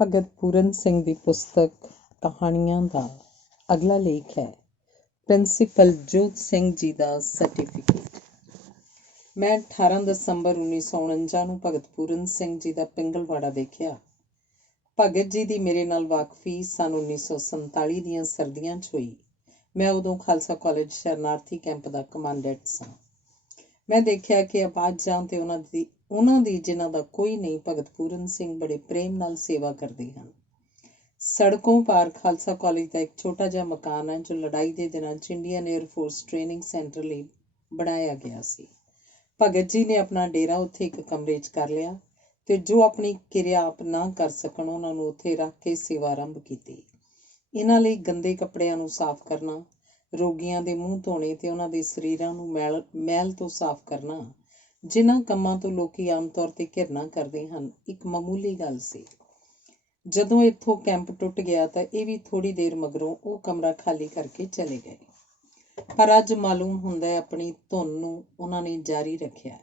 ਭਗਤ ਪੂਰਨ ਸਿੰਘ ਦੀ ਪੁਸਤਕ ਕਹਾਣੀਆਂ ਦਾ ਅਗਲਾ ਲੇਖ ਹੈ ਪ੍ਰਿੰਸੀਪਲ ਜੋਤ ਸਿੰਘ ਜੀ ਦਾ ਸਰਟੀਫਿਕੇਟ। ਮੈਂ 18 ਦਸੰਬਰ 1949 ਨੂੰ ਭਗਤ ਪੂਰਨ ਸਿੰਘ ਜੀ ਦਾ ਪਿੰਗਲਵਾੜਾ ਦੇਖਿਆ। ਭਗਤ ਜੀ ਦੀ ਮੇਰੇ ਨਾਲ ਵਾਕਫੀ ਸੰਨ 1947 ਦੀਆਂ ਸਰਦੀਆਂ 'ਚ ਹੋਈ। ਮੈਂ ਉਦੋਂ ਖਾਲਸਾ ਕਾਲਜ ਸ਼ਰਨਾਰਥੀ ਕੈਂਪ ਦਾ ਕਮਾਂਡੈਂਟ ਸਾਂ। ਮੈਂ ਦੇਖਿਆ ਕਿ ਅਪਾਹਜਾਂ ਤੇ ਉਹਨਾਂ ਦੀ ਜਿਨ੍ਹਾਂ ਦਾ ਕੋਈ ਨਹੀਂ, ਭਗਤ ਪੂਰਨ ਸਿੰਘ ਬੜੇ ਪ੍ਰੇਮ ਨਾਲ ਸੇਵਾ ਕਰਦੇ ਹਨ। ਸੜਕੋਂ ਪਾਰ ਖਾਲਸਾ ਕਾਲਜ ਦਾ ਇੱਕ ਛੋਟਾ ਜਿਹਾ ਮਕਾਨ ਹੈ ਜੋ ਲੜਾਈ ਦੇ ਦਿਨਾਂ 'ਚ Indian air force training centre ਲਈ ਬਣਾਇਆ ਗਿਆ ਸੀ। ਭਗਤ ਜੀ ਨੇ ਆਪਣਾ ਡੇਰਾ ਉੱਥੇ ਇੱਕ ਕਮਰੇ 'ਚ ਕਰ ਲਿਆ ਤੇ ਜੋ ਆਪਣੀ ਕਿਰਿਆ ਆਪ ਨਾ ਕਰ ਸਕਣ ਉਹਨਾਂ ਨੂੰ ਉੱਥੇ ਰੱਖ ਕੇ ਸੇਵਾ ਆਰੰਭ ਕੀਤੀ। ਇਹਨਾਂ ਲਈ ਗੰਦੇ ਕੱਪੜਿਆਂ ਨੂੰ ਸਾਫ਼ ਕਰਨਾ, ਰੋਗੀਆਂ ਦੇ ਮੂੰਹ ਧੋਣੇ ਤੇ ਉਹਨਾਂ ਦੇ ਸਰੀਰਾਂ ਨੂੰ ਮੈਲ ਤੋਂ ਸਾਫ਼ ਕਰਨਾ, ਜਿਨ੍ਹਾਂ ਕੰਮਾਂ ਤੋਂ ਲੋਕੀ ਆਮ ਤੌਰ ਤੇ ਘਿਰਨਾ ਕਰਦੇ ਹਨ, ਇੱਕ ਮਾਮੂਲੀ ਗੱਲ ਸੀ। ਜਦੋਂ ਇੱਥੋਂ ਕੈਂਪ ਟੁੱਟ ਗਿਆ ਤਾਂ ਇਹ ਵੀ ਥੋੜ੍ਹੀ ਦੇਰ ਮਗਰੋਂ ਉਹ ਕਮਰਾ ਖਾਲੀ ਕਰਕੇ ਚਲੇ ਗਏ। ਪਰ ਅੱਜ ਮਾਲੂਮ ਹੁੰਦਾ ਹੈ ਆਪਣੀ ਧੁਨ ਨੂੰ ਉਹਨਾਂ ਨੇ ਜਾਰੀ ਰੱਖਿਆ।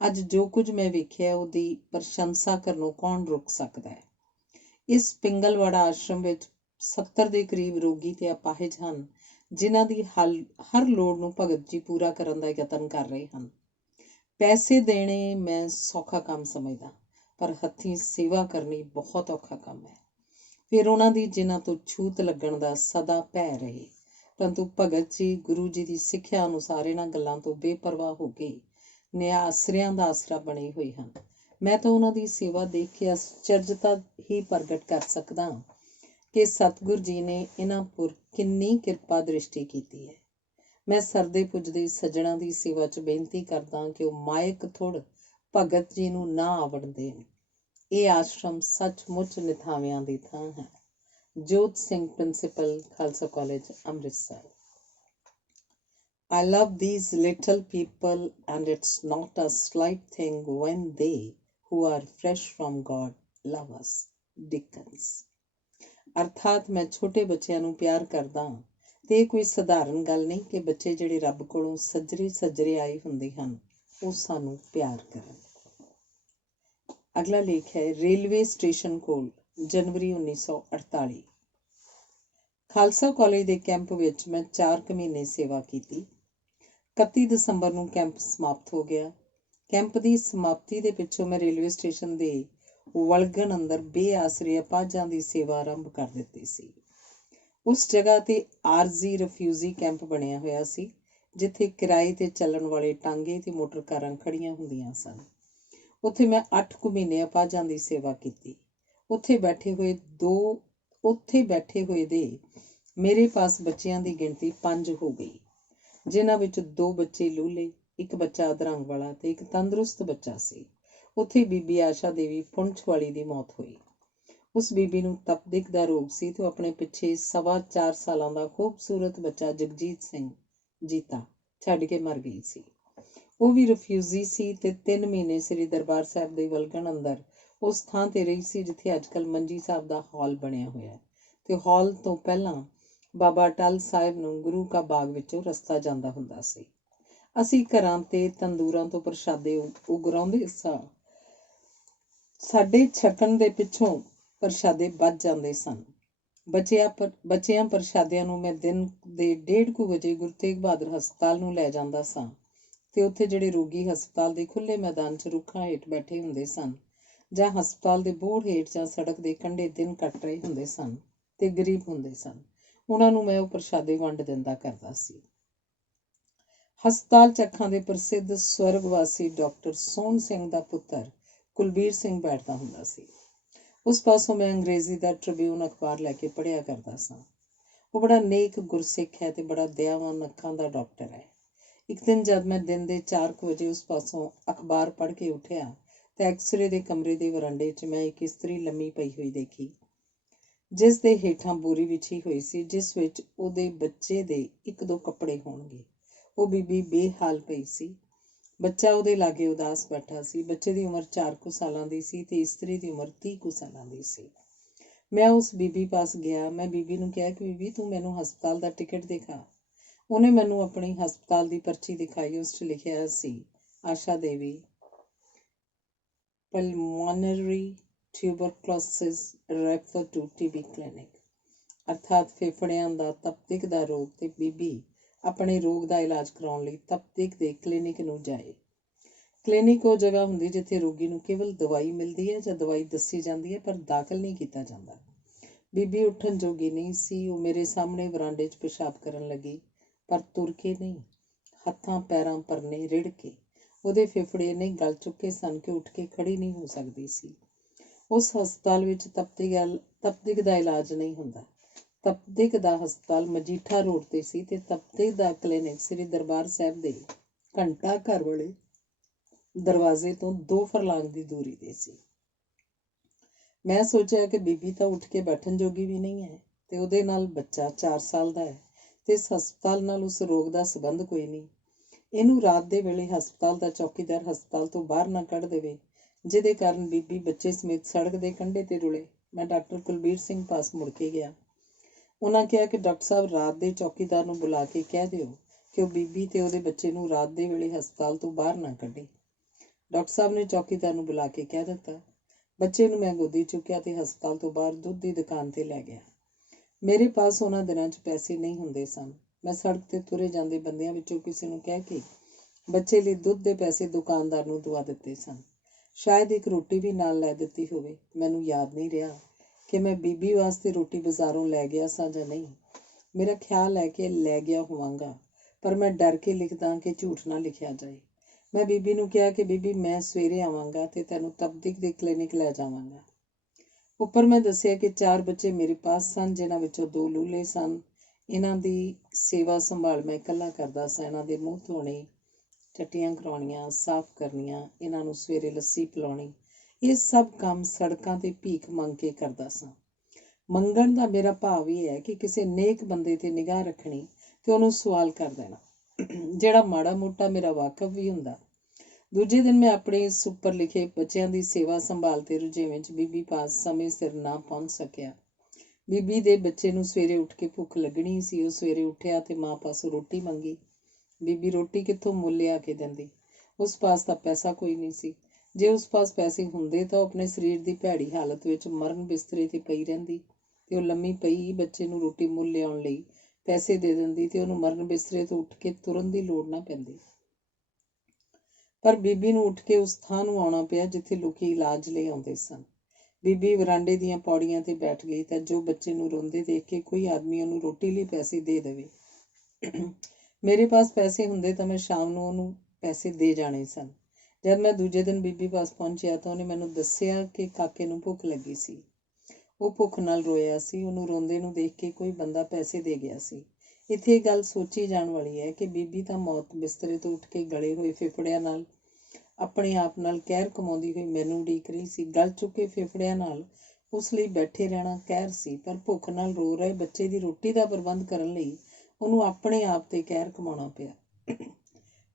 ਅੱਜ ਜੋ ਕੁਝ ਮੈਂ ਵੇਖਿਆ ਉਹਦੀ ਪ੍ਰਸ਼ੰਸਾ ਕਰਨੋਂ ਕੌਣ ਰੁਕ ਸਕਦਾ ਹੈ। ਇਸ ਪਿੰਗਲਵਾੜਾ ਆਸ਼ਰਮ ਵਿੱਚ 70 ਦੇ ਕਰੀਬ ਰੋਗੀ ਤੇ ਅਪਾਹਿਜ ਹਨ, ਜਿਨ੍ਹਾਂ ਦੀ ਹਰ ਲੋੜ ਨੂੰ ਭਗਤ ਜੀ ਪੂਰਾ ਕਰਨ ਦਾ ਯਤਨ ਕਰ ਰਹੇ ਹਨ। ਪੈਸੇ ਦੇਣੇ ਮੈਂ ਸੌਖਾ ਕੰਮ ਸਮਝਦਾ, ਪਰ ਹੱਥੀਂ ਸੇਵਾ ਕਰਨੀ ਬਹੁਤ ਔਖਾ ਕੰਮ ਹੈ। ਫਿਰ ਉਹਨਾਂ ਦੀ ਜਿਨ੍ਹਾਂ ਤੋਂ ਛੂਤ ਲੱਗਣ ਦਾ ਸਦਾ ਭੈ ਰਹੇ, ਪਰੰਤੂ ਭਗਤ ਜੀ ਗੁਰੂ ਜੀ ਦੀ ਸਿੱਖਿਆ ਅਨੁਸਾਰ ਇਹਨਾਂ ਗੱਲਾਂ ਤੋਂ ਬੇਪਰਵਾਹ ਹੋ ਕੇ ਨਿਆਸਰਿਆਂ ਦਾ ਆਸਰਾ ਬਣੇ ਹੋਏ ਹਨ। ਮੈਂ ਤਾਂ ਉਹਨਾਂ ਦੀ ਸੇਵਾ ਦੇਖ ਕੇ ਅਚਰਜਤਾ ਹੀ ਪ੍ਰਗਟ ਕਰ ਸਕਦਾ ਕਿ ਸਤਿਗੁਰ ਜੀ ਨੇ ਇਹਨਾਂ ਪੁਰ ਕਿੰਨੀ ਕਿਰਪਾ ਦ੍ਰਿਸ਼ਟੀ ਕੀਤੀ ਹੈ। ਮੈਂ ਸਰਦੇ ਪੁੱਜਦੇ ਸੱਜਣਾ ਦੀ ਸੇਵਾ 'ਚ ਬੇਨਤੀ ਕਰਦਾ ਕਿ ਉਹ ਮਾਇਕ ਥੁੜ ਭਗਤ ਜੀ ਨੂੰ ਨਾ ਆਵਣ ਦੇਣ। ਇਹ ਆਸ਼ਰਮ ਸੱਚਮੁੱਚ ਨਿਥਾਵਿਆਂ ਦੀ ਥਾਂ ਹੈ। Jot Singh, principal, Khalsa college, Amritsar. I love these little people and it's not a slight thing when they, who are fresh from God, love us. Dickens। ਅਰਥਾਤ ਮੈਂ ਛੋਟੇ ਬੱਚਿਆਂ ਨੂੰ ਪਿਆਰ ਕਰਦਾ ਤੇ ਇਹ ਕੋਈ ਸਧਾਰਨ ਗੱਲ ਨਹੀਂ ਕਿ ਬੱਚੇ ਜਿਹੜੇ ਰੱਬ ਕੋਲੋਂ ਸੱਜਰੇ ਆਏ ਹੁੰਦੇ ਹਨ ਉਹ ਸਾਨੂੰ ਪਿਆਰ ਕਰਨ। ਅਗਲਾ ਲੇਖ ਹੈ ਰੇਲਵੇ ਸਟੇਸ਼ਨ ਕੋਲ, ਜਨਵਰੀ 1948। ਖਾਲਸਾ ਕਾਲਜ ਦੇ ਕੈਂਪ ਵਿੱਚ ਮੈਂ 4 ਕੁ ਮਹੀਨੇ ਸੇਵਾ ਕੀਤੀ। 31 ਦਸੰਬਰ ਨੂੰ ਕੈਂਪ ਸਮਾਪਤ ਹੋ ਗਿਆ। ਕੈਂਪ ਦੀ ਸਮਾਪਤੀ ਦੇ ਪਿੱਛੋਂ ਮੈਂ ਰੇਲਵੇ ਸਟੇਸ਼ਨ ਦੇ ਵਲਗਣ ਅੰਦਰ ਬੇਆਸਰੇ ਅਪਾਹਜਾਂ ਦੀ ਸੇਵਾ ਆਰੰਭ ਕਰ ਦਿੱਤੀ ਸੀ। ਉਸ ਜਗ੍ਹਾ ਤੇ ਆਰਜ਼ੀ ਰਿਫਿਊਜੀ ਕੈਂਪ ਬਣਿਆ ਹੋਇਆ ਸੀ, ਜਿੱਥੇ ਕਿਰਾਏ ਤੇ ਚੱਲਣ ਵਾਲੇ ਟਾਂਗੇ ਤੇ ਮੋਟਰ ਕਾਰਾਂ ਖੜੀਆਂ ਹੁੰਦੀਆਂ ਸਨ। ਉੱਥੇ ਮੈਂ 8 ਕੁ ਮਹੀਨੇ ਅਪਾਹਜਾਂ ਦੀ ਸੇਵਾ ਕੀਤੀ। ਉੱਥੇ ਬੈਠੇ ਹੋਏ ਦੇ ਮੇਰੇ ਪਾਸ ਬੱਚਿਆਂ ਦੀ ਗਿਣਤੀ 5 ਹੋ ਗਈ, ਜਿਨ੍ਹਾਂ ਵਿੱਚ 2 ਬੱਚੇ ਲੂਲੇ, ਇੱਕ ਬੱਚਾ ਅਧਰੰਗ ਵਾਲਾ ਤੇ ਇੱਕ ਤੰਦਰੁਸਤ ਬੱਚਾ ਸੀ। ਉੱਥੇ ਬੀਬੀ ਆਸ਼ਾ ਦੇਵੀ ਪੁੰਛ ਵਾਲੀ ਦੀ ਮੌਤ ਹੋਈ। ਉਸ ਬੀਬੀ ਨੂੰ ਤਪਦਿਕ ਦਾ ਰੋਗ ਸੀ ਤੇ ਉਹ ਆਪਣੇ ਪਿੱਛੇ 4.25 ਸਾਲਾਂ ਦਾ ਖੂਬਸੂਰਤ ਬੱਚਾ ਜਗਜੀਤ ਸਿੰਘ ਜੀਤਾ ਛੱਡ ਕੇ ਮਰ ਗਈ ਸੀ। ਉਹ ਵੀ ਰਿਫਿਊਜੀ ਸੀ ਤੇ 3 ਮਹੀਨੇ ਸ੍ਰੀ ਦਰਬਾਰ ਸਾਹਿਬ ਦੇ ਵਲਗਣ ਅੰਦਰ ਉਸ ਥਾਂ ਤੇ ਰਹੀ ਸੀ ਜਿੱਥੇ ਅੱਜ ਕੱਲ੍ਹ ਮੰਜੀ ਸਾਹਿਬ ਦਾ ਹਾਲ ਬਣਿਆ ਹੋਇਆ ਤੇ ਹਾਲ ਤੋਂ ਪਹਿਲਾਂ ਬਾਬਾ ਅਟੱਲ ਸਾਹਿਬ ਨੂੰ ਗੁਰੂ ਕਾ ਬਾਗ ਵਿੱਚੋਂ ਰਸਤਾ ਜਾਂਦਾ ਹੁੰਦਾ ਸੀ। ਅਸੀਂ ਘਰਾਂ ਤੇ ਤੰਦੂਰਾਂ ਤੋਂ ਪ੍ਰਸ਼ਾਦੇ ਉਗਰਾਉਂਦੇ ਸਾਂ। ਸਾਡੇ ਛਕਣ ਦੇ ਪਿੱਛੋਂ ਪ੍ਰਸ਼ਾਦੇ ਬਚ ਜਾਂਦੇ ਸਨ। ਬਚਿਆਂ ਪ੍ਰਸ਼ਾਦਿਆਂ ਨੂੰ ਮੈਂ ਦਿਨ ਦੇ 1:30 ਕੁ ਵਜੇ ਗੁਰੂ ਤੇਗ ਬਹਾਦਰ ਹਸਪਤਾਲ ਨੂੰ ਲੈ ਜਾਂਦਾ ਸਾਂ ਤੇ ਉੱਥੇ ਜਿਹੜੇ ਰੋਗੀ ਹਸਪਤਾਲ ਦੇ ਖੁੱਲ੍ਹੇ ਮੈਦਾਨ 'ਚ ਰੁੱਖਾਂ ਹੇਠ ਬੈਠੇ ਹੁੰਦੇ ਸਨ ਜਾਂ ਹਸਪਤਾਲ ਦੇ ਬੋਰਡ ਹੇਠ ਜਾਂ ਸੜਕ ਦੇ ਕੰਢੇ ਦਿਨ ਕੱਟ ਰਹੇ ਹੁੰਦੇ ਸਨ ਤੇ ਗਰੀਬ ਹੁੰਦੇ ਸਨ, ਉਹਨਾਂ ਨੂੰ ਮੈਂ ਉਹ ਪ੍ਰਸ਼ਾਦੇ ਵੰਡ ਦਿੰਦਾ ਕਰਦਾ ਸੀ। ਹਸਪਤਾਲ 'ਚ ਅੱਖਾਂ ਦੇ ਪ੍ਰਸਿੱਧ ਸਵਰਗਵਾਸੀ ਡਾਕਟਰ ਸੋਹਣ ਸਿੰਘ ਦਾ ਪੁੱਤਰ ਕੁਲਬੀਰ ਸਿੰਘ ਬੈਠਦਾ ਹੁੰਦਾ ਸੀ। ਉਸ ਪਾਸੋਂ ਮੈਂ ਅੰਗਰੇਜ਼ੀ ਦਾ ਟ੍ਰਿਬਿਊਨ ਅਖਬਾਰ ਲੈ ਕੇ ਪੜ੍ਹਿਆ ਕਰਦਾ ਸਾਂ। ਉਹ ਬੜਾ ਨੇਕ ਗੁਰਸਿੱਖ ਹੈ ਤੇ ਬੜਾ ਦਇਆਵਾਨ ਅੱਖਾਂ ਦਾ ਡਾਕਟਰ ਹੈ। ਇੱਕ ਦਿਨ ਜਦ ਮੈਂ ਦਿਨ ਦੇ 4 ਕੁ ਵਜੇ ਉਸ ਪਾਸੋਂ ਅਖਬਾਰ ਪੜ੍ਹ ਕੇ ਉੱਠਿਆ ਤਾਂ ਐਕਸਰੇ ਦੇ ਕਮਰੇ ਦੇ ਵਰਾਂਡੇ 'ਚ ਮੈਂ ਇੱਕ ਇਸਤਰੀ ਲੰਮੀ ਪਈ ਹੋਈ ਦੇਖੀ, ਜਿਸ ਦੇ ਹੇਠਾਂ ਬੋਰੀ ਵਿਛੀ ਹੋਈ ਸੀ, ਜਿਸ ਵਿੱਚ ਉਹਦੇ ਬੱਚੇ ਦੇ 1-2 ਕੱਪੜੇ ਹੋਣਗੇ। ਉਹ ਬੀਬੀ ਬੇਹਾਲ ਪਈ ਸੀ। ਬੱਚਾ ਉਹਦੇ ਲਾਗੇ ਉਦਾਸ ਬੈਠਾ ਸੀ। ਬੱਚੇ ਦੀ ਉਮਰ 4 ਕੁ ਸਾਲਾਂ ਦੀ ਸੀ ਤੇ ਇਸਤਰੀ ਦੀ ਉਮਰ 30 ਕੁ ਸਾਲਾਂ ਦੀ ਸੀ। ਮੈਂ ਉਸ ਬੀਬੀ ਪਾਸ ਗਿਆ। ਮੈਂ ਬੀਬੀ ਨੂੰ ਕਿਹਾ ਕਿ ਬੀਬੀ ਤੂੰ ਮੈਨੂੰ ਹਸਪਤਾਲ ਦਾ ਟਿਕਟ ਦਿਖਾ। ਉਹਨੇ ਮੈਨੂੰ ਆਪਣੀ ਹਸਪਤਾਲ ਦੀ ਪਰਚੀ ਦਿਖਾਈ। ਉਸ 'ਚ ਲਿਖਿਆ ਸੀ ਆਸ਼ਾ ਦੇਵੀ, pulmonary tuberculosis refer to TB clinic, ਅਰਥਾਤ ਫੇਫੜਿਆਂ ਦਾ ਤਪਦਿਕ ਦਾ ਰੋਗ ਤੇ ਬੀਬੀ ਆਪਣੇ ਰੋਗ ਦਾ ਇਲਾਜ ਕਰਾਉਣ ਲਈ ਤਪਦਿਕ ਦੇ ਕਲੀਨਿਕ ਨੂੰ ਜਾਏ। ਕਲੀਨਿਕ ਉਹ ਜਗ੍ਹਾ ਹੁੰਦੀ ਜਿੱਥੇ ਰੋਗੀ ਨੂੰ ਕੇਵਲ ਦਵਾਈ ਮਿਲਦੀ ਹੈ ਜਾਂ ਦਵਾਈ ਦੱਸੀ ਜਾਂਦੀ ਹੈ, ਪਰ ਦਾਖਲ ਨਹੀਂ ਕੀਤਾ ਜਾਂਦਾ। ਬੀਬੀ ਉੱਠਣ ਜੋਗੀ ਨਹੀਂ ਸੀ। ਉਹ ਮੇਰੇ ਸਾਹਮਣੇ ਵਰਾਂਡੇ 'ਚ ਪਿਸ਼ਾਬ ਕਰਨ ਲੱਗੀ, ਪਰ ਤੁਰ ਕੇ ਨਹੀਂ, ਹੱਥਾਂ ਪੈਰਾਂ ਪਰਨੇ ਰਿੜ ਕੇ। ਉਹਦੇ ਫੇਫੜੇ ਇੰਨੇ ਗਲ ਚੁੱਕੇ ਸਨ ਕਿ ਉੱਠ ਕੇ ਖੜੀ ਨਹੀਂ ਹੋ ਸਕਦੀ ਸੀ। ਉਸ ਹਸਪਤਾਲ ਵਿੱਚ ਤਪਦਿਕ ਦਾ ਇਲਾਜ ਨਹੀਂ ਹੁੰਦਾ। ਤਪਦਿਕ ਦਾ ਹਸਪਤਾਲ ਮਜੀਠਾ ਰੋਡ 'ਤੇ ਸੀ ਅਤੇ ਤਪਦਿਕ ਦਾ ਕਲੀਨਿਕ ਸ੍ਰੀ ਦਰਬਾਰ ਸਾਹਿਬ ਦੇ ਘੰਟਾ ਘਰ ਵਾਲੇ ਦਰਵਾਜ਼ੇ ਤੋਂ 2 ਫਰਲਾਂਗ ਦੀ ਦੂਰੀ 'ਤੇ ਸੀ। ਮੈਂ ਸੋਚਿਆ ਕਿ ਬੀਬੀ ਤਾਂ ਉੱਠ ਕੇ ਬੈਠਣ ਜੋਗੀ ਵੀ ਨਹੀਂ ਹੈ ਅਤੇ ਉਹਦੇ ਨਾਲ ਬੱਚਾ 4 ਸਾਲ ਦਾ ਹੈ ਅਤੇ ਇਸ ਹਸਪਤਾਲ ਨਾਲ ਉਸ ਰੋਗ ਦਾ ਸੰਬੰਧ ਕੋਈ ਨਹੀਂ। ਇਹਨੂੰ ਰਾਤ ਦੇ ਵੇਲੇ ਹਸਪਤਾਲ ਦਾ ਚੌਕੀਦਾਰ ਹਸਪਤਾਲ ਤੋਂ ਬਾਹਰ ਨਾ ਕੱਢ ਦੇਵੇ, ਜਿਹਦੇ ਕਾਰਨ ਬੀਬੀ ਬੱਚੇ ਸਮੇਤ ਸੜਕ ਦੇ ਕੰਢੇ 'ਤੇ ਰੁਲੇ। ਮੈਂ ਡਾਕਟਰ ਕੁਲਬੀਰ ਸਿੰਘ ਪਾਸ ਮੁੜ ਕੇ ਗਿਆ। ਉਹਨਾਂ ਕਿਹਾ ਕਿ ਡਾਕਟਰ ਸਾਹਿਬ ਰਾਤ ਦੇ ਚੌਕੀਦਾਰ ਨੂੰ ਬੁਲਾ ਕੇ ਕਹਿ ਦਿਓ ਕਿ ਉਹ ਬੀਬੀ ਤੇ ਉਹਦੇ ਬੱਚੇ ਨੂੰ ਰਾਤ ਦੇ ਵੇਲੇ ਹਸਪਤਾਲ ਤੋਂ ਬਾਹਰ ਨਾ ਕੱਢੇ। ਡਾਕਟਰ ਸਾਹਿਬ ਨੇ ਚੌਕੀਦਾਰ ਨੂੰ ਬੁਲਾ ਕੇ ਕਹਿ ਦਿੱਤਾ। ਬੱਚੇ ਨੂੰ ਮੈਂ ਗੋਦੀ ਚੁੱਕਿਆ ਤੇ ਹਸਪਤਾਲ ਤੋਂ ਬਾਹਰ ਦੁੱਧ ਦੀ ਦੁਕਾਨ 'ਤੇ ਲੈ ਗਿਆ। ਮੇਰੇ ਪਾਸ ਉਹਨਾਂ ਦਿਨਾਂ 'ਚ ਪੈਸੇ ਨਹੀਂ ਹੁੰਦੇ ਸਨ। ਮੈਂ ਸੜਕ 'ਤੇ ਤੁਰੇ ਜਾਂਦੇ ਬੰਦਿਆਂ ਵਿੱਚੋਂ ਕਿਸੇ ਨੂੰ ਕਹਿ ਕੇ ਬੱਚੇ ਲਈ ਦੁੱਧ ਦੇ ਪੈਸੇ ਦੁਕਾਨਦਾਰ ਨੂੰ ਦਵਾ ਦਿੱਤੇ ਸਨ। ਸ਼ਾਇਦ ਇੱਕ ਰੋਟੀ ਵੀ ਨਾਲ ਲੈ ਦਿੱਤੀ ਹੋਵੇ। ਮੈਨੂੰ ਯਾਦ ਨਹੀਂ ਰਿਹਾ ਕਿ ਮੈਂ ਬੀਬੀ ਵਾਸਤੇ ਰੋਟੀ ਬਾਜ਼ਾਰੋਂ ਲੈ ਗਿਆ ਸਾਂ ਜਾਂ ਨਹੀਂ। ਮੇਰਾ ਖਿਆਲ ਹੈ ਕਿ ਲੈ ਗਿਆ ਹੋਵਾਂਗਾ, ਪਰ ਮੈਂ ਡਰ ਕੇ ਲਿਖਦਾ ਕਿ ਝੂਠ ਨਾ ਲਿਖਿਆ ਜਾਏ। ਮੈਂ ਬੀਬੀ ਨੂੰ ਕਿਹਾ ਕਿ ਬੀਬੀ ਮੈਂ ਸਵੇਰੇ ਆਵਾਂਗਾ ਅਤੇ ਤੈਨੂੰ ਤਪਦਿਕ ਦੇ ਕਲੀਨਿਕ ਲੈ ਜਾਵਾਂਗਾ। ਉੱਪਰ ਮੈਂ ਦੱਸਿਆ ਕਿ 4 ਬੱਚੇ ਮੇਰੇ ਪਾਸ ਸਨ, ਜਿਨ੍ਹਾਂ ਵਿੱਚੋਂ 2 ਲੂਲੇ ਸਨ। ਇਹਨਾਂ ਦੀ ਸੇਵਾ ਸੰਭਾਲ ਮੈਂ ਇਕੱਲਾ ਕਰਦਾ ਸਾਂ। ਇਹਨਾਂ ਦੇ ਮੂੰਹ ਧੋਣੇ, ਟੱਟੀਆਂ ਕਰਾਉਣੀਆਂ, ਸਾਫ਼ ਕਰਨੀਆਂ, ਇਹਨਾਂ ਨੂੰ ਸਵੇਰੇ ਲੱਸੀ ਪਿਲਾਉਣੀ, ਇਹ ਸਭ ਕੰਮ ਸੜਕਾਂ 'ਤੇ ਭੀਖ ਮੰਗ ਕੇ ਕਰਦਾ ਸਾਂ। ਮੰਗਣ ਦਾ ਮੇਰਾ ਭਾਵ ਇਹ ਹੈ ਕਿ ਕਿਸੇ ਨੇਕ ਬੰਦੇ 'ਤੇ ਨਿਗਾਹ ਰੱਖਣੀ ਅਤੇ ਉਹਨੂੰ ਸਵਾਲ ਕਰ ਦੇਣਾ, ਜਿਹੜਾ ਮਾੜਾ ਮੋਟਾ ਮੇਰਾ ਵਾਕਫ ਵੀ ਹੁੰਦਾ। ਦੂਜੇ ਦਿਨ ਮੈਂ ਆਪਣੇ ਇਸ ਉੱਪਰ ਲਿਖੇ ਬੱਚਿਆਂ ਦੀ ਸੇਵਾ ਸੰਭਾਲ 'ਤੇ ਰੁਝੇਵੇਂ 'ਚ ਬੀਬੀ ਪਾਸ ਸਮੇਂ ਸਿਰ ਨਾ ਪਹੁੰਚ ਸਕਿਆ। ਬੀਬੀ ਦੇ ਬੱਚੇ ਨੂੰ ਸਵੇਰੇ ਉੱਠ ਕੇ ਭੁੱਖ ਲੱਗਣੀ ਸੀ। ਉਹ ਸਵੇਰੇ ਉੱਠਿਆ ਅਤੇ ਮਾਂ ਪਾਸੋਂ ਰੋਟੀ ਮੰਗੀ। ਬੀਬੀ ਰੋਟੀ ਕਿੱਥੋਂ ਮੁੱਲ ਲਿਆ ਕੇ ਦਿੰਦੀ? ਉਸ ਪਾਸ ਤਾਂ ਪੈਸਾ ਕੋਈ ਨਹੀਂ ਸੀ। ਜੇ ਉਸ ਪਾਸ ਪੈਸੇ ਹੁੰਦੇ ਤਾਂ ਉਹ ਆਪਣੇ ਸਰੀਰ ਦੀ ਭੈੜੀ ਹਾਲਤ ਵਿੱਚ ਮਰਨ ਬਿਸਤਰੇ 'ਤੇ ਪਈ ਰਹਿੰਦੀ ਅਤੇ ਉਹ ਲੰਮੀ ਪਈ ਬੱਚੇ ਨੂੰ ਰੋਟੀ ਮੁੱਲ ਲਿਆਉਣ ਲਈ ਪੈਸੇ ਦੇ ਦਿੰਦੀ ਅਤੇ ਉਹਨੂੰ ਮਰਨ ਬਿਸਤਰੇ ਤੋਂ ਉੱਠ ਕੇ ਤੁਰਨ ਦੀ ਲੋੜ ਨਾ ਪੈਂਦੀ। ਪਰ ਬੀਬੀ ਨੂੰ ਉੱਠ ਕੇ ਉਸ ਥਾਂ ਨੂੰ ਆਉਣਾ ਪਿਆ ਜਿੱਥੇ ਲੋਕੀ ਇਲਾਜ ਲਈ ਆਉਂਦੇ ਸਨ। ਬੀਬੀ ਵਰਾਂਡੇ ਦੀਆਂ ਪੌੜੀਆਂ 'ਤੇ ਬੈਠ ਗਈ ਤਾਂ ਜੋ ਬੱਚੇ ਨੂੰ ਰੋਂਦੇ ਦੇਖ ਕੇ ਕੋਈ ਆਦਮੀ ਉਹਨੂੰ ਰੋਟੀ ਲਈ ਪੈਸੇ ਦੇ ਦੇਵੇ। ਮੇਰੇ ਪਾਸ ਪੈਸੇ ਹੁੰਦੇ ਤਾਂ ਮੈਂ ਸ਼ਾਮ ਨੂੰ ਉਹਨੂੰ ਪੈਸੇ ਦੇ ਜਾਣੇ ਸਨ। ਜਦ ਮੈਂ ਦੂਜੇ ਦਿਨ ਬੀਬੀ ਪਾਸ ਪਹੁੰਚਿਆ ਤਾਂ ਉਹਨੇ ਮੈਨੂੰ ਦੱਸਿਆ ਕਿ ਕਾਕੇ ਨੂੰ ਭੁੱਖ ਲੱਗੀ ਸੀ। ਉਹ ਭੁੱਖ ਨਾਲ ਰੋਇਆ ਸੀ। ਉਹਨੂੰ ਰੋਂਦੇ ਨੂੰ ਦੇਖ ਕੇ ਕੋਈ ਬੰਦਾ ਪੈਸੇ ਦੇ ਗਿਆ ਸੀ। ਇੱਥੇ ਇਹ ਗੱਲ ਸੋਚੀ ਜਾਣ ਵਾਲੀ ਹੈ ਕਿ ਬੀਬੀ ਤਾਂ ਮੌਤ ਬਿਸਤਰੇ ਤੋਂ ਉੱਠ ਕੇ ਗਲੇ ਹੋਏ ਫੇਫੜਿਆਂ ਨਾਲ ਆਪਣੇ ਆਪ ਨਾਲ ਕਹਿਰ ਕਮਾਉਂਦੀ ਹੋਈ ਮੈਨੂੰ ਉਡੀਕ ਰਹੀ ਸੀ। ਗਲ ਚੁੱਕੇ ਫੇਫੜਿਆਂ ਨਾਲ ਉਸ ਲਈ ਬੈਠੇ ਰਹਿਣਾ ਕਹਿਰ ਸੀ, ਪਰ ਭੁੱਖ ਨਾਲ ਰੋ ਰਹੇ ਬੱਚੇ ਦੀ ਰੋਟੀ ਦਾ ਪ੍ਰਬੰਧ ਕਰਨ ਲਈ ਉਹਨੂੰ ਆਪਣੇ ਆਪ 'ਤੇ ਕਹਿਰ ਕਮਾਉਣਾ ਪਿਆ।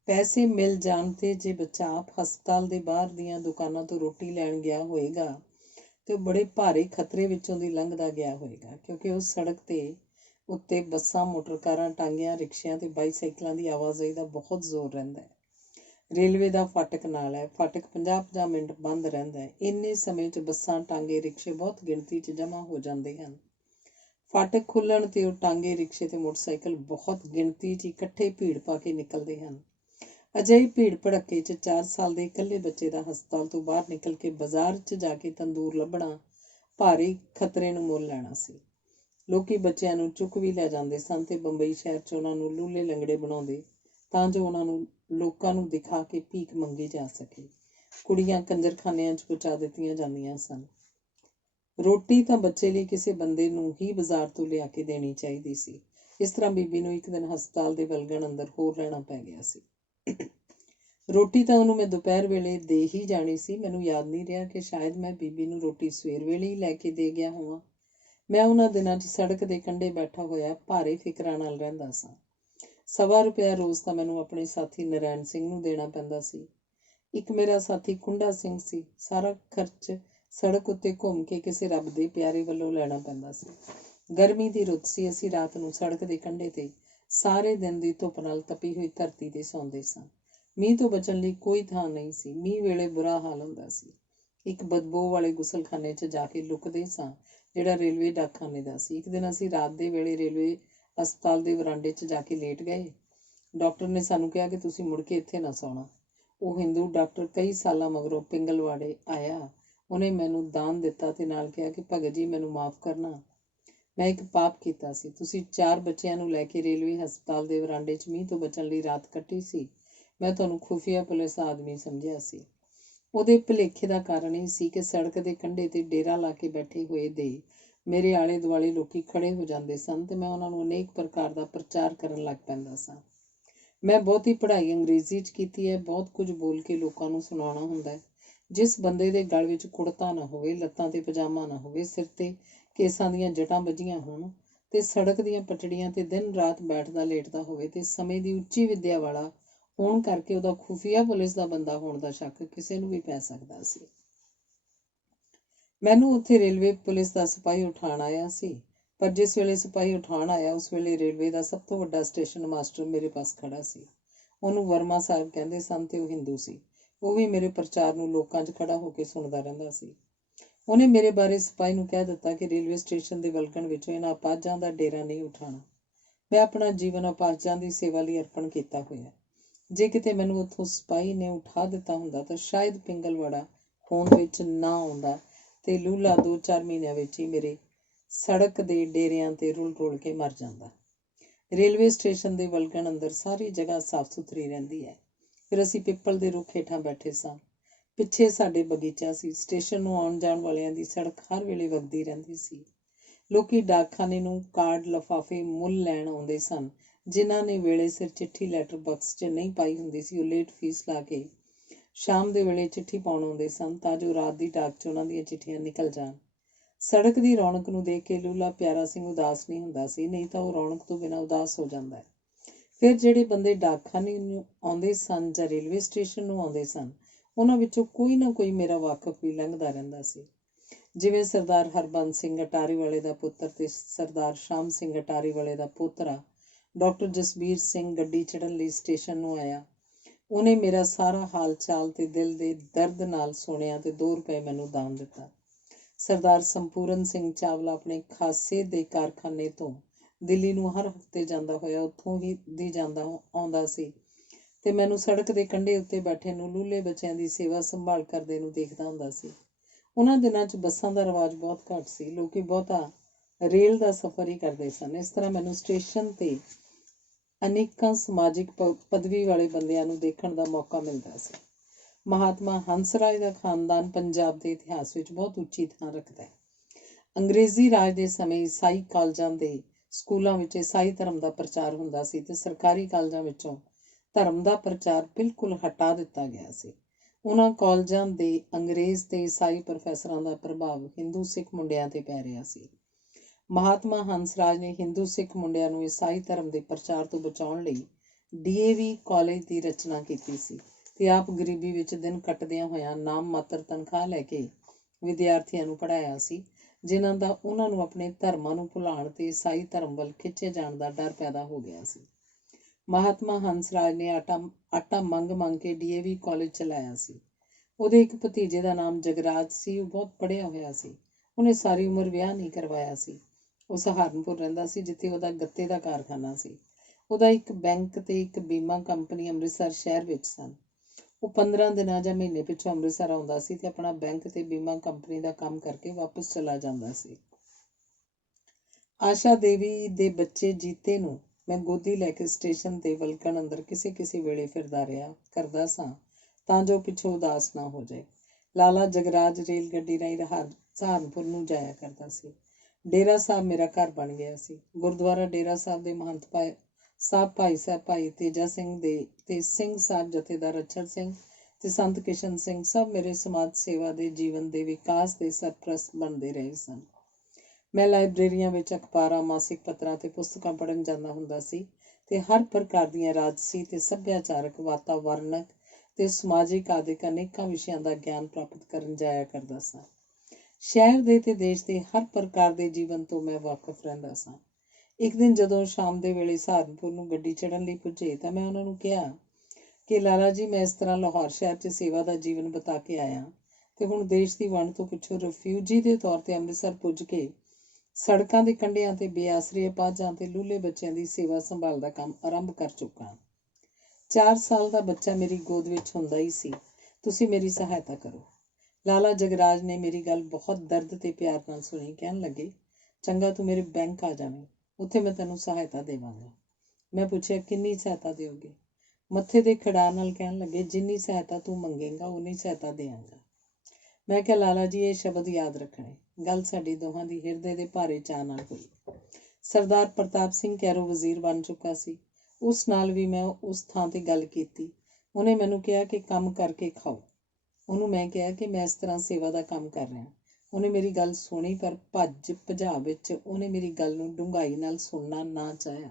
ਪੈਸੇ ਮਿਲ ਜਾਣ 'ਤੇ ਜੇ ਬੱਚਾ ਆਪ ਹਸਪਤਾਲ ਦੇ ਬਾਹਰ ਦੀਆਂ ਦੁਕਾਨਾਂ ਤੋਂ ਰੋਟੀ ਲੈਣ ਗਿਆ ਹੋਏਗਾ ਅਤੇ ਉਹ ਬੜੇ ਭਾਰੇ ਖਤਰੇ ਵਿੱਚੋਂ ਦੀ ਲੰਘਦਾ ਗਿਆ ਹੋਏਗਾ, ਕਿਉਂਕਿ ਉਸ ਸੜਕ 'ਤੇ ਉੱਤੇ ਬੱਸਾਂ, ਮੋਟਰ ਕਾਰਾਂ, ਟਾਂਗਿਆਂ, ਰਿਕਸ਼ਿਆਂ ਅਤੇ ਬਾਈਸਾਈਕਲਾਂ ਦੀ ਆਵਾਜਾਈ ਦਾ ਬਹੁਤ ਜ਼ੋਰ ਰਹਿੰਦਾ ਹੈ। ਰੇਲਵੇ ਦਾ ਫਾਟਕ ਨਾਲ ਹੈ। ਫਾਟਕ 50-50 ਮਿੰਟ ਬੰਦ ਰਹਿੰਦਾ ਹੈ। ਇੰਨੇ ਸਮੇਂ 'ਚ ਬੱਸਾਂ, ਟਾਂਗੇ, ਰਿਕਸ਼ੇ ਬਹੁਤ ਗਿਣਤੀ 'ਚ ਜਮ੍ਹਾਂ ਹੋ ਜਾਂਦੇ ਹਨ। ਫਾਟਕ ਖੁੱਲ੍ਹਣ 'ਤੇ ਉਹ ਟਾਂਗੇ, ਰਿਕਸ਼ੇ ਅਤੇ ਮੋਟਰਸਾਈਕਲ ਬਹੁਤ ਗਿਣਤੀ 'ਚ ਇਕੱਠੇ ਭੀੜ ਪਾ ਕੇ ਨਿਕਲਦੇ ਹਨ। ਅਜਿਹੀ ਭੀੜ ਭੜੱਕੇ 'ਚ 4 ਸਾਲ ਦੇ ਇਕੱਲੇ ਬੱਚੇ ਦਾ ਹਸਪਤਾਲ ਤੋਂ ਬਾਹਰ ਨਿਕਲ ਕੇ ਬਾਜ਼ਾਰ 'ਚ ਜਾ ਕੇ ਤੰਦੂਰ ਲੱਭਣਾ ਭਾਰੀ ਖਤਰੇ ਨੂੰ ਮੁੱਲ ਲੈਣਾ ਸੀ। ਲੋਕੀ ਬੱਚਿਆਂ ਨੂੰ ਚੁੱਕ ਵੀ ਲੈ ਜਾਂਦੇ ਸਨ ਅਤੇ ਬੰਬਈ ਸ਼ਹਿਰ 'ਚ ਉਹਨਾਂ ਨੂੰ ਲੂਲੇ ਲੰਗੜੇ ਬਣਾਉਂਦੇ ਤਾਂ ਜੋ ਉਹਨਾਂ ਨੂੰ ਲੋਕਾਂ ਨੂੰ ਦਿਖਾ ਕੇ ਭੀਖ ਮੰਗੀ ਜਾ ਸਕੇ। ਕੁੜੀਆਂ ਕੰਜਰਖਾਨਿਆਂ 'ਚ ਪਹੁੰਚਾ ਦਿੱਤੀਆਂ ਜਾਂਦੀਆਂ ਸਨ। ਰੋਟੀ ਤਾਂ ਬੱਚੇ ਲਈ ਕਿਸੇ ਬੰਦੇ ਨੂੰ ਹੀ ਬਾਜ਼ਾਰ ਤੋਂ ਲਿਆ ਕੇ ਦੇਣੀ ਚਾਹੀਦੀ ਸੀ। ਇਸ ਤਰ੍ਹਾਂ ਬੀਬੀ ਨੂੰ ਇੱਕ ਦਿਨ ਹਸਪਤਾਲ ਦੇ ਵਲਗਣ ਅੰਦਰ ਹੋਰ ਰਹਿਣਾ ਪੈ ਗਿਆ ਸੀ। ਰੋਟੀ ਤਾਂ ਉਹਨੂੰ ਮੈਂ ਦੁਪਹਿਰ ਵੇਲੇ ਦੇ ਹੀ ਜਾਣੀ ਸੀ। ਮੈਨੂੰ ਯਾਦ ਨਹੀਂ ਰਿਹਾ ਕਿ ਸ਼ਾਇਦ ਮੈਂ ਬੀਬੀ ਨੂੰ ਰੋਟੀ ਸਵੇਰ ਵੇਲੇ ਹੀ ਲੈ ਕੇ ਦੇ ਗਿਆ ਹੋਵਾਂ। ਮੈਂ ਉਹਨਾਂ ਦਿਨਾਂ 'ਚ ਸੜਕ ਦੇ ਕੰਢੇ ਬੈਠਾ ਹੋਇਆ ਭਾਰੇ ਫਿਕਰਾਂ ਨਾਲ ਰਹਿੰਦਾ ਸਾਂ। $1.25 ਰੁਪਇਆ ਰੋਜ਼ ਤਾਂ ਮੈਨੂੰ ਆਪਣੇ ਸਾਥੀ ਨਰੈਣ ਸਿੰਘ ਨੂੰ ਦੇਣਾ ਪੈਂਦਾ ਸੀ। ਇੱਕ ਮੇਰਾ ਸਾਥੀ ਕੁੰਡਾ ਸਿੰਘ ਸੀ। ਸਾਰਾ ਖਰਚ ਸੜਕ ਉੱਤੇ ਘੁੰਮ ਕੇ ਕਿਸੇ ਰੱਬ ਦੇ ਪਿਆਰੇ ਵੱਲੋਂ ਲੈਣਾ ਪੈਂਦਾ ਸੀ। ਗਰਮੀ ਦੀ ਰੁੱਤ ਸੀ। ਅਸੀਂ ਰਾਤ ਨੂੰ ਸੜਕ ਦੇ ਕੰਢੇ 'ਤੇ ਸਾਰੇ ਦਿਨ ਦੀ ਧੁੱਪ ਨਾਲ ਤਪੀ ਹੋਈ ਧਰਤੀ 'ਤੇ ਸੌਂਦੇ ਸਾਂ। ਮੀਂਹ ਤੋਂ ਬਚਣ ਲਈ ਕੋਈ ਥਾਂ ਨਹੀਂ ਸੀ। ਮੀਂਹ ਵੇਲੇ ਬੁਰਾ ਹਾਲ ਹੁੰਦਾ ਸੀ। ਇੱਕ ਬਦਬੂ ਵਾਲੇ ਗੁਸਲਖਾਨੇ 'ਚ ਜਾ ਕੇ ਲੁਕਦੇ ਸਾਂ, ਜਿਹੜਾ ਰੇਲਵੇ ਡਾਕਖਾਨੇ ਦਾ ਸੀ। ਇੱਕ ਦਿਨ ਅਸੀਂ ਰਾਤ ਦੇ ਵੇਲੇ ਰੇਲਵੇ ਹਸਪਤਾਲ ਦੇ ਵਰਾਂਡੇ 'ਚ ਜਾ ਕੇ ਲੇਟ ਗਏ। ਡਾਕਟਰ ਨੇ ਸਾਨੂੰ ਕਿਹਾ ਕਿ ਤੁਸੀਂ ਮੁੜ ਕੇ ਇੱਥੇ ਨਾ ਸੌਣਾ। ਉਹ ਹਿੰਦੂ ਡਾਕਟਰ ਕਈ ਸਾਲਾਂ ਮਗਰੋਂ ਪਿੰਗਲਵਾੜੇ ਆਇਆ। ਉਹਨੇ ਮੈਨੂੰ ਦਾਨ ਦਿੱਤਾ ਤੇ ਨਾਲ ਕਿਹਾ ਕਿ ਭਗਤ ਜੀ, ਮੈਨੂੰ ਮਾਫ਼ ਕਰਨਾ, ਮੈਂ ਇੱਕ ਪਾਪ ਕੀਤਾ ਸੀ। ਤੁਸੀਂ 4 ਬੱਚਿਆਂ ਨੂੰ ਲੈ ਕੇ ਰੇਲਵੇ ਹਸਪਤਾਲ ਦੇ ਵਰਾਂਡੇ 'ਚ ਮੀਂਹ ਤੋਂ ਬਚਣ ਲਈ ਰਾਤ ਕੱਟੀ ਸੀ। ਮੈਂ ਤੁਹਾਨੂੰ ਖੁਫੀਆ ਪੁਲਿਸ ਆਦਮੀ ਸਮਝਿਆ ਸੀ। ਉਹਦੇ ਭੁਲੇਖੇ ਦਾ ਕਾਰਨ ਇਹ ਸੀ ਕਿ ਸੜਕ ਦੇ ਕੰਢੇ 'ਤੇ ਡੇਰਾ ਲਾ ਕੇ ਬੈਠੇ ਹੋਏ ਦੇ ਮੇਰੇ ਆਲੇ ਦੁਆਲੇ ਲੋਕੀ ਖੜੇ ਹੋ ਜਾਂਦੇ ਸਨ ਤੇ ਮੈਂ ਉਹਨਾਂ ਨੂੰ ਅਨੇਕ ਪ੍ਰਕਾਰ ਦਾ ਪ੍ਰਚਾਰ ਕਰਨ ਲੱਗ ਪੈਂਦਾ ਸਾਂ। ਮੈਂ ਬਹੁਤੀ ਪੜ੍ਹਾਈ ਅੰਗਰੇਜ਼ੀ 'ਚ ਕੀਤੀ ਹੈ। ਬਹੁਤ ਕੁਝ ਬੋਲ ਕੇ ਲੋਕਾਂ ਨੂੰ ਸੁਣਾਉਣਾ ਹੁੰਦਾ ਹੈ। ਜਿਸ ਬੰਦੇ ਦੇ ਗਲ ਵਿੱਚ ਕੁੜਤਾ ਨਾ ਹੋਵੇ, ਲੱਤਾਂ 'ਤੇ ਪਜਾਮਾ ਨਾ ਹੋਵੇ, ਸਿਰ 'ਤੇ ਕੇਸਾਂ ਦੀਆਂ ਜਟਾਂ ਬੱਝੀਆਂ ਹੋਣ ਤੇ ਸੜਕ ਦੀਆਂ ਪਟੜੀਆਂ 'ਤੇ ਦਿਨ ਰਾਤ ਬੈਠਦਾ ਲੇਟਦਾ ਹੋਵੇ ਤੇ ਸਮੇਂ ਦੀ ਉੱਚੀ ਵਿੱਦਿਆ ਵਾਲਾ ਹੋਣ ਕਰਕੇ ਉਹਦਾ ਖੁਫੀਆ ਪੁਲਿਸ ਦਾ ਬੰਦਾ ਹੋਣ ਦਾ ਸ਼ੱਕ ਕਿਸੇ ਨੂੰ ਵੀ ਪੈ ਸਕਦਾ ਸੀ। ਮੈਨੂੰ ਉੱਥੇ ਰੇਲਵੇ ਪੁਲਿਸ ਦਾ ਸਿਪਾਹੀ ਉਠਾਉਣ ਆਇਆ ਸੀ, ਪਰ ਜਿਸ ਵੇਲੇ ਸਿਪਾਹੀ ਉਠਾਉਣ ਆਇਆ ਉਸ ਵੇਲੇ ਰੇਲਵੇ ਦਾ ਸਭ ਤੋਂ ਵੱਡਾ ਸਟੇਸ਼ਨ ਮਾਸਟਰ ਮੇਰੇ ਪਾਸ ਖੜਾ ਸੀ। ਉਹਨੂੰ ਵਰਮਾ ਸਾਹਿਬ ਕਹਿੰਦੇ ਸਨ ਤੇ ਉਹ ਹਿੰਦੂ ਸੀ। ਉਹ ਵੀ ਮੇਰੇ ਪ੍ਰਚਾਰ ਨੂੰ ਲੋਕਾਂ 'ਚ ਖੜਾ ਹੋ ਕੇ ਸੁਣਦਾ ਰਹਿੰਦਾ ਸੀ। ਉਹਨੇ ਮੇਰੇ ਬਾਰੇ ਸਿਪਾਹੀ ਨੂੰ ਕਹਿ ਦਿੱਤਾ ਕਿ ਰੇਲਵੇ ਸਟੇਸ਼ਨ ਦੇ ਵਲਗਣ ਵਿੱਚੋਂ ਇਹਨਾਂ ਅਪਾਹਜਾਂ ਦਾ ਡੇਰਾ ਨਹੀਂ ਉਠਾਉਣਾ। ਮੈਂ ਆਪਣਾ ਜੀਵਨ ਅਪਾਹਜਾਂ ਦੀ ਸੇਵਾ ਲਈ ਅਰਪਣ ਕੀਤਾ ਹੋਇਆ। ਜੇ ਕਿਤੇ ਮੈਨੂੰ ਉੱਥੋਂ ਸਿਪਾਹੀ ਨੇ ਉਠਾ ਦਿੱਤਾ ਹੁੰਦਾ ਤਾਂ ਸ਼ਾਇਦ ਪਿੰਗਲਵਾੜਾ ਹੋਂਦ ਵਿੱਚ ਨਾ ਆਉਂਦਾ ਤੇ ਲੂਲਾ 2-4 ਮਹੀਨਿਆਂ ਵਿੱਚ ਹੀ ਮੇਰੇ ਸੜਕ ਦੇ ਡੇਰਿਆਂ 'ਤੇ ਰੁਲ ਕੇ ਮਰ ਜਾਂਦਾ। ਰੇਲਵੇ ਸਟੇਸ਼ਨ ਦੇ ਵਲਗਣ ਅੰਦਰ ਸਾਰੀ ਜਗ੍ਹਾ ਸਾਫ਼ ਸੁਥਰੀ ਰਹਿੰਦੀ ਹੈ। ਫਿਰ ਅਸੀਂ ਪਿੱਪਲ ਦੇ ਰੁੱਖ ਹੇਠਾਂ ਬੈਠੇ ਸਾਂ। ਪਿੱਛੇ ਸਾਡੇ ਬਗੀਚਾ ਸੀ। ਸਟੇਸ਼ਨ ਨੂੰ ਆਉਣ ਜਾਣ ਵਾਲਿਆਂ ਦੀ ਸੜਕ ਹਰ ਵੇਲੇ ਵਗਦੀ ਰਹਿੰਦੀ ਸੀ। ਲੋਕੀ ਡਾਕਖਾਨੇ ਨੂੰ ਕਾਰਡ ਲਿਫਾਫੇ ਮੁੱਲ ਲੈਣ ਆਉਂਦੇ ਸਨ। ਜਿਨ੍ਹਾਂ ਨੇ ਵੇਲੇ ਸਿਰ ਚਿੱਠੀ ਲੈਟਰ ਬਾਕਸ 'ਚ ਨਹੀਂ ਪਾਈ ਹੁੰਦੀ ਸੀ, ਉਹ ਲੇਟ ਫੀਸ ਲਾ ਕੇ ਸ਼ਾਮ ਦੇ ਵੇਲੇ ਚਿੱਠੀ ਪਾਉਣ ਆਉਂਦੇ ਸਨ ਤਾਂ ਜੋ ਰਾਤ ਦੀ ਡਾਕ 'ਚ ਉਹਨਾਂ ਦੀਆਂ ਚਿੱਠੀਆਂ ਨਿਕਲ ਜਾਣ। ਸੜਕ ਦੀ ਰੌਣਕ ਨੂੰ ਦੇਖ ਕੇ ਲੂਲਾ ਪਿਆਰਾ ਸਿੰਘ ਉਦਾਸ ਨਹੀਂ ਹੁੰਦਾ ਸੀ, ਨਹੀਂ ਤਾਂ ਉਹ ਰੌਣਕ ਤੋਂ ਬਿਨਾਂ ਉਦਾਸ ਹੋ ਜਾਂਦਾ ਹੈ। ਫਿਰ ਜਿਹੜੇ ਬੰਦੇ ਡਾਕਖਾਨੇ ਨੂੰ ਆਉਂਦੇ ਸਨ ਜਾਂ ਰੇਲਵੇ ਸਟੇਸ਼ਨ ਨੂੰ ਆਉਂਦੇ ਸਨ, ਉਹਨਾਂ ਵਿੱਚੋਂ ਕੋਈ ਨਾ ਕੋਈ ਮੇਰਾ ਵਾਕਫ ਵੀ ਲੰਘਦਾ ਰਹਿੰਦਾ ਸੀ। ਜਿਵੇਂ ਸਰਦਾਰ ਹਰਬੰਸ ਸਿੰਘ ਅਟਾਰੀ ਵਾਲੇ ਦਾ ਪੁੱਤਰ ਤੇ ਸਰਦਾਰ ਸ਼ਾਮ ਸਿੰਘ ਅਟਾਰੀ ਵਾਲੇ ਦਾ ਪੋਤਰਾ ਡਾਕਟਰ ਜਸਬੀਰ ਸਿੰਘ ਗੱਡੀ ਚੜ੍ਹਨ ਲਈ ਸਟੇਸ਼ਨ ਨੂੰ ਆਇਆ। ਉਹਨੇ ਮੇਰਾ ਸਾਰਾ ਹਾਲ ਚਾਲ ਤੇ ਦਿਲ ਦੇ ਦਰਦ ਨਾਲ ਸੁਣਿਆ ਤੇ 2 ਰੁਪਏ ਮੈਨੂੰ ਦਾਨ ਦਿੱਤਾ। ਸਰਦਾਰ ਸੰਪੂਰਨ ਸਿੰਘ ਚਾਵਲਾ ਆਪਣੇ ਖਾਸੇ ਦੇ ਕਾਰਖਾਨੇ ਤੋਂ ਦਿੱਲੀ ਨੂੰ ਹਰ ਹਫ਼ਤੇ ਜਾਂਦਾ ਹੋਇਆ ਉੱਥੋਂ ਹੀ ਦੀ ਆਉਂਦਾ ਸੀ ਤੇ ਮੈਨੂੰ ਸੜਕ ਦੇ ਕੰਢੇ ਉੱਤੇ ਬੈਠੇ ਨੂੰ ਲੂਲੇ ਬੱਚਿਆਂ ਦੀ ਸੇਵਾ ਸੰਭਾਲ ਕਰਦੇ ਨੂੰ ਦੇਖਦਾ ਹੁੰਦਾ ਸੀ। ਉਹਨਾਂ ਦਿਨਾਂ 'ਚ ਬੱਸਾਂ ਦਾ ਰਿਵਾਜ ਬਹੁਤ ਘੱਟ ਸੀ। ਲੋਕੀ ਬਹੁਤਾ ਰੇਲ ਦਾ ਸਫ਼ਰ ਹੀ ਕਰਦੇ ਸਨ। ਇਸ ਤਰ੍ਹਾਂ ਮੈਨੂੰ ਸਟੇਸ਼ਨ 'ਤੇ ਅਨੇਕਾਂ ਸਮਾਜਿਕ ਪਦਵੀ ਵਾਲੇ ਬੰਦਿਆਂ ਨੂੰ ਦੇਖਣ ਦਾ ਮੌਕਾ ਮਿਲਦਾ ਸੀ। ਮਹਾਤਮਾ ਹੰਸਰਾਜ ਦਾ ਖਾਨਦਾਨ ਪੰਜਾਬ ਦੇ ਇਤਿਹਾਸ ਵਿੱਚ ਬਹੁਤ ਉੱਚੀ ਥਾਂ ਰੱਖਦਾ ਹੈ। ਅੰਗਰੇਜ਼ੀ ਰਾਜ ਦੇ ਸਮੇਂ ਈਸਾਈ ਕਾਲਜਾਂ ਦੇ ਸਕੂਲਾਂ ਵਿੱਚ ਈਸਾਈ ਧਰਮ ਦਾ ਪ੍ਰਚਾਰ ਹੁੰਦਾ ਸੀ ਤੇ ਸਰਕਾਰੀ ਕਾਲਜਾਂ ਵਿੱਚੋਂ ਧਰਮ ਦਾ ਪ੍ਰਚਾਰ ਬਿਲਕੁਲ ਹਟਾ ਦਿੱਤਾ ਗਿਆ ਸੀ। ਉਹਨਾਂ ਕਾਲਜਾਂ ਦੇ ਅੰਗਰੇਜ਼ ਤੇ ਈਸਾਈ ਪ੍ਰੋਫੈਸਰਾਂ ਦਾ ਪ੍ਰਭਾਵ ਹਿੰਦੂ ਸਿੱਖ ਮੁੰਡਿਆਂ 'ਤੇ ਪੈ ਰਿਹਾ ਸੀ। ਮਹਾਤਮਾ ਹੰਸਰਾਜ ਨੇ ਹਿੰਦੂ ਸਿੱਖ ਮੁੰਡਿਆਂ ਨੂੰ ਈਸਾਈ ਧਰਮ ਦੇ ਪ੍ਰਚਾਰ ਤੋਂ ਬਚਾਉਣ ਲਈ DAV ਕਾਲਜ ਦੀ ਰਚਨਾ ਕੀਤੀ ਸੀ ਤੇ ਆਪ ਗਰੀਬੀ ਵਿੱਚ ਦਿਨ ਕੱਟਦਿਆਂ ਹੋਇਆਂ ਨਾਮ ਮਾਤਰ ਤਨਖਾਹ ਲੈ ਕੇ ਵਿਦਿਆਰਥੀਆਂ ਨੂੰ ਪੜ੍ਹਾਇਆ ਸੀ, ਜਿਨ੍ਹਾਂ ਦਾ ਉਹਨਾਂ ਨੂੰ ਆਪਣੇ ਧਰਮਾਂ ਨੂੰ ਭੁਲਾਉਣ ਤੇ ਈਸਾਈ ਧਰਮ ਵੱਲ ਖਿੱਚੇ ਜਾਣ ਦਾ ਡਰ ਪੈਦਾ ਹੋ ਗਿਆ ਸੀ। ਮਹਾਤਮਾ ਹੰਸਰਾਜ ਨੇ ਆਟਾ ਮੰਗ ਕੇ DAV ਕਾਲਜ ਚਲਾਇਆ ਸੀ। ਉਹਦੇ ਇੱਕ ਭਤੀਜੇ ਦਾ ਨਾਮ ਜਗਰਾਜ ਸੀ। ਉਹ ਬਹੁਤ ਪੜ੍ਹਿਆ ਹੋਇਆ ਸੀ। ਉਹਨੇ ਸਾਰੀ ਉਮਰ ਵਿਆਹ ਨਹੀਂ ਕਰਵਾਇਆ ਸੀ। ਉਹ ਸਹਾਰਨਪੁਰ ਰਹਿੰਦਾ ਸੀ, ਜਿੱਥੇ ਉਹਦਾ ਗੱਤੇ ਦਾ ਕਾਰਖਾਨਾ ਸੀ। ਉਹਦਾ ਇੱਕ ਬੈਂਕ ਤੇ ਇੱਕ ਬੀਮਾ ਕੰਪਨੀ ਅੰਮ੍ਰਿਤਸਰ ਸ਼ਹਿਰ ਵਿੱਚ ਸਨ। ਉਹ 15 ਦਿਨਾਂ ਜਾਂ ਮਹੀਨੇ ਪਿੱਛੋਂ ਅੰਮ੍ਰਿਤਸਰ ਆਉਂਦਾ ਸੀ ਤੇ ਆਪਣਾ ਬੈਂਕ ਤੇ ਬੀਮਾ ਕੰਪਨੀ ਦਾ ਕੰਮ ਕਰਕੇ ਵਾਪਸ ਚਲਾ ਜਾਂਦਾ ਸੀ। ਆਸ਼ਾ ਦੇਵੀ ਦੇ ਬੱਚੇ ਜੀਤੇ ਨੂੰ ਮੈਂ ਗੋਦੀ ਲੈ ਕੇ ਸਟੇਸ਼ਨ ਤੇ ਵਲਕਣ ਅੰਦਰ ਕਿਸੇ ਵੇਲੇ ਫਿਰਦਾ ਰਿਹਾ ਕਰਦਾ ਸਾਂ ਤਾਂ ਜੋ ਪਿੱਛੋਂ ਉਦਾਸ ਨਾ ਹੋ ਜਾਏ। ਲਾਲਾ ਜਗਰਾਜ ਰੇਲ ਗੱਡੀ ਰਾਹੀਂ ਸਹਾਰਨਪੁਰ ਨੂੰ ਜਾਇਆ ਕਰਦਾ ਸੀ। ਡੇਰਾ ਸਾਹਿਬ ਮੇਰਾ ਘਰ ਬਣ ਗਿਆ ਸੀ। ਗੁਰਦੁਆਰਾ ਡੇਰਾ ਸਾਹਿਬ ਦੇ ਮਹੰਤ ਭਾਈ ਸਾਹਿਬ ਭਾਈ ਤੇਜਾ ਸਿੰਘ ਤੇ ਸਿੰਘ ਸਾਹਿਬ ਜਥੇਦਾਰ ਅਛੜ ਸਿੰਘ ਤੇ ਸੰਤ ਕਿਸ਼ਨ ਸਿੰਘ ਸਭ ਮੇਰੇ ਸਮਾਜ ਸੇਵਾ ਦੇ ਜੀਵਨ ਦੇ ਵਿਕਾਸ ਦੇ ਸਰਪ੍ਰਸਤ ਬਣਦੇ ਰਹੇ ਸਨ। ਮੈਂ ਲਾਇਬ੍ਰੇਰੀਆਂ ਵਿੱਚ ਅਖਬਾਰਾਂ, ਮਾਸਿਕ ਪੱਤਰਾਂ ਤੇ ਪੁਸਤਕਾਂ ਪੜ੍ਹਨ ਜਾਂਦਾ ਹੁੰਦਾ ਸੀ ਤੇ ਹਰ ਪ੍ਰਕਾਰ ਦੀਆਂ ਰਾਜਸੀ ਤੇ ਸੱਭਿਆਚਾਰਕ, ਵਾਤਾਵਰਣਕ ਤੇ ਸਮਾਜਿਕ ਆਦਿਕ ਅਨੇਕਾਂ ਵਿਸ਼ਿਆਂ ਦਾ ਗਿਆਨ ਪ੍ਰਾਪਤ ਕਰਨ ਜਾਇਆ ਕਰਦਾ ਸਾਂ। ਸ਼ਹਿਰ ਦੇ ਤੇ ਦੇਸ਼ ਦੇ ਹਰ ਪ੍ਰਕਾਰ ਦੇ ਜੀਵਨ ਤੋਂ ਮੈਂ ਵਾਕਫ ਰਹਿੰਦਾ ਸਾਂ। ਇੱਕ ਦਿਨ ਜਦੋਂ ਸ਼ਾਮ ਦੇ ਵੇਲੇ ਸਹਾਰਨਪੁਰ ਨੂੰ ਗੱਡੀ ਚੜ੍ਹਨ ਲਈ ਪੁੱਜੇ ਤਾਂ ਮੈਂ ਉਹਨਾਂ ਨੂੰ ਕਿਹਾ ਕਿ ਲਾਲਾ ਜੀ, ਮੈਂ ਇਸ ਤਰ੍ਹਾਂ ਲਾਹੌਰ ਸ਼ਹਿਰ 'ਚ ਸੇਵਾ ਦਾ ਜੀਵਨ ਬਿਤਾ ਕੇ ਆਇਆ ਤੇ ਹੁਣ ਦੇਸ਼ ਦੀ ਵੰਡ ਤੋਂ ਪਿੱਛੋਂ ਰਿਫਿਊਜੀ ਦੇ ਤੌਰ ਤੇ ਅੰਮ੍ਰਿਤਸਰ ਪੁੱਜ ਕੇ ਸੜਕਾਂ ਦੇ ਕੰਢਿਆਂ ਤੇ ਬੇਆਸਰੇ ਅਪਾਹਜਾਂ ਤੇ ਲੂਲੇ ਬੱਚਿਆਂ ਦੀ ਸੇਵਾ ਸੰਭਾਲ ਦਾ ਕੰਮ ਆਰੰਭ ਕਰ ਚੁੱਕਾ ਹਾਂ। 4 ਸਾਲ ਦਾ ਬੱਚਾ ਮੇਰੀ ਗੋਦ ਵਿੱਚ ਹੁੰਦਾ ਹੀ ਸੀ। ਤੁਸੀਂ ਮੇਰੀ ਸਹਾਇਤਾ ਕਰੋ। ਲਾਲਾ ਜਗਰਾਜ ਨੇ ਮੇਰੀ ਗੱਲ ਬਹੁਤ ਦਰਦ ਤੇ ਪਿਆਰ ਨਾਲ ਸੁਣੀ। ਕਹਿਣ ਲੱਗੇ, ਚੰਗਾ ਤੂੰ ਮੇਰੇ ਬੈਂਕ ਆ ਜਾਵੇਂ, ਉੱਥੇ ਮੈਂ ਤੈਨੂੰ ਸਹਾਇਤਾ ਦੇਵਾਂਗਾ। ਮੈਂ ਪੁੱਛਿਆ, ਕਿੰਨੀ ਸਹਾਇਤਾ ਦਿਓਗੇ? ਮੱਥੇ ਦੇ ਖਿਡਾਰ ਨਾਲ ਕਹਿਣ ਲੱਗੇ, ਜਿੰਨੀ ਸਹਾਇਤਾ ਤੂੰ ਮੰਗੇਗਾ ਉਨੀ ਸਹਾਇਤਾ ਦੇਵਾਂਗਾ। ਮੈਂ ਕਿਹਾ, ਲਾਲਾ ਜੀ ਇਹ ਸ਼ਬਦ ਯਾਦ ਰੱਖਣੇ। ਗੱਲ ਸਾਡੀ ਦੋਹਾਂ ਦੀ ਹਿਰਦੇ ਦੇ ਭਾਰੇ ਚਾਅ ਨਾਲ ਹੋਈ। ਸਰਦਾਰ ਪ੍ਰਤਾਪ ਸਿੰਘ ਕੈਰੋਂ ਵਜ਼ੀਰ ਬਣ ਚੁੱਕਾ ਸੀ। ਉਸ ਨਾਲ ਵੀ ਮੈਂ ਉਸ ਥਾਂ ਤੇ ਗੱਲ ਕੀਤੀ। ਉਹਨੇ ਮੈਨੂੰ ਕਿਹਾ ਕਿ ਕੰਮ ਕਰਕੇ ਖਾਓ। ਉਹਨੂੰ ਮੈਂ ਕਿਹਾ ਕਿ ਮੈਂ ਇਸ ਤਰ੍ਹਾਂ ਸੇਵਾ ਦਾ ਕੰਮ ਕਰ ਰਿਹਾ। ਉਹਨੇ ਮੇਰੀ ਗੱਲ ਸੁਣੀ, ਪਰ ਭੱਜ ਭਜਾ ਵਿੱਚ ਉਹਨੇ ਮੇਰੀ ਗੱਲ ਨੂੰ ਡੂੰਘਾਈ ਨਾਲ ਸੁਣਨਾ ਨਾ ਚਾਹਿਆ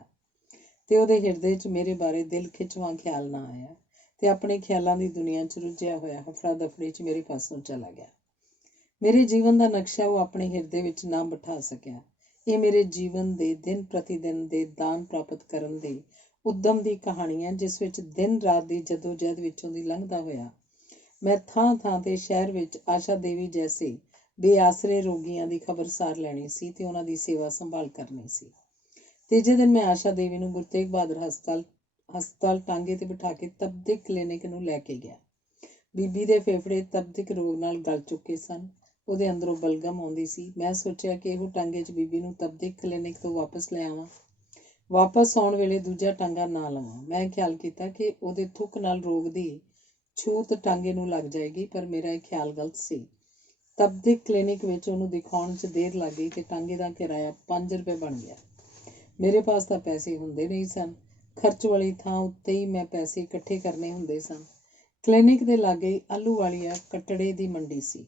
ਤੇ ਉਹਦੇ ਹਿਰਦੇ 'ਚ ਮੇਰੇ ਬਾਰੇ ਦਿਲ ਖਿੱਚਵਾਂ ਖਿਆਲ ਨਾ ਆਇਆ ਤੇ ਆਪਣੇ ਖਿਆਲਾਂ ਦੀ ਦੁਨੀਆ 'ਚ ਰੁੱਝਿਆ ਹੋਇਆ ਹਫੜਾ ਦਫੜੀ 'ਚ ਮੇਰੇ ਪਾਸੋਂ ਚਲਾ ਗਿਆ। ਮੇਰੇ ਜੀਵਨ ਦਾ ਨਕਸ਼ਾ ਉਹ ਆਪਣੇ ਹਿਰਦੇ ਵਿੱਚ ਨਾ ਬਿਠਾ ਸਕਿਆ। ਇਹ ਮੇਰੇ ਜੀਵਨ ਦੇ ਦਿਨ ਪ੍ਰਤੀ ਦਿਨ ਦੇ ਦਾਨ ਪ੍ਰਾਪਤ ਕਰਨ ਦੇ ਉਦਮ ਦੀ ਕਹਾਣੀ ਹੈ, ਜਿਸ ਵਿੱਚ ਦਿਨ ਰਾਤ ਦੀ ਜਦੋਜਹਿਦ ਵਿੱਚੋਂ ਦੀ ਲੰਘਦਾ ਹੋਇਆ ਮੈਂ ਥਾਂ ਥਾਂ ਤੇ ਸ਼ਹਿਰ ਵਿੱਚ ਆਸ਼ਾ ਦੇਵੀ ਜੈਸੇ ਬੇਆਸਰੇ ਰੋਗੀਆਂ ਦੀ ਖਬਰਸਾਰ ਲੈਣੀ ਸੀ ਤੇ ਉਹਨਾਂ ਦੀ ਸੇਵਾ ਸੰਭਾਲ ਕਰਨੀ ਸੀ। ਤੀਜੇ ਦਿਨ ਮੈਂ ਆਸ਼ਾ ਦੇਵੀ ਨੂੰ ਗੁਰੂ ਤੇਗ ਬਹਾਦਰ ਹਸਪਤਾਲ ਟਾਂਗੇ ਤੇ ਬਿਠਾ ਕੇ ਤਬਦੀਕ ਕਲੀਨਿਕ ਨੂੰ ਲੈ ਕੇ ਗਿਆ। ਬੀਬੀ ਦੇ ਫੇਫੜੇ ਤਬਦੀਕ ਰੋਗ ਨਾਲ ਗਲ ਚੁੱਕੇ ਸਨ। ਉਹਦੇ ਅੰਦਰੋਂ ਬਲਗਮ ਆਉਂਦੀ ਸੀ। ਮੈਂ ਸੋਚਿਆ ਕਿ ਇਹੋ ਟਾਂਗੇ 'ਚ ਬੀਬੀ ਨੂੰ ਤਬਦੀਕ ਕਲੀਨਿਕ ਤੋਂ ਵਾਪਸ ਲੈ ਆਵਾਂ। ਵਾਪਸ ਆਉਣ ਵੇਲੇ ਦੂਜਾ ਟਾਂਗਾ ਨਾ ਲਵਾਂ। ਮੈਂ ਖਿਆਲ ਕੀਤਾ ਕਿ ਉਹਦੇ ਥੁੱਕ ਨਾਲ ਰੋਗ ਦੀ ਛੂਤ ਟਾਂਗੇ ਨੂੰ ਲੱਗ ਜਾਏਗੀ, ਪਰ ਮੇਰਾ ਇਹ ਖਿਆਲ ਗਲਤ ਸੀ। ਤਬਦੀਕ ਕਲੀਨਿਕ ਵਿੱਚ ਉਹਨੂੰ ਦਿਖਾਉਣ 'ਚ ਦੇਰ ਲੱਗ ਗਈ ਤੇ ਟਾਂਗੇ ਦਾ ਕਿਰਾਇਆ 5 ਰੁਪਏ ਬਣ ਗਿਆ। ਮੇਰੇ ਪਾਸ ਤਾਂ ਪੈਸੇ ਹੁੰਦੇ ਨਹੀਂ ਸਨ। ਖਰਚ ਵਾਲੀ ਥਾਂ ਉੱਤੇ ਹੀ ਮੈਂ ਪੈਸੇ ਇਕੱਠੇ ਕਰਨੇ ਹੁੰਦੇ ਸਨ। ਕਲੀਨਿਕ ਦੇ ਲਾਗੇ ਆਲੂ ਵਾਲੀਆ ਕੱਟੜੇ ਦੀ ਮੰਡੀ ਸੀ।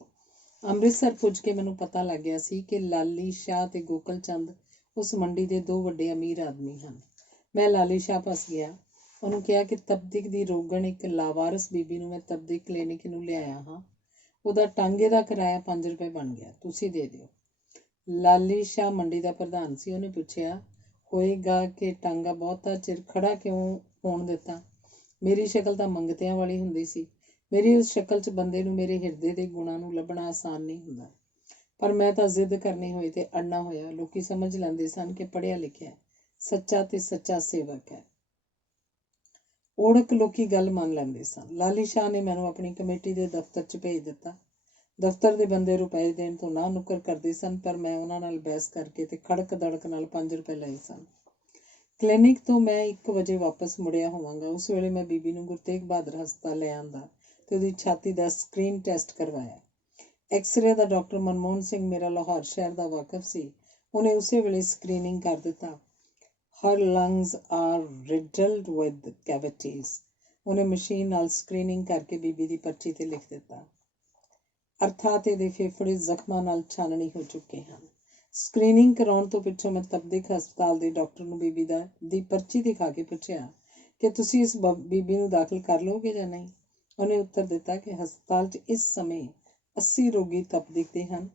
ਅੰਮ੍ਰਿਤਸਰ ਪੁੱਜ ਕੇ ਮੈਨੂੰ ਪਤਾ ਲੱਗ ਗਿਆ ਸੀ ਕਿ ਲਾਲੀ ਸ਼ਾਹ ਤੇ ਗੋਕਲ ਚੰਦ ਉਸ ਮੰਡੀ ਦੇ 2 ਵੱਡੇ ਅਮੀਰ ਆਦਮੀ ਹਨ। ਮੈਂ ਲਾਲੀ ਸ਼ਾਹ ਪਾਸ ਗਿਆ। ਉਹਨੂੰ ਕਿਹਾ ਕਿ ਤਬਦੀਕ ਦੀ ਰੋਗਣ ਇੱਕ ਲਾਵਾਰਸ ਬੀਬੀ ਨੂੰ ਮੈਂ ਤਬਦੀਕ ਕਲੀਨਿਕ ਨੂੰ ਲਿਆਇਆ ਹਾਂ। ਉਹਦਾ ਟਾਂਗੇ ਦਾ ਕਿਰਾਇਆ 5 ਰੁਪਏ ਬਣ ਗਿਆ, ਤੁਸੀਂ ਦੇ ਦਿਓ। ਲਾਲੀ ਸ਼ਾਹ ਮੰਡੀ ਦਾ ਪ੍ਰਧਾਨ ਸੀ। ਉਹਨੇ ਪੁੱਛਿਆ, ਹੋਏਗਾ ਕਿ ਟਾਂਗਾ ਬਹੁਤਾ ਚਿਰ ਖੜਾ ਕਿਉਂ ਹੋਣ ਦਿੱਤਾ? ਮੇਰੀ ਸ਼ਕਲ ਤਾਂ ਮੰਗਤਿਆਂ ਵਾਲੀ ਹੁੰਦੀ ਸੀ। ਮੇਰੀ ਉਸ ਸ਼ਕਲ 'ਚ ਬੰਦੇ ਨੂੰ ਮੇਰੇ ਹਿਰਦੇ ਦੇ ਗੁਣਾਂ ਨੂੰ ਲੱਭਣਾ ਆਸਾਨ ਨਹੀਂ ਹੁੰਦਾ, ਪਰ ਮੈਂ ਤਾਂ ਜ਼ਿੱਦ ਕਰਨੀ ਹੋਈ ਤੇ ਅੜਨਾ ਹੋਇਆ। ਲੋਕੀ ਸਮਝ ਲੈਂਦੇ ਸਨ ਕਿ ਪੜ੍ਹਿਆ ਲਿਖਿਆ, ਸੱਚਾ ਤੇ ਸੱਚਾ ਸੇਵਕ ਹੈ। ਓੜਕ ਲੋਕੀ ਗੱਲ ਮੰਨ ਲੈਂਦੇ ਸਨ। ਲਾਲੀ ਸ਼ਾਹ ਨੇ ਮੈਨੂੰ ਆਪਣੀ ਕਮੇਟੀ ਦੇ ਦਫ਼ਤਰ 'ਚ ਭੇਜ ਦਿੱਤਾ। ਦਫ਼ਤਰ ਦੇ ਬੰਦੇ ਰੁਪਏ ਦੇਣ ਤੋਂ ਨਾ ਨੁੱਕਰ ਕਰਦੇ ਸਨ, ਪਰ ਮੈਂ ਉਹਨਾਂ ਨਾਲ ਬਹਿਸ ਕਰਕੇ ਤੇ ਖੜਕ ਦੜਕ ਨਾਲ 5 ਰੁਪਏ ਲਏ ਸਨ। ਕਲੀਨਿਕ ਤੋਂ ਮੈਂ 1 ਵਜੇ ਵਾਪਸ ਮੁੜਿਆ ਹੋਵਾਂਗਾ। ਉਸ ਵੇਲੇ ਮੈਂ ਬੀਬੀ ਨੂੰ ਗੁਰੂ ਤੇਗ ਬਹਾਦਰ ਹਸਪਤਾਲ ਲੈ ਆਂਦਾ ਤੇ ਉਹਦੀ ਛਾਤੀ ਦਾ ਸਕਰੀਨ ਟੈਸਟ ਕਰਵਾਇਆ। ਐਕਸਰੇ ਦਾ ਡਾਕਟਰ ਮਨਮੋਹਨ ਸਿੰਘ ਮੇਰਾ ਲਾਹੌਰ ਸ਼ਹਿਰ ਦਾ ਵਾਕਫ ਸੀ। ਉਹਨੇ ਉਸੇ ਵੇਲੇ ਸਕਰੀਨਿੰਗ ਕਰ ਦਿੱਤਾ। ਹਰ ਲੰਗਸ ਆਰ ਰਿਡਲਡ ਵਿਦ ਕੈਵਿਟੀਜ਼। ਉਹਨੇ ਮਸ਼ੀਨ ਨਾਲ ਸਕਰੀਨਿੰਗ ਕਰਕੇ ਬੀਬੀ ਦੀ ਪਰਚੀ ਤੇ ਲਿਖ ਦਿੱਤਾ, ਅਰਥਾਤ ਇਹਦੇ ਫੇਫੜੇ ਜ਼ਖਮਾਂ ਨਾਲ ਛਾਨਣੀ ਹੋ ਚੁੱਕੇ ਹਨ। ਸਕਰੀਨਿੰਗ ਕਰਾਉਣ ਤੋਂ ਪਿੱਛੋਂ ਮੈਂ ਤਬਦੀਕ ਹਸਪਤਾਲ ਦੇ ਡਾਕਟਰ ਨੂੰ ਬੀਬੀ ਦੀ ਪਰਚੀ ਦਿਖਾ ਕੇ ਪੁੱਛਿਆ ਕਿ ਤੁਸੀਂ ਇਸ ਬੀਬੀ ਨੂੰ ਦਾਖਲ ਕਰ ਲਓਗੇ ਜਾਂ ਨਹੀਂ। ਉਹਨੇ ਉੱਤਰ ਦਿੱਤਾ ਕਿ ਹਸਪਤਾਲ 'ਚ ਇਸ ਸਮੇਂ 80 ਰੋਗੀ ਤਬਦੀਕ ਦੇ ਹਨ।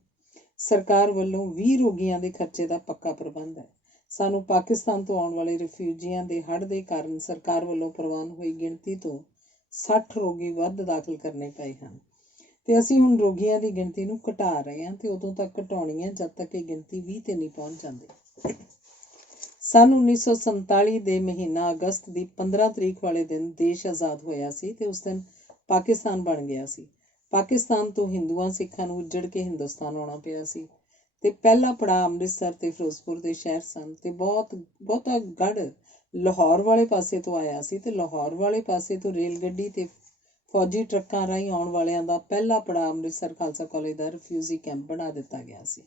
ਸਰਕਾਰ ਵੱਲੋਂ 20 ਰੋਗੀਆਂ ਦੇ ਖਰਚੇ ਦਾ ਪੱਕਾ ਪ੍ਰਬੰਧ ਹੈ। ਸਾਨੂੰ ਪਾਕਿਸਤਾਨ ਤੋਂ ਆਉਣ ਵਾਲੇ ਰਿਫਿਊਜੀਆਂ ਦੇ ਹੜ੍ਹ ਦੇ ਕਾਰਨ ਸਰਕਾਰ ਵੱਲੋਂ ਪ੍ਰਵਾਨ ਹੋਈ ਗਿਣਤੀ ਤੋਂ 60 ਰੋਗੀ ਵੱਧ ਦਾਖਲ ਕਰਨੇ ਪਏ ਹਨ ਤੇ ਅਸੀਂ ਹੁਣ ਰੋਗੀਆਂ ਦੀ ਗਿਣਤੀ ਨੂੰ ਘਟਾ ਰਹੇ ਹਾਂ ਤੇ ਉਦੋਂ ਤੱਕ ਘਟਾਉਣੀ ਹੈ ਜਦ ਤੱਕ ਇਹ ਗਿਣਤੀ 20 ਤੇ ਨਹੀਂ ਪਹੁੰਚ ਜਾਂਦੀ। ਸੰਨ 1947 ਦੇ ਮਹੀਨਾ ਅਗਸਤ ਦੀ 15 ਤਰੀਕ ਵਾਲੇ ਦਿਨ ਦੇਸ਼ ਆਜ਼ਾਦ ਹੋਇਆ ਸੀ ਤੇ ਉਸ ਦਿਨ ਪਾਕਿਸਤਾਨ ਬਣ ਗਿਆ ਸੀ। ਪਾਕਿਸਤਾਨ ਤੋਂ ਹਿੰਦੂਆਂ ਸਿੱਖਾਂ ਨੂੰ ਉੱਜੜ ਕੇ ਹਿੰਦੁਸਤਾਨ ਆਉਣਾ ਪਿਆ ਸੀ ਤੇ ਪਹਿਲਾ ਪੜਾਅ ਅੰਮ੍ਰਿਤਸਰ ਤੇ ਫਿਰੋਜ਼ਪੁਰ ਦੇ ਸ਼ਹਿਰ ਸਨ ਤੇ ਬਹੁਤਾ ਗੜ੍ਹ ਲਾਹੌਰ ਵਾਲੇ ਪਾਸੇ ਤੋਂ ਆਇਆ ਸੀ ਤੇ ਲਾਹੌਰ ਵਾਲੇ ਪਾਸੇ ਤੋਂ ਰੇਲ ਗੱਡੀ ਤੇ ਫੌਜੀ ਟਰੱਕਾਂ ਰਾਹੀਂ ਆਉਣ ਵਾਲਿਆਂ ਦਾ ਪਹਿਲਾ ਪੜਾਅ ਅੰਮ੍ਰਿਤਸਰ ਖਾਲਸਾ ਕਾਲਜ ਦਾ ਰਿਫਿਊਜੀ ਕੈਂਪ ਬਣਾ ਦਿੱਤਾ ਗਿਆ ਸੀ।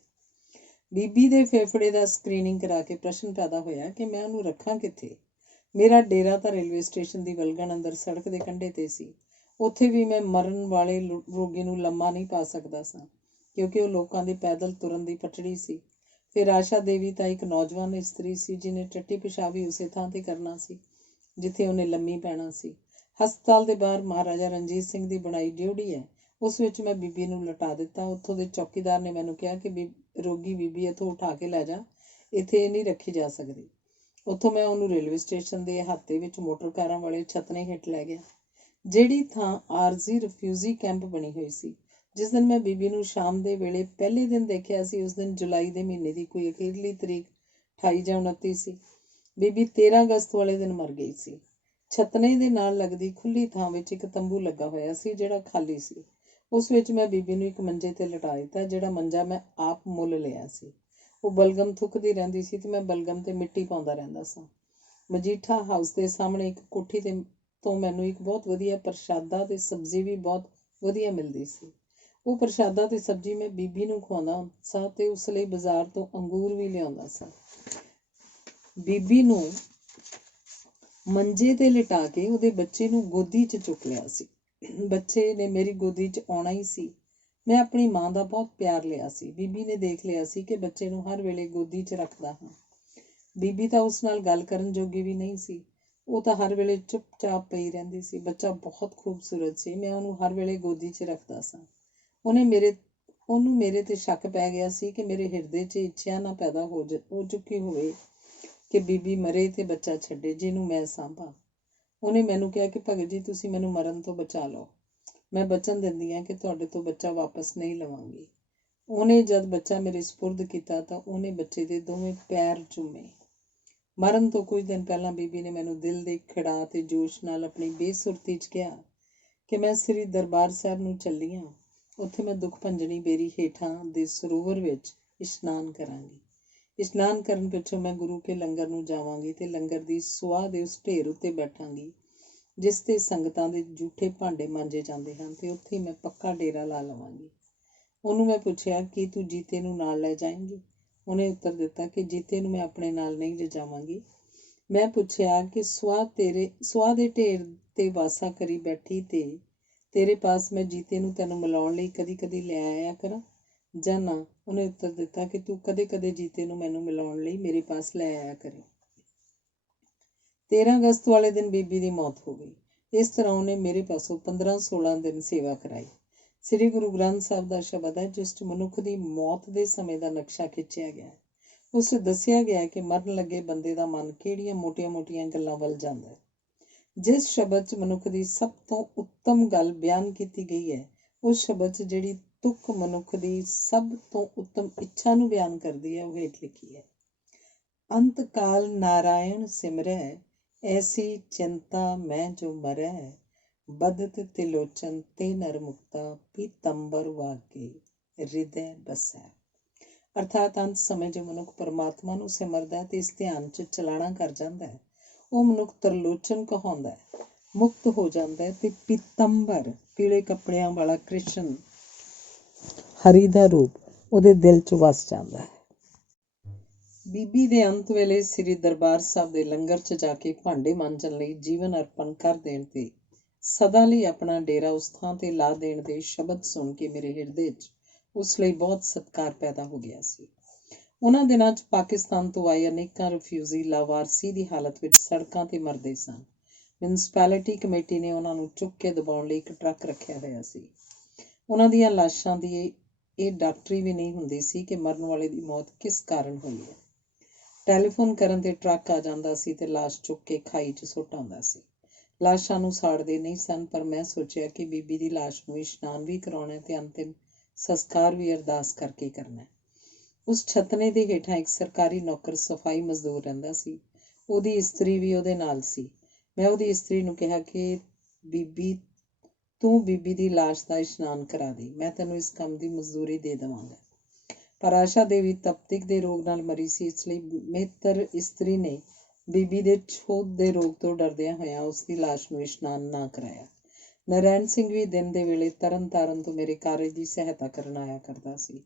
ਬੀਬੀ ਦੇ ਫੇਫੜੇ ਦਾ ਸਕਰੀਨਿੰਗ ਕਰਾ ਕੇ ਪ੍ਰਸ਼ਨ ਪੈਦਾ ਹੋਇਆ ਕਿ ਮੈਂ ਉਹਨੂੰ ਰੱਖਾਂ ਕਿੱਥੇ। ਮੇਰਾ ਡੇਰਾ ਤਾਂ ਰੇਲਵੇ ਸਟੇਸ਼ਨ ਦੀ ਵਲਗਣ ਅੰਦਰ ਸੜਕ ਦੇ ਕੰਢੇ ਤੇ ਸੀ। ਉੱਥੇ ਵੀ ਮੈਂ ਮਰਨ ਵਾਲੇ ਰੋਗੀ ਨੂੰ ਲੰਮਾ ਨਹੀਂ ਪਾ ਸਕਦਾ ਸਾਂ, ਕਿਉਂਕਿ ਉਹ ਲੋਕਾਂ ਦੇ ਪੈਦਲ ਤੁਰਨ ਦੀ ਪਟੜੀ ਸੀ। ਫਿਰ ਆਸ਼ਾ ਦੇਵੀ ਤਾਂ ਇੱਕ ਨੌਜਵਾਨ ਇਸਤਰੀ ਸੀ ਜਿਹਨੇ ਟੱਟੀ ਪਿਸ਼ਾਬ ਵੀ ਉਸੇ ਥਾਂ ਤੇ ਕਰਨਾ ਸੀ ਜਿੱਥੇ ਉਹਨੇ ਲੰਮੀ ਪੈਣਾ ਸੀ। ਹਸਪਤਾਲ ਦੇ ਬਾਹਰ ਮਹਾਰਾਜਾ ਰਣਜੀਤ ਸਿੰਘ ਦੀ ਬਣਾਈ ਡਿਉਢੀ ਹੈ, ਉਸ ਵਿੱਚ ਮੈਂ ਬੀਬੀ ਨੂੰ ਲਟਾ ਦਿੱਤਾ। ਉੱਥੋਂ ਦੇ ਚੌਕੀਦਾਰ ਨੇ ਮੈਨੂੰ ਕਿਹਾ ਕਿ ਰੋਗੀ ਬੀਬੀ ਇੱਥੋਂ ਉਠਾ ਕੇ ਲੈ ਜਾ, ਇੱਥੇ ਇਹ ਨਹੀਂ ਰੱਖੀ ਜਾ ਸਕਦੀ। ਉੱਥੋਂ ਮੈਂ ਉਹਨੂੰ ਰੇਲਵੇ ਸਟੇਸ਼ਨ ਦੇ ਅਹਾਤੇ ਵਿੱਚ ਮੋਟਰ ਕਾਰਾਂ ਵਾਲੇ ਛਤਨੇ ਹੇਠ ਲੈ ਗਿਆ, ਜਿਹੜੀ ਥਾਂ ਆਰਜ਼ੀ ਰਿਫਿਊਜੀ ਕੈਂਪ ਬਣੀ ਹੋਈ ਸੀ। ਜਿਸ ਦਿਨ ਮੈਂ ਬੀਬੀ ਨੂੰ ਸ਼ਾਮ ਦੇ ਵੇਲੇ ਪਹਿਲੇ ਦਿਨ ਦੇਖਿਆ ਸੀ, ਉਸ ਦਿਨ ਜੁਲਾਈ ਦੇ ਮਹੀਨੇ ਦੀ ਕੋਈ ਅਖੀਰਲੀ ਤਰੀਕ 28 ਜਾਂ 29 ਸੀ। ਬੀਬੀ 13 ਅਗਸਤ ਵਾਲੇ ਦਿਨ ਮਰ ਗਈ ਸੀ। ਛਤਨੇ ਦੇ ਨਾਲ ਲੱਗਦੀ ਖੁੱਲੀ ਥਾਂ ਵਿੱਚ ਇੱਕ ਤੰਬੂ ਲੱਗਾ ਹੋਇਆ ਸੀ, ਜਿਹੜਾ ਖਾਲੀ ਸੀ। ਉਸ ਵਿੱਚ ਮੈਂ ਬੀਬੀ ਨੂੰ ਇੱਕ ਮੰਜੇ ਤੇ ਲਿਟਾ ਦਿੱਤਾ, ਜਿਹੜਾ ਮੰਜਾ ਮੈਂ ਆਪ ਮੁੱਲ ਲਿਆ ਸੀ। ਉਹ ਬਲਗਮ ਥੁੱਕਦੀ ਰਹਿੰਦੀ ਸੀ ਤੇ ਮੈਂ ਬਲਗਮ ਤੇ ਮਿੱਟੀ ਪਾਉਂਦਾ ਰਹਿੰਦਾ ਸਾਂ। ਮਜੀਠਾ ਹਾਊਸ ਦੇ ਸਾਹਮਣੇ ਇੱਕ ਕੋਠੀ ਤੋਂ ਮੈਨੂੰ ਇੱਕ ਬਹੁਤ ਵਧੀਆ ਪ੍ਰਸ਼ਾਦਾ ਤੇ ਸਬਜ਼ੀ ਵੀ ਬਹੁਤ ਵਧੀਆ ਮਿਲਦੀ ਸੀ। ਉਹ ਪ੍ਰਸ਼ਾਦਾ ਤੇ ਸਬਜ਼ੀ ਮੈਂ ਬੀਬੀ ਨੂੰ ਖਵਾਉਂਦਾ ਸਾਂ ਤੇ ਉਸ ਲਈ ਬਾਜ਼ਾਰ ਤੋਂ ਅੰਗੂਰ ਵੀ ਲਿਆਉਂਦਾ ਸਾਂ। ਬੀਬੀ ਨੂੰ ਮੰਜੇ ਤੇ ਲਿਟਾ ਕੇ ਉਹਦੇ ਬੱਚੇ ਨੂੰ ਗੋਦੀ 'ਚ ਚੁੱਕ ਲਿਆ ਸੀ। ਬੱਚੇ ਨੇ ਮੇਰੀ ਗੋਦੀ 'ਚ ਆਉਣਾ ਹੀ ਸੀ। ਮੈਂ ਆਪਣੀ ਮਾਂ ਦਾ ਬਹੁਤ ਪਿਆਰ ਲਿਆ ਸੀ। ਬੀਬੀ ਨੇ ਦੇਖ ਲਿਆ ਸੀ ਕਿ ਬੱਚੇ ਨੂੰ ਹਰ ਵੇਲੇ ਗੋਦੀ 'ਚ ਰੱਖਦਾ ਹਾਂ। ਬੀਬੀ ਤਾਂ ਉਸ ਨਾਲ ਗੱਲ ਕਰਨ ਜੋਗੀ ਵੀ ਨਹੀਂ ਸੀ। ਉਹ ਤਾਂ ਹਰ ਵੇਲੇ ਚੁੱਪਚਾਪ ਪਈ ਰਹਿੰਦੀ ਸੀ। ਬੱਚਾ ਬਹੁਤ ਖੂਬਸੂਰਤ ਸੀ। ਮੈਂ ਉਹਨੂੰ ਹਰ ਵੇਲੇ ਗੋਦੀ 'ਚ ਰੱਖਦਾ ਸਾਂ। ਉਹਨੂੰ ਮੇਰੇ ਤੇ ਸ਼ੱਕ ਪੈ ਗਿਆ ਸੀ ਕਿ ਮੇਰੇ ਹਿਰਦੇ 'ਚ ਇੱਛਾ ਨਾ ਪੈਦਾ ਹੋ ਚੁੱਕੀ ਹੋਵੇ ਕਿ ਬੀਬੀ ਮਰੇ ਤੇ ਬੱਚਾ ਛੱਡੇ, ਜਿਹਨੂੰ ਮੈਂ ਸਾਂਭਾਂ। ਉਹਨੇ ਮੈਨੂੰ ਕਿਹਾ ਕਿ ਭਗਤ ਜੀ, ਤੁਸੀਂ ਮੈਨੂੰ ਮਰਨ ਤੋਂ ਬਚਾ ਲਓ। ਮੈਂ ਬਚਨ ਦਿੰਦੀ ਹਾਂ ਕਿ ਤੁਹਾਡੇ ਤੋਂ ਬੱਚਾ ਵਾਪਸ ਨਹੀਂ ਲਵਾਂਗੀ। ਉਹਨੇ ਜਦ ਬੱਚਾ ਮੇਰੇ ਸਪੁਰਦ ਕੀਤਾ ਤਾਂ ਉਹਨੇ ਬੱਚੇ ਦੇ ਦੋਵੇਂ ਪੈਰ ਚੁੰਮੇ। ਮਰਨ ਤੋਂ ਕੁਝ ਦਿਨ ਪਹਿਲਾਂ ਬੀਬੀ ਨੇ ਮੈਨੂੰ ਦਿਲ ਦੇ ਖਿੜਾ ਤੇ ਜੋਸ਼ ਨਾਲ ਆਪਣੀ ਬੇਸੁਰਤੀ 'ਚ ਕਿਹਾ ਕਿ ਮੈਂ ਸ੍ਰੀ ਦਰਬਾਰ ਸਾਹਿਬ ਨੂੰ ਚੱਲੀ ਹਾਂ। ਉੱਥੇ ਮੈਂ ਦੁੱਖ ਭੰਜਣੀ ਬੇਰੀ ਹੇਠਾਂ ਦੇ ਸਰੋਵਰ ਵਿੱਚ ਇਸ਼ਨਾਨ ਕਰਾਂਗੀ। ਇਸ਼ਨਾਨ ਕਰਨ ਪਿੱਛੋਂ ਮੈਂ ਗੁਰੂ ਕੇ ਲੰਗਰ ਨੂੰ ਜਾਵਾਂਗੀ ਤੇ ਲੰਗਰ ਦੀ ਸੁਆਹ ਦੇ ਉਸ ਢੇਰ ਉੱਤੇ ਬੈਠਾਂਗੀ ਜਿਸ ਤੇ ਸੰਗਤਾਂ ਦੇ ਜੂਠੇ ਭਾਂਡੇ ਮਾਂਜੇ ਜਾਂਦੇ ਹਨ, ਤੇ ਉੱਥੇ ਮੈਂ ਪੱਕਾ ਡੇਰਾ ਲਾ ਲਵਾਂਗੀ। ਉਹਨੂੰ ਮੈਂ ਪੁੱਛਿਆ ਕਿ ਤੂੰ ਜੀਤੇ ਨੂੰ ਨਾਲ ਲੈ ਜਾਏਂਗੀ? ਉਹਨੇ ਉੱਤਰ ਦਿੱਤਾ ਕਿ ਜੀਤੇ ਨੂੰ ਮੈਂ ਆਪਣੇ ਨਾਲ ਨਹੀਂ ਲਿਜਾਵਾਂਗੀ। ਮੈਂ ਪੁੱਛਿਆ ਕਿ ਸੁਆਹ ਦੇ ਢੇਰ ਤੇ ਵਾਸਾ ਕਰੀ ਬੈਠੀ ਤੇ ਤੇਰੇ ਪਾਸ ਮੈਂ ਜੀਤੇ ਨੂੰ ਤੈਨੂੰ ਮਿਲਾਉਣ ਲਈ ਕਦੀ ਕਦੀ ਲੈ ਆਇਆ ਕਰਾਂ ਜਾਂ ਨਾ? ਉਹਨੇ ਉੱਤਰ ਦਿੱਤਾ ਕਿ ਤੂੰ ਕਦੇ ਕਦੇ ਜੀਤੇ ਨੂੰ ਮੈਨੂੰ ਮਿਲਾਉਣ ਲਈ ਮੇਰੇ ਪਾਸ ਲੈ ਆਇਆ ਕਰੇ। 13 ਅਗਸਤ ਵਾਲੇ ਦਿਨ ਬੀਬੀ ਦੀ ਮੌਤ ਹੋ ਗਈ। ਇਸ ਤਰ੍ਹਾਂ ਉਹਨੇ ਮੇਰੇ ਪਾਸੋਂ 15-16 ਦਿਨ ਸੇਵਾ ਕਰਾਈ। ਸ੍ਰੀ ਗੁਰੂ ਗ੍ਰੰਥ ਸਾਹਿਬ ਦਾ ਸ਼ਬਦ ਹੈ ਜਿਸ 'ਚ ਮਨੁੱਖ ਦੀ ਮੌਤ ਦੇ ਸਮੇਂ ਦਾ ਨਕਸ਼ਾ ਖਿੱਚਿਆ ਗਿਆ ਹੈ। ਉਸ 'ਚ ਦੱਸਿਆ ਗਿਆ ਕਿ ਮਰਨ ਲੱਗੇ ਬੰਦੇ ਦਾ ਮਨ ਕਿਹੜੀਆਂ ਮੋਟੀਆਂ-ਮੋਟੀਆਂ ਗੱਲਾਂ ਵੱਲ ਜਾਂਦਾ ਹੈ। ਜਿਸ ਸ਼ਬਦ 'ਚ ਮਨੁੱਖ ਦੀ ਸਭ ਤੋਂ ਉੱਤਮ ਗੱਲ ਬਿਆਨ ਕੀਤੀ ਗਈ ਹੈ, ਉਸ ਸ਼ਬਦ 'ਚ ਜਿਹੜੀ ਤੁਕ ਮਨੁੱਖ ਦੀ ਸਭ ਤੋਂ ਉੱਤਮ ਇੱਛਾ ਨੂੰ ਬਿਆਨ ਕਰਦੀ ਹੈ, ਉਹ ਹੇਠ ਲਿਖੀ ਹੈ। ਅੰਤ ਕਾਲ ਨਾਰਾਇਣ ਸਿਮਰੈ, ਐਸੀ ਚਿੰਤਾ ਮੈਂ ਜੋ ਮਰੈ, ਬਦਤ ਤਿਲੋਚਨ ਤੇ ਨਰ ਮੁਕਤਾ, ਪੀਤੰਬਰ ਵਾਕੇ ਹਿਰਦੈ ਬਸੈ। ਅਰਥਾਤ ਅੰਤ ਸਮੇਂ ਜੋ ਮਨੁੱਖ ਪਰਮਾਤਮਾ ਨੂੰ ਸਿਮਰਦਾ ਤੇ ਇਸ ਧਿਆਨ 'ਚ ਚਲਾਣਾ ਕਰ ਜਾਂਦਾ ਹੈ, ਉਹ ਮਨੁੱਖ ਤਰਲੋਚਨ ਕਹਾਉਂਦਾ ਹੈ, ਮੁਕਤ ਹੋ ਜਾਂਦਾ ਹੈ ਤੇ ਪੀਤੰਬਰ ਪੀਲੇ ਕੱਪੜਿਆਂ ਵਾਲਾ ਕ੍ਰਿਸ਼ਨ ਹਰੀ ਦਾ ਰੂਪ ਉਹਦੇ ਦਿਲ 'ਚ ਵਸ ਜਾਂਦਾ ਹੈ। ਬੀਬੀ ਦੇ ਅੰਤ ਵੇਲੇ ਸ੍ਰੀ ਦਰਬਾਰ ਸਾਹਿਬ ਦੇ ਲੰਗਰ 'ਚ ਜਾ ਕੇ ਭਾਂਡੇ ਮਾਂਜਣ ਲਈ ਜੀਵਨ ਅਰਪਣ ਕਰ ਦੇਣ ਤੇ ਸਦਾ ਲਈ ਆਪਣਾ ਡੇਰਾ ਉਸ ਥਾਂ ਤੇ ਲਾ ਦੇਣ ਦੇ ਸ਼ਬਦ ਸੁਣ ਕੇ ਮੇਰੇ ਹਿਰਦੇ 'ਚ ਉਸ ਲਈ ਬਹੁਤ ਸਤਿਕਾਰ ਪੈਦਾ ਹੋ ਗਿਆ ਸੀ। ਉਹਨਾਂ ਦਿਨਾਂ 'ਚ ਪਾਕਿਸਤਾਨ ਤੋਂ ਆਏ ਅਨੇਕਾਂ ਰਿਫਿਊਜੀ ਲਾਵਾਰਸੀ ਦੀ ਹਾਲਤ ਵਿੱਚ ਸੜਕਾਂ ਤੇ ਮਰਦੇ ਸਨ। ਮਿਊਨਿਸਪੈਲਿਟੀ ਕਮੇਟੀ ਨੇ ਉਹਨਾਂ ਨੂੰ ਚੁੱਕ ਕੇ ਦਬਾਉਣ ਲਈ ਇੱਕ ਟਰੱਕ ਰੱਖਿਆ ਹੋਇਆ ਸੀ। ਉਹਨਾਂ ਦੀਆਂ ਲਾਸ਼ਾਂ ਦੀ ਇਹ ਡਾਕਟਰੀ ਵੀ ਨਹੀਂ ਹੁੰਦੀ ਸੀ ਕਿ ਮਰਨ ਵਾਲੇ ਦੀ ਮੌਤ ਕਿਸ ਕਾਰਨ ਹੋਈ ਹੈ। ਟੈਲੀਫੋਨ ਕਰਨ ਤੇ ਟਰੱਕ ਆ ਜਾਂਦਾ ਸੀ ਤੇ ਲਾਸ਼ ਚੁੱਕ ਕੇ ਖਾਈ 'ਚ ਸੁੱਟ ਆਉਂਦਾ ਸੀ। ਲਾਸ਼ਾਂ ਨੂੰ ਸਾੜਦੇ ਨਹੀਂ ਸਨ, ਪਰ ਮੈਂ ਸੋਚਿਆ ਕਿ ਬੀਬੀ ਦੀ ਲਾਸ਼ ਨੂੰ ਇਸ਼ਨਾਨ ਵੀ ਕਰਾਉਣਾ ਤੇ ਅੰਤਿਮ ਸੰਸਕਾਰ ਵੀ ਅਰਦਾਸ ਕਰਕੇ ਕਰਨਾ। ਉਸ ਛਤਨੇ ਦੇ ਹੇਠਾਂ ਇੱਕ ਸਰਕਾਰੀ ਨੌਕਰ ਸਫਾਈ ਮਜ਼ਦੂਰ ਰਹਿੰਦਾ ਸੀ। ਉਹਦੀ ਇਸਤਰੀ ਵੀ ਉਹਦੇ ਨਾਲ ਸੀ। ਮੈਂ ਉਹਦੀ ਇਸਤਰੀ ਨੂੰ ਕਿਹਾ ਕਿ ਤੂੰ ਬੀਬੀ ਦੀ ਲਾਸ਼ ਦਾ ਇਸ਼ਨਾਨ ਕਰਾ ਦੇ, ਮੈਂ ਤੈਨੂੰ ਇਸ ਕੰਮ ਦੀ ਮਜ਼ਦੂਰੀ ਦੇ ਦੇਵਾਂਗਾ। ਪਰ ਆਸ਼ਾ ਦੇਵੀ ਤਪਤਿਕ ਦੇ ਰੋਗ ਨਾਲ ਮਰੀ ਸੀ, ਇਸ ਲਈ ਮਿਹਤਰ ਇਸਤਰੀ ਨੇ ਬੀਬੀ ਦੇ ਛੋਤ ਦੇ ਰੋਗ ਤੋਂ ਡਰਦਿਆਂ ਹੋਇਆਂ ਉਸ ਦੀ ਲਾਸ਼ ਨੂੰ ਇਸ਼ਨਾਨ ਨਾ ਕਰਾਇਆ। ਨਰੈਣ ਸਿੰਘ ਵੀ ਦਿਨ ਦੇ ਵੇਲੇ ਤਰਨ ਤਾਰਨ ਤੋਂ ਮੇਰੇ ਕਾਰਜ ਦੀ ਸਹਾਇਤਾ ਕਰਨ ਆਇਆ ਕਰਦਾ ਸੀ।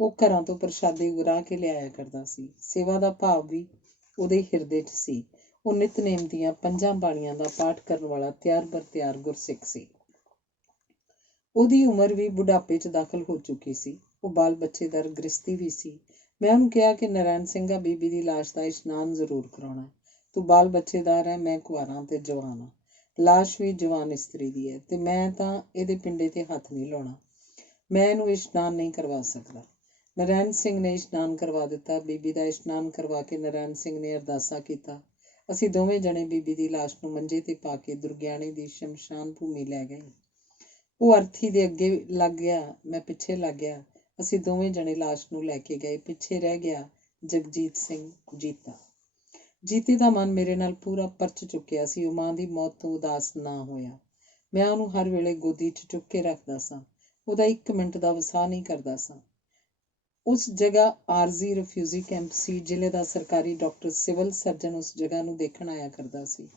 ਉਹ ਘਰਾਂ ਤੋਂ ਪ੍ਰਸ਼ਾਦੇ ਉਗਰਾ ਕੇ ਲਿਆਇਆ ਕਰਦਾ ਸੀ। ਸੇਵਾ ਦਾ ਭਾਵ ਵੀ ਉਹਦੇ ਹਿਰਦੇ 'ਚ ਸੀ। ਉਹ ਨਿਤਨੇਮ ਦੀਆਂ 5 ਬਾਣੀਆਂ ਦਾ ਪਾਠ ਕਰਨ ਵਾਲਾ ਤਿਆਰ ਬਰ ਤਿਆਰ ਗੁਰਸਿੱਖ ਸੀ। ਉਹਦੀ ਉਮਰ ਵੀ ਬੁਢਾਪੇ 'ਚ ਦਾਖਲ ਹੋ ਚੁੱਕੀ ਸੀ। ਉਹ ਬਾਲ ਬੱਚੇਦਾਰ ਗ੍ਰਸਤੀ ਵੀ ਸੀ। ਮੈਂ ਉਹਨੂੰ ਕਿਹਾ ਕਿ ਨਰੈਣ ਸਿੰਘਾ, ਬੀਬੀ ਦੀ ਲਾਸ਼ ਦਾ ਇਸ਼ਨਾਨ ਜ਼ਰੂਰ ਕਰਾਉਣਾ। ਤੂੰ ਬਾਲ ਬੱਚੇਦਾਰ ਹੈ, ਮੈਂ ਕੁਆਰਾ ਤੇ ਜਵਾਨ ਹਾਂ। ਲਾਸ਼ ਵੀ ਜਵਾਨ ਇਸਤਰੀ ਦੀ ਹੈ ਤੇ ਮੈਂ ਤਾਂ ਇਹਦੇ ਪਿੰਡੇ ਤੇ ਹੱਥ ਨਹੀਂ ਲਾਉਣਾ। ਮੈਂ ਇਹਨੂੰ ਇਸ਼ਨਾਨ ਨਹੀਂ ਕਰਵਾ ਸਕਦਾ। ਨਰੈਣ ਸਿੰਘ ਨੇ ਇਸ਼ਨਾਨ ਕਰਵਾ ਦਿੱਤਾ। ਬੀਬੀ ਦਾ ਇਸ਼ਨਾਨ ਕਰਵਾ ਕੇ ਨਰੈਣ ਸਿੰਘ ਨੇ ਅਰਦਾਸਾ ਕੀਤਾ। ਅਸੀਂ ਦੋਵੇਂ ਜਣੇ ਬੀਬੀ ਦੀ ਲਾਸ਼ ਨੂੰ ਮੰਜੇ ਤੇ ਪਾ ਕੇ ਦੁਰਗਿਆਣੇ ਦੀ ਸ਼ਮਸ਼ਾਨ ਭੂਮੀ ਲੈ ਗਏ। ਉਹ ਅਰਥੀ ਦੇ ਅੱਗੇ ਲੱਗ ਗਿਆ, ਮੈਂ ਪਿੱਛੇ ਲੱਗ ਗਿਆ। ਅਸੀਂ ਦੋਵੇਂ ਜਣੇ ਲਾਸ਼ ਨੂੰ ਲੈ ਕੇ ਗਏ। ਪਿੱਛੇ ਰਹਿ ਗਿਆ ਜਗਜੀਤ ਸਿੰਘ ਜੀਤਾ। ਜੀਤੇ ਦਾ ਮਨ ਮੇਰੇ ਨਾਲ ਪੂਰਾ ਪਰਚ ਚੁੱਕਿਆ ਸੀ। ਉਹ ਮਾਂ ਦੀ ਮੌਤ ਤੋਂ ਉਦਾਸ ਨਾ ਹੋਇਆ। ਮੈਂ ਉਹਨੂੰ ਹਰ ਵੇਲੇ ਗੋਦੀ 'ਚ ਚੁੱਕ ਕੇ ਰੱਖਦਾ ਸਾਂ। ਉਹਦਾ 1 ਮਿੰਟ ਦਾ ਵਸਾਹ ਨਹੀਂ ਕਰਦਾ ਸਾਂ। ਉਸ ਜਗ੍ਹਾ ਆਰਜ਼ੀ ਰਿਫਿਊਜੀ ਕੈਂਪ ਸੀ। ਜ਼ਿਲ੍ਹੇ ਦਾ ਸਰਕਾਰੀ ਡਾਕਟਰ ਸਿਵਲ ਸਰਜਨ ਉਸ ਜਗ੍ਹਾ ਨੂੰ ਦੇਖਣ ਆਇਆ ਕਰਦਾ ਸੀ।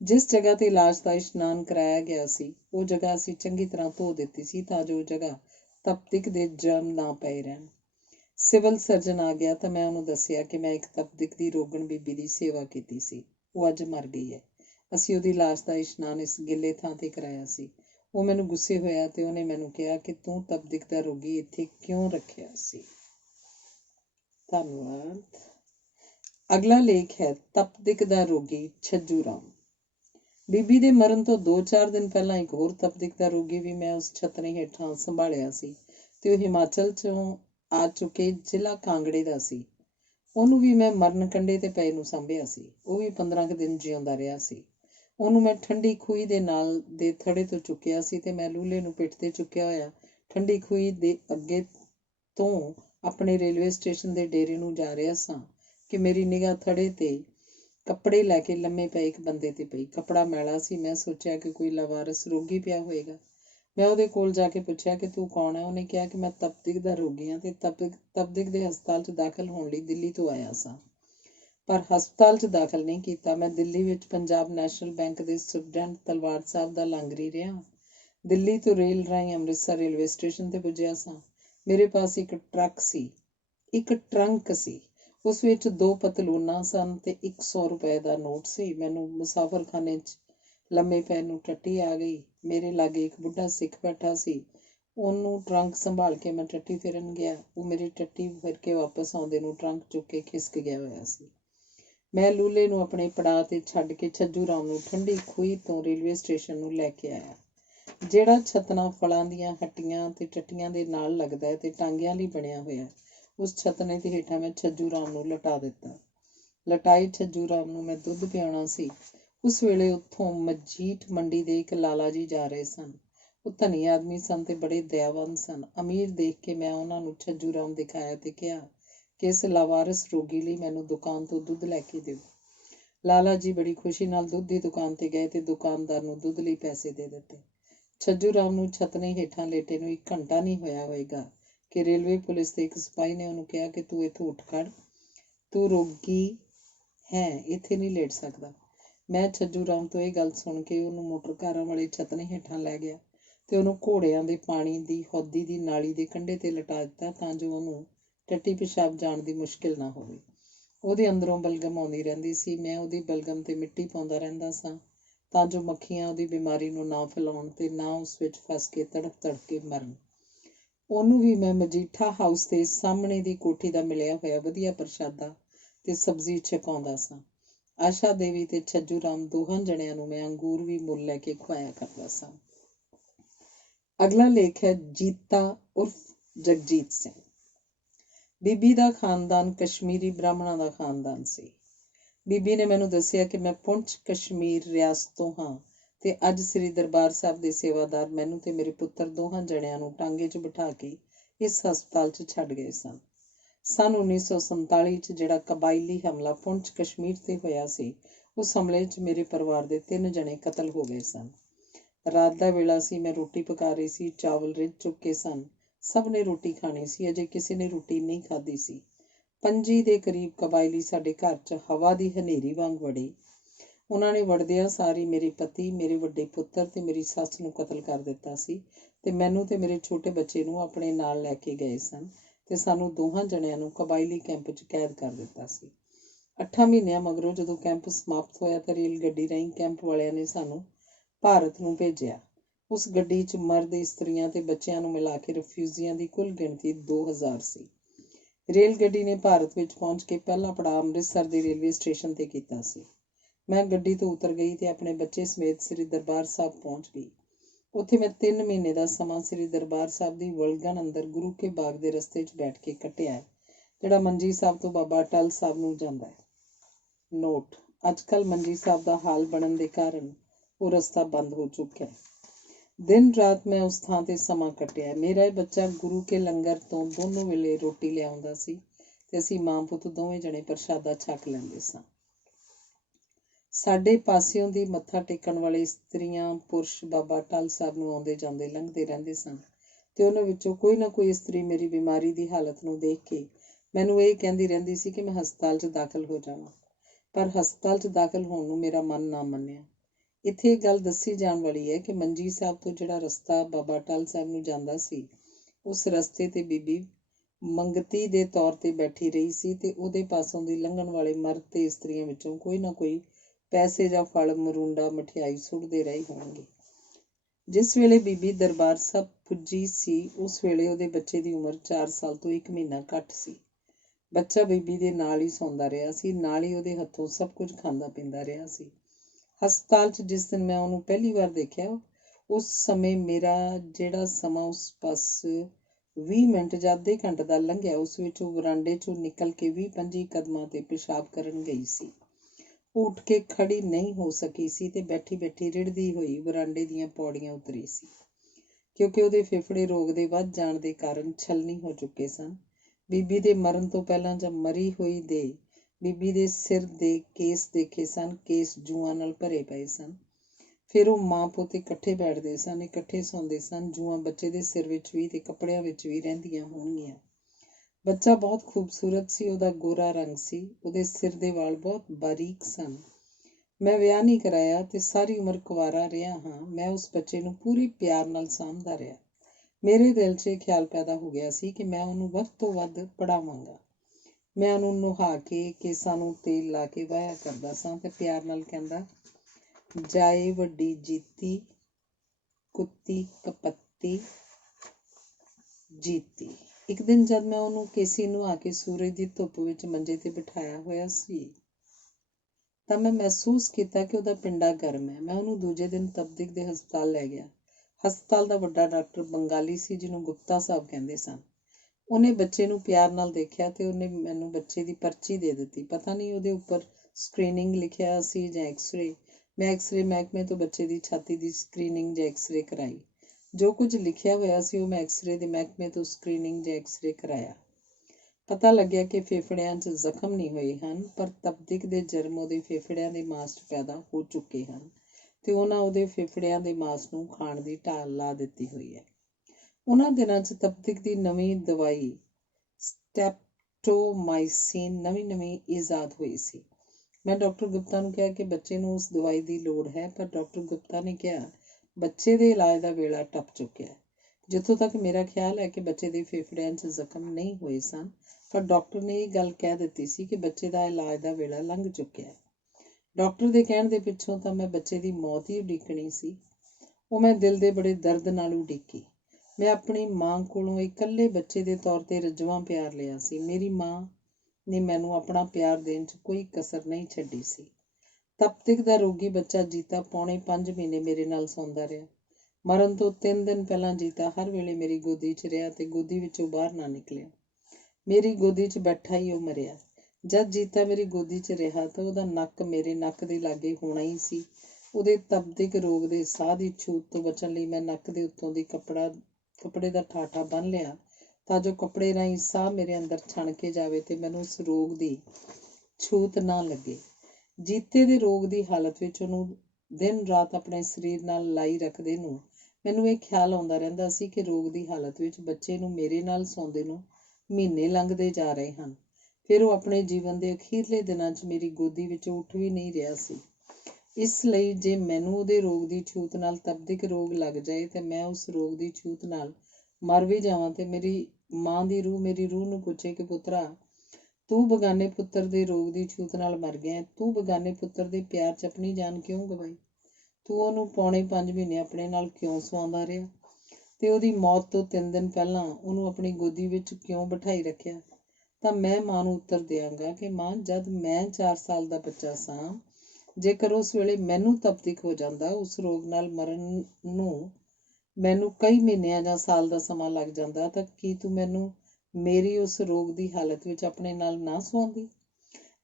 ਜਿਸ ਜਗ੍ਹਾ ਤੇ ਲਾਸ਼ ਦਾ ਇਸ਼ਨਾਨ ਕਰਾਇਆ ਗਿਆ ਸੀ, ਉਹ ਜਗ੍ਹਾ ਅਸੀਂ ਚੰਗੀ ਤਰ੍ਹਾਂ ਧੋ ਦਿੱਤੀ ਸੀ ਤਾਂ ਜੋ ਉਹ ਜਗ੍ਹਾ ਤਪਦਿਕ ਦੇ ਜਰਮ ਨਾ ਪਏ ਰਹਿਣ। ਸਿਵਲ ਸਰਜਨ ਆ ਗਿਆ ਤਾਂ ਮੈਂ ਉਹਨੂੰ ਦੱਸਿਆ ਕਿ ਮੈਂ ਇੱਕ ਤਪਦਿਕ ਦੀ ਰੋਗਣ ਬੀਬੀ ਦੀ ਸੇਵਾ ਕੀਤੀ ਸੀ। ਉਹ ਅੱਜ ਮਰ ਗਈ ਹੈ। ਅਸੀਂ ਉਹਦੀ ਲਾਸ਼ ਦਾ ਇਸ਼ਨਾਨ ਇਸ ਗਿੱਲੇ ਥਾਂ ਤੇ ਕਰਾਇਆ ਸੀ। ਉਹ ਮੈਨੂੰ ਗੁੱਸੇ ਹੋਇਆ ਤੇ ਉਹਨੇ ਮੈਨੂੰ ਕਿਹਾ ਕਿ ਤੂੰ ਤਪਦਿਕ ਦਾ ਰੋਗੀ ਇੱਥੇ ਕਿਉਂ ਰੱਖਿਆ ਸੀ। ਧੰਨਵਾਦ। ਅਗਲਾ ਲੇਖ ਹੈ ਤਪਦਿਕ ਦਾ ਰੋਗੀ ਛੱਜੂ ਰਾਮ। ਬੀਬੀ ਦੇ ਮਰਨ ਤੋਂ 2-4 ਦਿਨ ਪਹਿਲਾਂ ਇੱਕ ਹੋਰ ਤਪਦਿਕ ਦਾ ਰੋਗੀ ਵੀ ਮੈਂ ਉਸ ਛਤਰੀ ਹੇਠਾਂ ਸੰਭਾਲਿਆ ਸੀ ਤੇ ਉਹ ਹਿਮਾਚਲ 'ਚੋਂ ਆ ਚੁੱਕੇ ਜ਼ਿਲ੍ਹਾ ਕਾਂਗੜੇ ਦਾ ਸੀ। ਉਹਨੂੰ ਵੀ ਮੈਂ ਮਰਨ ਕੰਢੇ ਤੇ ਪਏ ਨੂੰ ਸਾਂਭਿਆ ਸੀ। ਉਹ ਵੀ 15 ਕੁ ਦਿਨ ਜਿਉਂਦਾ ਰਿਹਾ ਸੀ। ਉਹਨੂੰ ਮੈਂ ਠੰਡੀ ਖੂਹੀ ਦੇ ਨਾਲ ਦੇ ਥੜੇ ਤੋਂ ਚੁੱਕਿਆ ਸੀ ਤੇ ਮੈਂ ਲੂਲੇ ਨੂੰ ਪਿੱਠ ਤੇ ਚੁੱਕਿਆ ਹੋਇਆ ਠੰਡੀ ਖੂਹੀ ਦੇ ਅੱਗੇ ਤੋਂ ਆਪਣੇ ਰੇਲਵੇ ਸਟੇਸ਼ਨ ਦੇ ਡੇਰੇ ਨੂੰ ਜਾ ਰਿਹਾ ਸਾਂ ਕਿ ਮੇਰੀ ਨਿਗਾਹ ਥੜੇ ਤੇ ਕੱਪੜੇ ਲੈ ਕੇ ਲੰਮੇ ਪਏ ਇੱਕ ਬੰਦੇ ਤੇ ਪਈ। ਕੱਪੜਾ ਮੈਲਾ ਸੀ। ਮੈਂ ਸੋਚਿਆ ਕਿ ਕੋਈ ਲਾਵਾਰਸ ਰੋਗੀ ਪਿਆ ਹੋਏਗਾ। ਮੈਂ ਉਹਦੇ ਕੋਲ ਜਾ ਕੇ ਪੁੱਛਿਆ ਕਿ ਤੂੰ ਕੌਣ ਹੈ। ਉਹਨੇ ਕਿਹਾ ਕਿ ਮੈਂ ਤਪਦਿਕ ਦਾ ਰੋਗੀ ਹਾਂ ਤੇ ਤਪਦਿਕ ਦੇ ਹਸਪਤਾਲ 'ਚ ਦਾਖਲ ਹੋਣ ਲਈ ਦਿੱਲੀ ਤੋਂ ਆਇਆ ਸਾਂ, ਪਰ ਹਸਪਤਾਲ 'ਚ ਦਾਖਲ ਨਹੀਂ ਕੀਤਾ। ਮੈਂ ਦਿੱਲੀ ਵਿੱਚ ਪੰਜਾਬ ਨੈਸ਼ਨਲ ਬੈਂਕ ਦੇ ਸੁਪਰਡੈਂਟ ਤਲਵਾਰ ਸਾਹਿਬ ਦਾ ਲਾਂਗਰੀ ਰਿਹਾ। ਦਿੱਲੀ ਤੋਂ ਰੇਲ ਰਾਹੀਂ ਅੰਮ੍ਰਿਤਸਰ ਰੇਲਵੇ ਸਟੇਸ਼ਨ ਤੇ ਪੁੱਜਿਆ ਸਾਂ। ਮੇਰੇ ਪਾਸ ਇੱਕ ਟਰੰਕ ਸੀ। ਉਸ ਵਿੱਚ 2 ਪਤਲੂਨਾਂ ਸਨ ਤੇ 100 ਰੁਪਏ ਦਾ ਨੋਟ ਸੀ। ਮੈਨੂੰ ਮੁਸਾਫਰਖਾਨੇ 'ਚ ਲੰਮੇ ਪੈਣ ਨੂੰ ਟੱਟੀ ਆ ਗਈ। ਮੇਰੇ ਲਾਗੇ ਇੱਕ ਬੁੱਢਾ ਸਿੱਖ ਬੈਠਾ ਸੀ। ਉਹਨੂੰ ਟਰੰਕ ਸੰਭਾਲ ਕੇ ਮੈਂ ਟੱਟੀ ਫਿਰਨ ਗਿਆ। ਉਹ ਮੇਰੀ ਟੱਟੀ ਫਿਰ ਕੇ ਵਾਪਸ ਆਉਂਦੇ ਨੂੰ ਟਰੰਕ ਚੁੱਕ ਕੇ ਖਿਸਕ ਗਿਆ ਹੋਇਆ ਸੀ। ਮੈਂ ਲੂਲੇ ਨੂੰ ਆਪਣੇ ਪੜਾਅ ਤੇ ਛੱਡ ਕੇ ਛੱਜੂ ਰਾਮ ਨੂੰ ਠੰਡੀ ਖੂਹੀ ਤੋਂ ਰੇਲਵੇ ਸਟੇਸ਼ਨ ਨੂੰ ਲੈ ਕੇ ਆਇਆ, ਜਿਹੜਾ ਛਤਨਾ ਫਲਾਂ ਦੀਆਂ ਹੱਟੀਆਂ ਤੇ ਟੱਟੀਆਂ ਦੇ ਨਾਲ ਲੱਗਦਾ ਤੇ ਟਾਂਗਿਆਂ ਲਈ ਬਣਿਆ ਹੋਇਆ। ਉਸ ਛਤਨੇ ਦੇ ਹੇਠਾਂ ਮੈਂ ਛੱਜੂ ਰਾਮ ਨੂੰ ਲਟਾ ਦਿੱਤਾ। ਲਟਾਏ ਛੱਜੂ ਰਾਮ ਨੂੰ ਮੈਂ ਦੁੱਧ ਪਿਆਉਣਾ ਸੀ। ਉਸ ਵੇਲੇ ਉੱਥੋਂ ਮਜੀਠ ਮੰਡੀ ਦੇ ਇੱਕ ਲਾਲਾ ਜੀ ਜਾ ਰਹੇ ਸਨ। ਉਹ ਧਨੀ ਆਦਮੀ ਸਨ ਤੇ ਬੜੇ ਦਇਆਵਾਨ ਸਨ। ਅਮੀਰ ਦੇਖ ਕੇ ਮੈਂ ਉਹਨਾਂ ਨੂੰ ਛੱਜੂ ਰਾਮ ਦਿਖਾਇਆ ਤੇ ਕਿਹਾ ਕਿ ਇਸ ਲਾਵਾਰਸ ਰੋਗੀ ਲਈ ਮੈਨੂੰ ਦੁਕਾਨ ਤੋਂ ਦੁੱਧ ਲੈ ਕੇ ਦਿਓ। ਲਾਲਾ ਜੀ ਬੜੀ ਖੁਸ਼ੀ ਨਾਲ ਦੁੱਧ ਦੀ ਦੁਕਾਨ ਤੇ ਗਏ ਤੇ ਦੁਕਾਨਦਾਰ ਨੂੰ ਦੁੱਧ ਲਈ ਪੈਸੇ ਦੇ ਦਿੱਤੇ। ਛੱਜੂ ਰਾਮ ਨੂੰ ਛਤਨੇ ਹੇਠਾਂ ਲੇਟੇ ਨੂੰ 1 ਘੰਟਾ ਨਹੀਂ ਹੋਇਆ ਹੋਏਗਾ ਕਿ ਰੇਲਵੇ ਪੁਲਿਸ ਦੇ ਇੱਕ ਸਿਪਾਹੀ ਨੇ ਉਹਨੂੰ ਕਿਹਾ ਕਿ ਤੂੰ ਇੱਥੋਂ ਉੱਠ ਖੜ, ਤੂੰ ਰੋਗੀ ਹੈ, ਇੱਥੇ ਨਹੀਂ ਲੇਟ ਸਕਦਾ। ਮੈਂ ਛੱਜੂ ਰਾਮ ਤੋਂ ਇਹ ਗੱਲ ਸੁਣ ਕੇ ਉਹਨੂੰ ਮੋਟਰਕਾਰਾਂ ਵਾਲੇ ਛਤਨੇ ਹੇਠਾਂ ਲੈ ਗਿਆ ਤੇ ਉਹਨੂੰ ਘੋੜਿਆਂ ਦੇ ਪਾਣੀ ਦੀ ਹੌਦੀ ਦੀ ਨਾਲੀ ਦੇ ਕੰਢੇ ਤੇ ਲਿਟਾ ਦਿੱਤਾ ਤਾਂ ਜੋ ਉਹਨੂੰ ਟੱਟੀ ਪਿਸ਼ਾਬ ਜਾਣ ਦੀ ਮੁਸ਼ਕਿਲ ਨਾ ਹੋਵੇ। ਉਹਦੇ ਅੰਦਰੋਂ ਬਲਗਮ ਆਉਂਦੀ ਰਹਿੰਦੀ ਸੀ। ਮੈਂ ਉਹਦੀ ਬਲਗਮ ਤੇ ਮਿੱਟੀ ਪਾਉਂਦਾ ਰਹਿੰਦਾ ਸਾਂ ਤਾਂ ਜੋ ਮੱਖੀਆਂ ਉਹਦੀ ਬਿਮਾਰੀ ਨੂੰ ਨਾ ਫੈਲਾਉਣ ਤੇ ਨਾ ਉਸ ਵਿੱਚ ਫਸ ਕੇ ਤੜਫ ਕੇ ਮਰਨ। ਉਹਨੂੰ ਵੀ ਮੈਂ ਮਜੀਠਾ ਹਾਊਸ ਦੇ ਸਾਹਮਣੇ ਦੀ ਕੋਠੀ ਦਾ ਮਿਲਿਆ ਹੋਇਆ ਵਧੀਆ ਪ੍ਰਸ਼ਾਦਾ ਤੇ ਸਬਜ਼ੀ ਛਕਾਉਂਦਾ ਸਾਂ। ਆਸ਼ਾ ਦੇਵੀ ਤੇ ਛੱਜੂ ਰਾਮ ਦੋਹਾਂ ਜਣਿਆਂ ਨੂੰ ਮੈਂ ਅੰਗੂਰ ਵੀ ਮੁੱਲ ਲੈ ਕੇ ਖਵਾਇਆ ਕਰਦਾ ਸਾਂ। ਅਗਲਾ ਲੇਖ ਹੈ ਜੀਤਾ ਉਰਫ ਜਗਜੀਤ ਸਿੰਘ। ਬੀਬੀ ਦਾ ਖਾਨਦਾਨ ਕਸ਼ਮੀਰੀ ਬ੍ਰਾਹਮਣਾਂ ਦਾ ਖਾਨਦਾਨ ਸੀ। ਬੀਬੀ ਨੇ ਮੈਨੂੰ ਦੱਸਿਆ ਕਿ ਮੈਂ ਪੁੰਛ ਕਸ਼ਮੀਰ ਰਿਆਸਤ ਤੋਂ ਹਾਂ ਤੇ ਅੱਜ ਸ੍ਰੀ ਦਰਬਾਰ ਸਾਹਿਬ ਦੇ ਸੇਵਾਦਾਰ ਮੈਨੂੰ ਤੇ ਮੇਰੇ ਪੁੱਤਰ ਦੋਹਾਂ ਜਣਿਆਂ ਨੂੰ ਟਾਂਗੇ 'ਚ ਬਿਠਾ ਕੇ ਇਸ ਹਸਪਤਾਲ 'ਚ ਛੱਡ ਗਏ ਸਨ। ਸੰਨ 1947 'ਚ ਜਿਹੜਾ ਕਬਾਇਲੀ ਹਮਲਾ ਪੁੰਛ ਕਸ਼ਮੀਰ ਤੇ ਹੋਇਆ ਸੀ, ਉਸ ਹਮਲੇ 'ਚ ਮੇਰੇ ਪਰਿਵਾਰ ਦੇ 3 ਜਣੇ ਕਤਲ ਹੋ ਗਏ ਸਨ। ਰਾਤ ਦਾ ਵੇਲਾ ਸੀ। ਮੈਂ ਰੋਟੀ ਪਕਾ ਰਹੀ ਸੀ। ਚਾਵਲ ਰਿੱਝ ਚੁੱਕੇ ਸਨ। ਸਭ ਨੇ ਰੋਟੀ ਖਾਣੀ ਸੀ। ਅਜੇ ਕਿਸੇ ਨੇ ਰੋਟੀ ਨਹੀਂ ਖਾਧੀ ਸੀ। 25 ਦੇ ਕਰੀਬ ਕਬਾਇਲੀ ਸਾਡੇ ਘਰ 'ਚ ਹਵਾ ਦੀ ਹਨੇਰੀ ਵਾਂਗ ਵੜੇ। ਉਹਨਾਂ ਨੇ ਵੜਦਿਆਂ ਸਾਰ ਹੀ ਮੇਰੇ ਪਤੀ, ਮੇਰੇ ਵੱਡੇ ਪੁੱਤਰ ਤੇ ਮੇਰੀ ਸੱਸ ਨੂੰ ਕਤਲ ਕਰ ਦਿੱਤਾ ਸੀ ਤੇ ਮੈਨੂੰ ਤੇ ਮੇਰੇ ਛੋਟੇ ਬੱਚੇ ਨੂੰ ਆਪਣੇ ਨਾਲ ਲੈ ਕੇ ਗਏ ਸਨ ਤੇ ਸਾਨੂੰ ਦੋਹਾਂ ਜਣਿਆਂ ਨੂੰ ਕਬਾਇਲੀ ਕੈਂਪ 'ਚ ਕੈਦ ਕਰ ਦਿੱਤਾ ਸੀ। 8 ਮਹੀਨਿਆਂ ਮਗਰੋਂ ਜਦੋਂ ਕੈਂਪ ਸਮਾਪਤ ਹੋਇਆ ਤਾਂ ਰੇਲ ਗੱਡੀ ਰਾਹੀਂ ਕੈਂਪ ਵਾਲਿਆਂ ਨੇ ਸਾਨੂੰ ਭਾਰਤ ਨੂੰ ਭੇਜਿਆ। ਉਸ ਗੱਡੀ 'ਚ ਮਰਦ, ਇਸਤਰੀਆਂ ਤੇ ਬੱਚਿਆਂ ਨੂੰ ਮਿਲਾ ਕੇ ਰਿਫਿਊਜੀਆਂ ਦੀ ਕੁੱਲ ਗਿਣਤੀ 2000 ਸੀ। ਰੇਲ ਗੱਡੀ ਨੇ ਭਾਰਤ ਵਿੱਚ ਪਹੁੰਚ ਕੇ ਪਹਿਲਾ ਪੜਾਅ ਅੰਮ੍ਰਿਤਸਰ ਦੇ ਰੇਲਵੇ ਸਟੇਸ਼ਨ ਤੇ ਕੀਤਾ ਸੀ। ਮੈਂ ਗੱਡੀ ਤੋਂ ਉਤਰ ਗਈ ਤੇ ਆਪਣੇ ਬੱਚੇ ਸਮੇਤ ਸ੍ਰੀ ਦਰਬਾਰ ਸਾਹਿਬ ਪਹੁੰਚ ਗਈ। ਉੱਥੇ ਮੈਂ 3 ਮਹੀਨੇ ਦਾ ਸਮਾਂ ਸ੍ਰੀ ਦਰਬਾਰ ਸਾਹਿਬ ਦੀ ਵਲਗਣ ਅੰਦਰ ਗੁਰੂ ਕੇ ਬਾਗ ਦੇ ਰਸਤੇ 'ਚ ਬੈਠ ਕੇ ਕੱਟਿਆ, ਜਿਹੜਾ ਮੰਜੀ ਸਾਹਿਬ ਤੋਂ ਬਾਬਾ ਅਟਲ ਸਾਹਿਬ ਨੂੰ ਜਾਂਦਾ ਹੈ। ਨੋਟ: ਅੱਜ ਕੱਲ੍ਹ ਮੰਜੀ ਸਾਹਿਬ ਦਾ ਹਾਲ ਬਣਨ ਦੇ ਕਾਰਨ ਉਹ ਰਸਤਾ ਬੰਦ ਹੋ ਚੁੱਕਿਆ ਹੈ। ਦਿਨ ਰਾਤ ਮੈਂ ਉਸ ਥਾਂ ਤੇ ਸਮਾਂ ਕੱਟਿਆ। ਮੇਰਾ ਇਹ ਬੱਚਾ ਗੁਰੂ ਕੇ ਲੰਗਰ ਤੋਂ ਦੋਨੋਂ ਵੇਲੇ ਰੋਟੀ ਲਿਆਉਂਦਾ ਸੀ ਤੇ ਅਸੀਂ ਮਾਂ ਪੁੱਤ ਦੋਵੇਂ ਜਣੇ ਪ੍ਰਸ਼ਾਦਾ ਛਕ ਲੈਂਦੇ ਸਾਂ। ਸਾਡੇ ਪਾਸਿਓਂ ਦੀ ਮੱਥਾ ਟੇਕਣ ਵਾਲੇ ਇਸਤਰੀਆਂ ਪੁਰਸ਼ ਬਾਬਾ ਟਲ ਸਾਹਿਬ ਨੂੰ ਆਉਂਦੇ ਜਾਂਦੇ ਲੰਘਦੇ ਰਹਿੰਦੇ ਸਨ ਤੇ ਉਹਨਾਂ ਵਿੱਚੋਂ ਕੋਈ ਨਾ ਕੋਈ ਇਸਤਰੀ ਮੇਰੀ ਬਿਮਾਰੀ ਦੀ ਹਾਲਤ ਨੂੰ ਦੇਖ ਕੇ ਮੈਨੂੰ ਇਹ ਕਹਿੰਦੀ ਰਹਿੰਦੀ ਸੀ ਕਿ ਮੈਂ ਹਸਪਤਾਲ 'ਚ ਦਾਖਲ ਹੋ ਜਾਵਾਂ, ਪਰ ਹਸਪਤਾਲ 'ਚ ਦਾਖਲ ਹੋਣ ਨੂੰ ਮੇਰਾ ਮਨ ਨਾ ਮੰਨਿਆ। ਇੱਥੇ ਇਹ ਗੱਲ ਦੱਸੀ ਜਾਣ ਵਾਲੀ ਹੈ ਕਿ ਮੰਜੀ ਸਾਹਿਬ ਤੋਂ ਜਿਹੜਾ ਰਸਤਾ ਬਾਬਾ ਟਲ ਸਾਹਿਬ ਨੂੰ ਜਾਂਦਾ ਸੀ, ਉਸ ਰਸਤੇ ਤੇ ਬੀਬੀ ਮੰਗਤੀ ਦੇ ਤੌਰ ਤੇ ਬੈਠੀ ਰਹੀ ਸੀ ਤੇ ਉਹਦੇ ਪਾਸੋਂ ਦੀ ਲੰਘਣ ਵਾਲੇ ਮਰਦ ਤੇ ਇਸਤਰੀਆਂ ਵਿੱਚੋਂ ਕੋਈ ਨਾ ਕੋਈ ਪੈਸੇ ਜਾਂ ਫਲ, ਮਰੂੰਡਾ, ਮਠਿਆਈ ਸੁੱਟਦੇ ਰਹੇ ਹੋਣਗੇ। ਜਿਸ ਵੇਲੇ ਬੀਬੀ ਦਰਬਾਰ ਸਾਹਿਬ ਪੁੱਜੀ ਸੀ, ਉਸ ਵੇਲੇ ਉਹਦੇ ਬੱਚੇ ਦੀ ਉਮਰ 4 ਸਾਲ ਤੋਂ 1 ਮਹੀਨਾ ਘੱਟ ਸੀ। ਬੱਚਾ ਬੀਬੀ ਦੇ ਨਾਲ ਹੀ ਸੌਂਦਾ ਰਿਹਾ ਸੀ, ਨਾਲ ਹੀ ਉਹਦੇ ਹੱਥੋਂ ਸਭ ਕੁਝ ਖਾਂਦਾ ਪੀਂਦਾ ਰਿਹਾ ਸੀ। ਹਸਪਤਾਲ 'ਚ ਜਿਸ ਦਿਨ ਮੈਂ ਉਹਨੂੰ ਪਹਿਲੀ ਵਾਰ ਦੇਖਿਆ, ਉਸ ਸਮੇਂ ਮੇਰਾ ਜਿਹੜਾ ਸਮਾਂ ਉਸ ਪਾਸ 20 ਮਿੰਟ ਜਾਂ ਅੱਧੇ ਘੰਟੇ ਦਾ ਲੰਘਿਆ, ਉਸ ਵਿੱਚ ਉਹ ਵਰਾਂਡੇ 'ਚੋਂ ਨਿਕਲ ਕੇ 20-25 ਕਦਮਾਂ ਤੇ ਪਿਸ਼ਾਬ ਕਰਨ ਗਈ ਸੀ। ਉੱਠ ਕੇ ਖੜੀ ਨਹੀਂ ਹੋ ਸਕੀ ਸੀ ਤੇ ਬੈਠੀ ਬੈਠੀ ਰਿੜ੍ਹਦੀ ਹੋਈ ਵਰਾਂਡੇ ਦੀਆਂ ਪੌੜੀਆਂ ਉਤਰੀ ਸੀ, ਕਿਉਂਕਿ ਉਹਦੇ ਫੇਫੜੇ ਰੋਗ ਦੇ ਵੱਧ ਜਾਣ ਦੇ ਕਾਰਨ ਛਲਨੀ ਹੋ ਚੁੱਕੇ ਸਨ। ਬੀਬੀ ਦੇ ਮਰਨ ਤੋਂ ਪਹਿਲਾਂ ਜਦ ਮਰੀ ਹੋਈ ਦੇ ਬੀਬੀ ਦੇ ਸਿਰ ਦੇ ਕੇਸ ਦੇਖੇ ਸਨ, ਕੇਸ ਜੂਆਂ ਨਾਲ ਭਰੇ ਪਏ ਸਨ। ਫਿਰ ਉਹ ਮਾਂ ਪੁੱਤ ਇਕੱਠੇ ਬੈਠਦੇ ਸਨ, ਇਕੱਠੇ ਸੌਂਦੇ ਸਨ। ਜੂਆਂ ਬੱਚੇ ਦੇ ਸਿਰ ਵਿੱਚ ਵੀ ਤੇ ਕੱਪੜਿਆਂ ਵਿੱਚ ਵੀ ਰਹਿੰਦੀਆਂ ਹੋਣਗੀਆਂ। ਬੱਚਾ ਬਹੁਤ ਖੂਬਸੂਰਤ ਸੀ, ਉਹਦਾ ਗੋਰਾ ਰੰਗ ਸੀ, ਉਹਦੇ ਸਿਰ ਦੇ ਵਾਲ ਬਹੁਤ ਬਾਰੀਕ ਸਨ। ਮੈਂ ਵਿਆਹ ਨਹੀਂ ਕਰਾਇਆ ਤੇ ਸਾਰੀ ਉਮਰ ਕੁਆਰਾ ਰਿਹਾ ਹਾਂ। ਮੈਂ ਉਸ ਬੱਚੇ ਨੂੰ ਪੂਰੀ ਪਿਆਰ ਨਾਲ ਸਾਂਭਦਾ ਰਿਹਾ। ਮੇਰੇ ਦਿਲ 'ਚ ਇਹ ਖਿਆਲ ਪੈਦਾ ਹੋ ਗਿਆ ਸੀ ਕਿ ਮੈਂ ਉਹਨੂੰ ਵੱਧ ਤੋਂ ਵੱਧ ਪੜ੍ਹਾਵਾਂਗਾ। ਮੈਂ ਉਹਨੂੰ ਨੁਹਾ ਕੇ ਕੇਸਾਂ ਨੂੰ ਤੇਲ ਲਾ ਕੇ ਵਾਹਿਆ ਕਰਦਾ ਸਾਂ ਤੇ ਪਿਆਰ ਨਾਲ ਕਹਿੰਦਾ, ਜਾਏ ਵੱਡੀ ਜੀਤੀ, ਕੁੱਤੀ ਕਪੱਤੀ ਜੀਤੀ। ਇੱਕ ਦਿਨ ਜਦ ਮੈਂ ਉਹਨੂੰ ਕੇਸੀ ਨੁਹਾ ਕੇ ਸੂਰਜ ਦੀ ਧੁੱਪ ਵਿੱਚ ਮੰਜੇ ਤੇ ਬਿਠਾਇਆ ਹੋਇਆ ਸੀ ਤਾਂ ਮੈਂ ਮਹਿਸੂਸ ਕੀਤਾ ਕਿ ਉਹਦਾ ਪਿੰਡਾ ਗਰਮ ਹੈ। ਮੈਂ ਉਹਨੂੰ ਦੂਜੇ ਦਿਨ ਤਬਦੀਕ ਦੇ ਹਸਪਤਾਲ ਲੈ ਗਿਆ। ਹਸਪਤਾਲ ਦਾ ਵੱਡਾ ਡਾਕਟਰ ਬੰਗਾਲੀ ਸੀ, ਜਿਹਨੂੰ ਗੁਪਤਾ ਸਾਹਿਬ ਕਹਿੰਦੇ ਸਨ। ਉਹਨੇ ਬੱਚੇ ਨੂੰ ਪਿਆਰ ਨਾਲ ਦੇਖਿਆ ਤੇ ਉਹਨੇ ਮੈਨੂੰ ਬੱਚੇ ਦੀ ਪਰਚੀ ਦੇ ਦਿੱਤੀ। ਪਤਾ ਨਹੀਂ ਉਹਦੇ ਉੱਪਰ ਸਕਰੀਨਿੰਗ ਲਿਖਿਆ ਸੀ ਜਾਂ ਐਕਸਰੇ। ਮੈਂ ਐਕਸਰੇ ਮਹਿਕਮੇ ਤੋਂ ਬੱਚੇ ਦੀ ਛਾਤੀ ਦੀ ਸਕਰੀਨਿੰਗ ਜਾਂ ਐਕਸਰੇ ਕਰਾਈ। ਜੋ ਕੁਝ ਲਿਖਿਆ ਹੋਇਆ ਸੀ ਉਹ ਮੈਂ ਐਕਸਰੇ ਦੇ ਮਹਿਕਮੇ ਤੋਂ ਸਕਰੀਨਿੰਗ ਜਾਂ ਐਕਸਰੇ ਕਰਾਇਆ। ਪਤਾ ਲੱਗਿਆ ਕਿ ਫੇਫੜਿਆਂ 'ਚ ਜ਼ਖਮ ਨਹੀਂ ਹੋਏ ਹਨ, ਪਰ ਤਪਦਿਕ ਦੇ ਜਰਮ ਉਹਦੇ ਫੇਫੜਿਆਂ ਦੇ ਮਾਸ 'ਚ ਪੈਦਾ ਹੋ ਚੁੱਕੇ ਹਨ ਤੇ ਉਹਨਾਂ ਉਹਦੇ ਫੇਫੜਿਆਂ ਦੇ ਮਾਸ ਨੂੰ ਖਾਣ ਦੀ ਢਾਲ ਲਾ ਦਿੱਤੀ ਹੋਈ ਹੈ। ਉਹਨਾਂ ਦਿਨਾਂ 'ਚ ਤਪਦਿਕ ਦੀ ਨਵੀਂ ਦਵਾਈ ਸਟੈਪਟੋਮਾਈਸਿਨ ਨਵੀਂ ਈਜਾਦ ਹੋਈ ਸੀ। ਮੈਂ ਡਾਕਟਰ ਗੁਪਤਾ ਨੂੰ ਕਿਹਾ ਕਿ ਬੱਚੇ ਨੂੰ ਉਸ ਦਵਾਈ ਦੀ ਲੋੜ ਹੈ, ਪਰ ਡਾਕਟਰ ਗੁਪਤਾ ਨੇ ਕਿਹਾ ਬੱਚੇ ਦੇ ਇਲਾਜ ਦਾ ਵੇਲਾ ਟੱਪ ਚੁੱਕਿਆ। ਜਿੱਥੋਂ ਤੱਕ ਮੇਰਾ ਖਿਆਲ ਹੈ ਕਿ ਬੱਚੇ ਦੇ ਫੇਫੜਿਆਂ 'ਚ ਜ਼ਖਮ ਨਹੀਂ ਹੋਏ ਸਨ, ਪਰ ਡਾਕਟਰ ਨੇ ਇਹ ਗੱਲ ਕਹਿ ਦਿੱਤੀ ਸੀ ਕਿ ਬੱਚੇ ਦਾ ਇਲਾਜ ਦਾ ਵੇਲਾ ਲੰਘ ਚੁੱਕਿਆ। ਡਾਕਟਰ ਦੇ ਕਹਿਣ ਦੇ ਪਿੱਛੋਂ ਤਾਂ ਮੈਂ ਬੱਚੇ ਦੀ ਮੌਤ ਹੀ ਉਡੀਕਣੀ ਸੀ। ਉਹ ਮੈਂ ਦਿਲ ਦੇ ਬੜੇ ਦਰਦ ਨਾਲ ਉਡੀਕੀ। ਮੈਂ ਆਪਣੀ ਮਾਂ ਕੋਲੋਂ ਇਕੱਲੇ ਬੱਚੇ ਦੇ ਤੌਰ ਤੇ ਰੱਜਵਾਂ ਪਿਆਰ ਲਿਆ ਸੀ। ਮੇਰੀ ਮਾਂ ਨੇ ਮੈਨੂੰ ਆਪਣਾ ਪਿਆਰ ਦੇਣ 'ਚ ਕੋਈ ਕਸਰ ਨਹੀਂ ਛੱਡੀ ਸੀ। ਤਪਦਿਕ ਦਾ ਰੋਗੀ ਬੱਚਾ ਜੀਤਾ ਪੌਣੇ 5 ਮਹੀਨੇ ਮੇਰੇ ਨਾਲ ਸੌਂਦਾ ਰਿਹਾ। ਮਰਨ ਤੋਂ 3 ਦਿਨ ਪਹਿਲਾਂ ਜੀਤਾ ਹਰ ਵੇਲੇ ਮੇਰੀ ਗੋਦੀ 'ਚ ਰਿਹਾ ਤੇ ਗੋਦੀ ਵਿੱਚੋਂ ਬਾਹਰ ਨਾ ਨਿਕਲਿਆ। ਮੇਰੀ ਗੋਦੀ 'ਚ ਬੈਠਾ ਹੀ ਉਹ ਮਰਿਆ। ਜਦ ਜੀਤਾ ਮੇਰੀ ਗੋਦੀ 'ਚ ਰਿਹਾ ਤਾਂ ਉਹਦਾ ਨੱਕ ਮੇਰੇ ਨੱਕ ਦੇ ਲਾਗੇ ਹੋਣਾ ਹੀ ਸੀ। ਉਹਦੇ ਤਪਦਿਕ ਰੋਗ ਦੇ ਸਾਹ ਦੀ ਛੂਤ ਤੋਂ ਬਚਣ ਲਈ ਮੈਂ ਨੱਕ ਦੇ ਉੱਤੋਂ ਦੀ ਕੱਪੜੇ ਦਾ ਠਾਠਾ ਬੰਨ੍ਹ ਲਿਆ ਤਾਂ ਜੋ ਕੱਪੜੇ ਰਾਹੀਂ ਸਾਹ ਮੇਰੇ ਅੰਦਰ ਛਣ ਕੇ ਜਾਵੇ ਤੇ ਮੈਨੂੰ ਉਸ ਰੋਗ ਦੀ ਛੂਤ ਨਾ ਲੱਗੇ। ਜੀਤੇ ਦੇ ਰੋਗ ਦੀ ਹਾਲਤ ਵਿੱਚ ਉਹਨੂੰ ਦਿਨ ਰਾਤ ਆਪਣੇ ਸਰੀਰ ਨਾਲ ਲਾਈ ਰੱਖਦੇ ਨੂੰ ਮੈਨੂੰ ਇਹ ਖਿਆਲ ਆਉਂਦਾ ਰਹਿੰਦਾ ਸੀ ਕਿ ਰੋਗ ਦੀ ਹਾਲਤ ਵਿੱਚ ਬੱਚੇ ਨੂੰ ਮੇਰੇ ਨਾਲ ਸੌਂਦੇ ਨੂੰ ਮਹੀਨੇ ਲੰਘਦੇ ਜਾ ਰਹੇ ਹਨ। ਫਿਰ ਉਹ ਆਪਣੇ ਜੀਵਨ ਦੇ ਅਖੀਰਲੇ ਦਿਨਾਂ 'ਚ ਮੇਰੀ ਗੋਦੀ ਵਿੱਚੋਂ ਉੱਠ ਵੀ ਨਹੀਂ ਰਿਹਾ ਸੀ। ਇਸ ਲਈ ਜੇ ਮੈਨੂੰ ਉਹਦੇ ਰੋਗ ਦੀ ਛੂਤ ਨਾਲ ਤਪਦਿਕ ਰੋਗ ਲੱਗ ਜਾਏ ਤੇ ਮੈਂ ਉਸ ਰੋਗ ਦੀ ਛੂਤ ਨਾਲ ਮਰ ਵੀ ਜਾਵਾਂ ਤੇ ਮੇਰੀ ਮਾਂ ਦੀ ਰੂਹ ਮੇਰੀ ਰੂਹ ਨੂੰ ਪੁੱਛੇ ਕਿ ਪੁੱਤਰਾ, ਤੂੰ ਬਗਾਨੇ ਪੁੱਤਰ ਦੇ ਰੋਗ ਦੀ ਛੂਤ ਨਾਲ ਮਰ ਗਿਆ, ਤੂੰ ਬਗਾਨੇ ਪੁੱਤਰ ਦੇ ਪਿਆਰ 'ਚ ਆਪਣੀ ਜਾਨ ਕਿਉਂ ਗਵਾਈ? ਤੂੰ ਉਹਨੂੰ ਪੌਣੇ 5 ਮਹੀਨੇ ਆਪਣੇ ਨਾਲ ਕਿਉਂ ਸਵਾਉਂਦਾ ਰਿਹਾ ਤੇ ਉਹਦੀ ਮੌਤ ਤੋਂ 3 ਦਿਨ ਪਹਿਲਾਂ ਉਹਨੂੰ ਆਪਣੀ ਗੋਦੀ ਵਿੱਚ ਕਿਉਂ ਬਿਠਾਈ ਰੱਖਿਆ? ਤਾਂ ਮੈਂ ਮਾਂ ਨੂੰ ਉੱਤਰ ਦਿਆਂਗਾ ਕਿ ਮਾਂ, ਜਦ ਮੈਂ 4 ਸਾਲ ਦਾ ਬੱਚਾ ਸਾਂ, ਜੇਕਰ ਉਸ ਵੇਲੇ ਮੈਨੂੰ ਤਪਦਿਕ ਹੋ ਜਾਂਦਾ, ਉਸ ਰੋਗ ਨਾਲ ਮਰਨ ਨੂੰ ਮੈਨੂੰ ਕਈ ਮਹੀਨਿਆਂ ਜਾਂ ਸਾਲ ਦਾ ਸਮਾਂ ਲੱਗ ਜਾਂਦਾ, ਤਾਂ ਕੀ ਤੂੰ ਮੈਨੂੰ ਮੇਰੀ ਉਸ ਰੋਗ ਦੀ ਹਾਲਤ ਵਿੱਚ ਆਪਣੇ ਨਾਲ ਨਾ ਸਵਾਉਂਦੀ?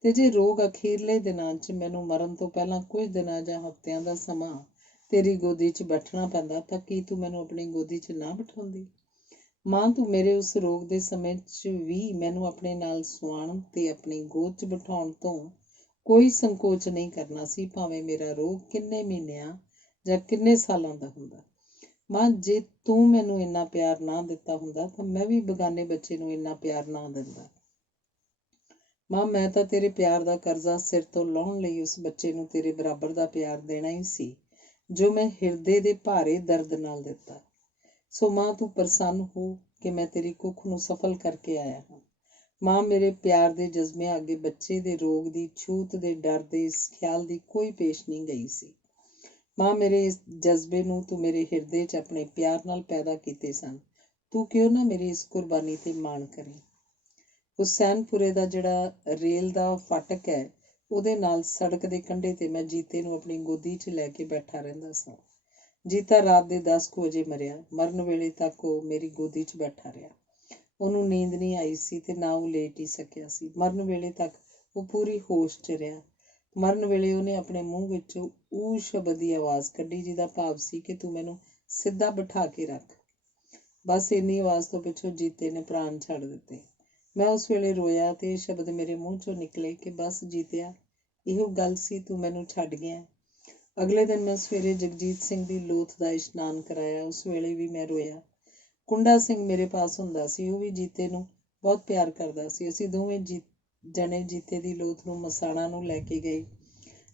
ਤੇ ਜੇ ਰੋਗ ਅਖੀਰਲੇ ਦਿਨਾਂ 'ਚ ਮੈਨੂੰ ਮਰਨ ਤੋਂ ਪਹਿਲਾਂ ਕੁਝ ਦਿਨਾਂ ਜਾਂ ਹਫ਼ਤਿਆਂ ਦਾ ਸਮਾਂ ਤੇਰੀ ਗੋਦੀ 'ਚ ਬੈਠਣਾ ਪੈਂਦਾ ਤਾਂ ਕੀ ਤੂੰ ਮੈਨੂੰ ਆਪਣੀ ਗੋਦੀ 'ਚ ਨਾ ਬਿਠਾਉਂਦੀ? ਮਾਂ, ਤੂੰ ਮੇਰੇ ਉਸ ਰੋਗ ਦੇ ਸਮੇਂ 'ਚ ਵੀ ਮੈਨੂੰ ਆਪਣੇ ਨਾਲ ਸੁਆਉਣ ਤੇ ਆਪਣੀ ਗੋਦ 'ਚ ਬਿਠਾਉਣ ਤੋਂ ਕੋਈ ਸੰਕੋਚ ਨਹੀਂ ਕਰਨਾ ਸੀ, ਭਾਵੇਂ ਮੇਰਾ ਰੋਗ ਕਿੰਨੇ ਮਹੀਨਿਆਂ ਜਾਂ ਕਿੰਨੇ ਸਾਲਾਂ ਦਾ ਹੁੰਦਾ। ਮਾਂ, ਜੇ ਤੂੰ ਮੈਨੂੰ ਇੰਨਾ ਪਿਆਰ ਨਾ ਦਿੱਤਾ ਹੁੰਦਾ ਤਾਂ ਮੈਂ ਵੀ ਬੇਗਾਨੇ ਬੱਚੇ ਨੂੰ ਇੰਨਾ ਪਿਆਰ ਨਾ ਦਿੰਦਾ। ਮਾਂ, ਮੈਂ ਤਾਂ ਤੇਰੇ ਪਿਆਰ ਦਾ ਕਰਜ਼ਾ ਸਿਰ ਤੋਂ ਲਾਹੁਣ ਲਈ ਉਸ ਬੱਚੇ ਨੂੰ ਤੇਰੇ ਬਰਾਬਰ ਦਾ ਪਿਆਰ ਦੇਣਾ ਹੀ ਸੀ, ਜੋ ਮੈਂ ਹਿਰਦੇ ਦੇ ਭਾਰੇ ਦਰਦ ਨਾਲ ਦਿੱਤਾ। ਸੋ ਮਾਂ, ਤੂੰ ਪ੍ਰਸੰਨ ਹੋ ਕਿ ਮੈਂ ਤੇਰੀ ਕੁੱਖ ਨੂੰ ਸਫਲ ਕਰਕੇ ਆਇਆ ਹਾਂ। ਮਾਂ, ਮੇਰੇ ਪਿਆਰ ਦੇ ਜਜ਼ਬਿਆਂ ਅੱਗੇ ਬੱਚੇ ਦੇ ਰੋਗ ਦੀ, ਛੂਤ ਦੇ ਡਰ ਦੇ ਇਸ ਖਿਆਲ ਦੀ ਕੋਈ ਪੇਸ਼ ਨਹੀਂ ਗਈ ਸੀ। ਮਾਂ, ਮੇਰੇ ਇਸ ਜਜ਼ਬੇ ਨੂੰ ਤੂੰ ਮੇਰੇ ਹਿਰਦੇ 'ਚ ਆਪਣੇ ਪਿਆਰ ਨਾਲ ਪੈਦਾ ਕੀਤੇ ਸਨ। ਤੂੰ ਕਿਉਂ ਨਾ ਮੇਰੀ ਇਸ ਕੁਰਬਾਨੀ ਤੇ ਮਾਣ ਕਰੇ। ਹੁਸੈਨਪੁਰੇ ਦਾ ਜਿਹੜਾ ਰੇਲ ਦਾ ਫਾਟਕ ਹੈ, ਉਹਦੇ ਨਾਲ ਸੜਕ ਦੇ ਕੰਢੇ ਤੇ ਮੈਂ ਜੀਤੇ ਨੂੰ ਆਪਣੀ ਗੋਦੀ 'ਚ ਲੈ ਕੇ ਬੈਠਾ ਰਹਿੰਦਾ ਸਾਂ। ਜੀਤਾ ਰਾਤ ਦੇ 10 ਕੁ ਵਜੇ ਮਰਿਆ। ਮਰਨ ਵੇਲੇ ਤੱਕ ਉਹ ਮੇਰੀ ਗੋਦੀ 'ਚ ਬੈਠਾ ਰਿਹਾ। ਉਹਨੂੰ ਨੀਂਦ ਨਹੀਂ ਆਈ ਸੀ ਤੇ ਨਾ ਉਹ ਲੇਟ ਹੀ ਸਕਿਆ ਸੀ। ਮਰਨ ਵੇਲੇ ਤੱਕ ਉਹ ਪੂਰੀ ਹੋਸ਼ 'ਚ ਰਿਹਾ। ਮਰਨ ਵੇਲੇ ਉਹਨੇ ਆਪਣੇ ਮੂੰਹ ਵਿੱਚੋਂ ਊ ਸ਼ਬਦ ਦੀ ਆਵਾਜ਼ ਕੱਢੀ, ਜਿਹਦਾ ਭਾਵ ਸੀ ਕਿ ਤੂੰ ਮੈਨੂੰ ਸਿੱਧਾ ਬਿਠਾ ਕੇ ਰੱਖ। ਬਸ ਇੰਨੀ ਆਵਾਜ਼ ਤੋਂ ਪਿੱਛੋਂ ਜੀਤੇ ਨੇ ਪ੍ਰਾਣ ਛੱਡ ਦਿੱਤੇ। ਮੈਂ ਉਸ ਵੇਲੇ ਰੋਇਆ ਤੇ ਇਹ ਸ਼ਬਦ ਮੇਰੇ ਮੂੰਹ 'ਚੋਂ ਨਿਕਲੇ ਕਿ ਬਸ ਜੀਤਿਆ, ਇਹੋ ਗੱਲ ਸੀ, ਤੂੰ ਮੈਨੂੰ ਛੱਡ ਗਿਆ। ਅਗਲੇ ਦਿਨ ਮੈਂ ਸਵੇਰੇ ਜਗਜੀਤ ਸਿੰਘ ਦੀ ਲੋਥ ਦਾ ਇਸ਼ਨਾਨ ਕਰਾਇਆ। ਉਸ ਵੇਲੇ ਵੀ ਮੈਂ ਰੋਇਆ। ਕੁੰਡਾ ਸਿੰਘ ਮੇਰੇ ਪਾਸ ਹੁੰਦਾ ਸੀ। ਉਹ ਵੀ ਜੀਤੇ ਨੂੰ ਬਹੁਤ ਪਿਆਰ ਕਰਦਾ ਸੀ। ਅਸੀਂ ਦੋਵੇਂ ਜਣੇ ਜੀਤੇ ਦੀ ਲੋਥ ਨੂੰ ਮਸਾਣਾ ਨੂੰ ਲੈ ਕੇ ਗਏ।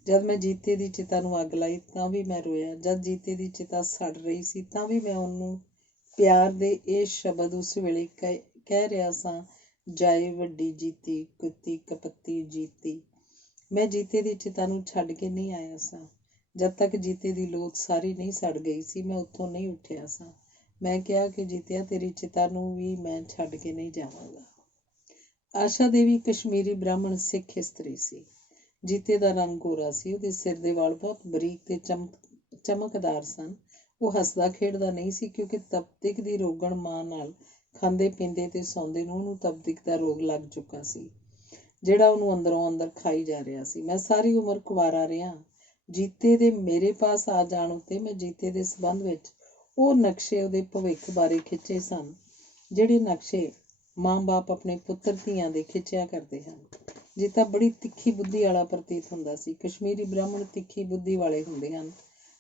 ਜਦ ਮੈਂ ਜੀਤੇ ਦੀ ਚਿਤਾ ਨੂੰ ਅੱਗ ਲਾਈ ਤਾਂ ਵੀ ਮੈਂ ਰੋਇਆ। ਜਦ ਜੀਤੇ ਦੀ ਚਿਤਾ ਸੜ ਰਹੀ ਸੀ ਤਾਂ ਵੀ ਮੈਂ ਉਹਨੂੰ ਪਿਆਰ ਦੇ ਇਹ ਸ਼ਬਦ ਉਸ ਵੇਲੇ ਕਹਿ ਰਿਹਾ ਸਾਂ, ਜਾਏ ਵੱਡੀ ਜੀਤੀ, ਕੁੱਤੀ ਕਪੱਤੀ ਜੀਤੀ। ਮੈਂ ਜੀਤੇ ਦੀ ਚਿਤਾ ਨੂੰ ਛੱਡ ਕੇ ਨਹੀਂ ਆਇਆ ਸਾਂ। ਜਦ ਤੱਕ ਜੀਤੇ ਦੀ ਲੋਥ ਸਾਰੀ ਨਹੀਂ ਸੜ ਗਈ ਸੀ, ਮੈਂ ਉੱਥੋਂ ਨਹੀਂ ਉੱਠਿਆ ਸਾਂ। ਮੈਂ ਕਿਹਾ ਕਿ ਜੀਤਿਆ, ਤੇਰੀ ਚਿਤਾ ਨੂੰ ਵੀ ਮੈਂ ਛੱਡ ਕੇ ਨਹੀਂ ਜਾਵਾਂਗਾ। ਆਸ਼ਾ ਦੇਵੀ ਕਸ਼ਮੀਰੀ ਬ੍ਰਾਹਮਣ ਸਿੱਖ ਇਸਤਰੀ ਸੀ। ਜੀਤੇ ਦਾ ਰੰਗ ਗੋਰਾ ਸੀ। ਉਹਦੇ ਸਿਰ ਦੇ ਵਾਲ ਬਹੁਤ ਬਰੀਕ ਤੇ ਚਮਕਦਾਰ ਸਨ। ਉਹ ਹੱਸਦਾ ਖੇਡਦਾ ਨਹੀਂ ਸੀ, ਕਿਉਂਕਿ ਤਪਦਿਕ ਦੀ ਰੋਗਣ ਮਾਂ ਨਾਲ ਖਾਂਦੇ ਪੀਂਦੇ ਤੇ ਸੌਂਦੇ ਨੂੰ ਉਹਨੂੰ ਤਪਦਿਕ ਦਾ ਰੋਗ ਲੱਗ ਚੁੱਕਾ ਸੀ, ਜਿਹੜਾ ਉਹਨੂੰ ਅੰਦਰੋਂ ਅੰਦਰ ਖਾਈ ਜਾ ਰਿਹਾ ਸੀ। ਮੈਂ ਸਾਰੀ ਉਮਰ ਕੁਆਰਾ ਰਿਹਾ। ਜੀਤੇ ਦੇ ਮੇਰੇ ਪਾਸ ਆ ਜਾਣ ਉੱਤੇ ਮੈਂ ਜੀਤੇ ਦੇ ਸੰਬੰਧ ਵਿੱਚ ਉਹ ਨਕਸ਼ੇ ਉਹਦੇ ਭਵਿੱਖ ਬਾਰੇ ਖਿੱਚੇ ਸਨ, ਜਿਹੜੇ ਨਕਸ਼ੇ ਮਾਂ-ਬਾਪ ਆਪਣੇ ਪੁੱਤਰ ਧੀਆਂ ਦੇ ਖਿੱਚਿਆ ਕਰਦੇ ਹਨ। ਜੀਤਾ ਬੜੀ ਤਿੱਖੀ ਬੁੱਧੀ ਵਾਲਾ ਪ੍ਰਤੀਤ ਹੁੰਦਾ ਸੀ। ਕਸ਼ਮੀਰੀ ਬ੍ਰਾਹਮਣ ਤਿੱਖੀ ਬੁੱਧੀ ਵਾਲੇ ਹੁੰਦੇ ਹਨ।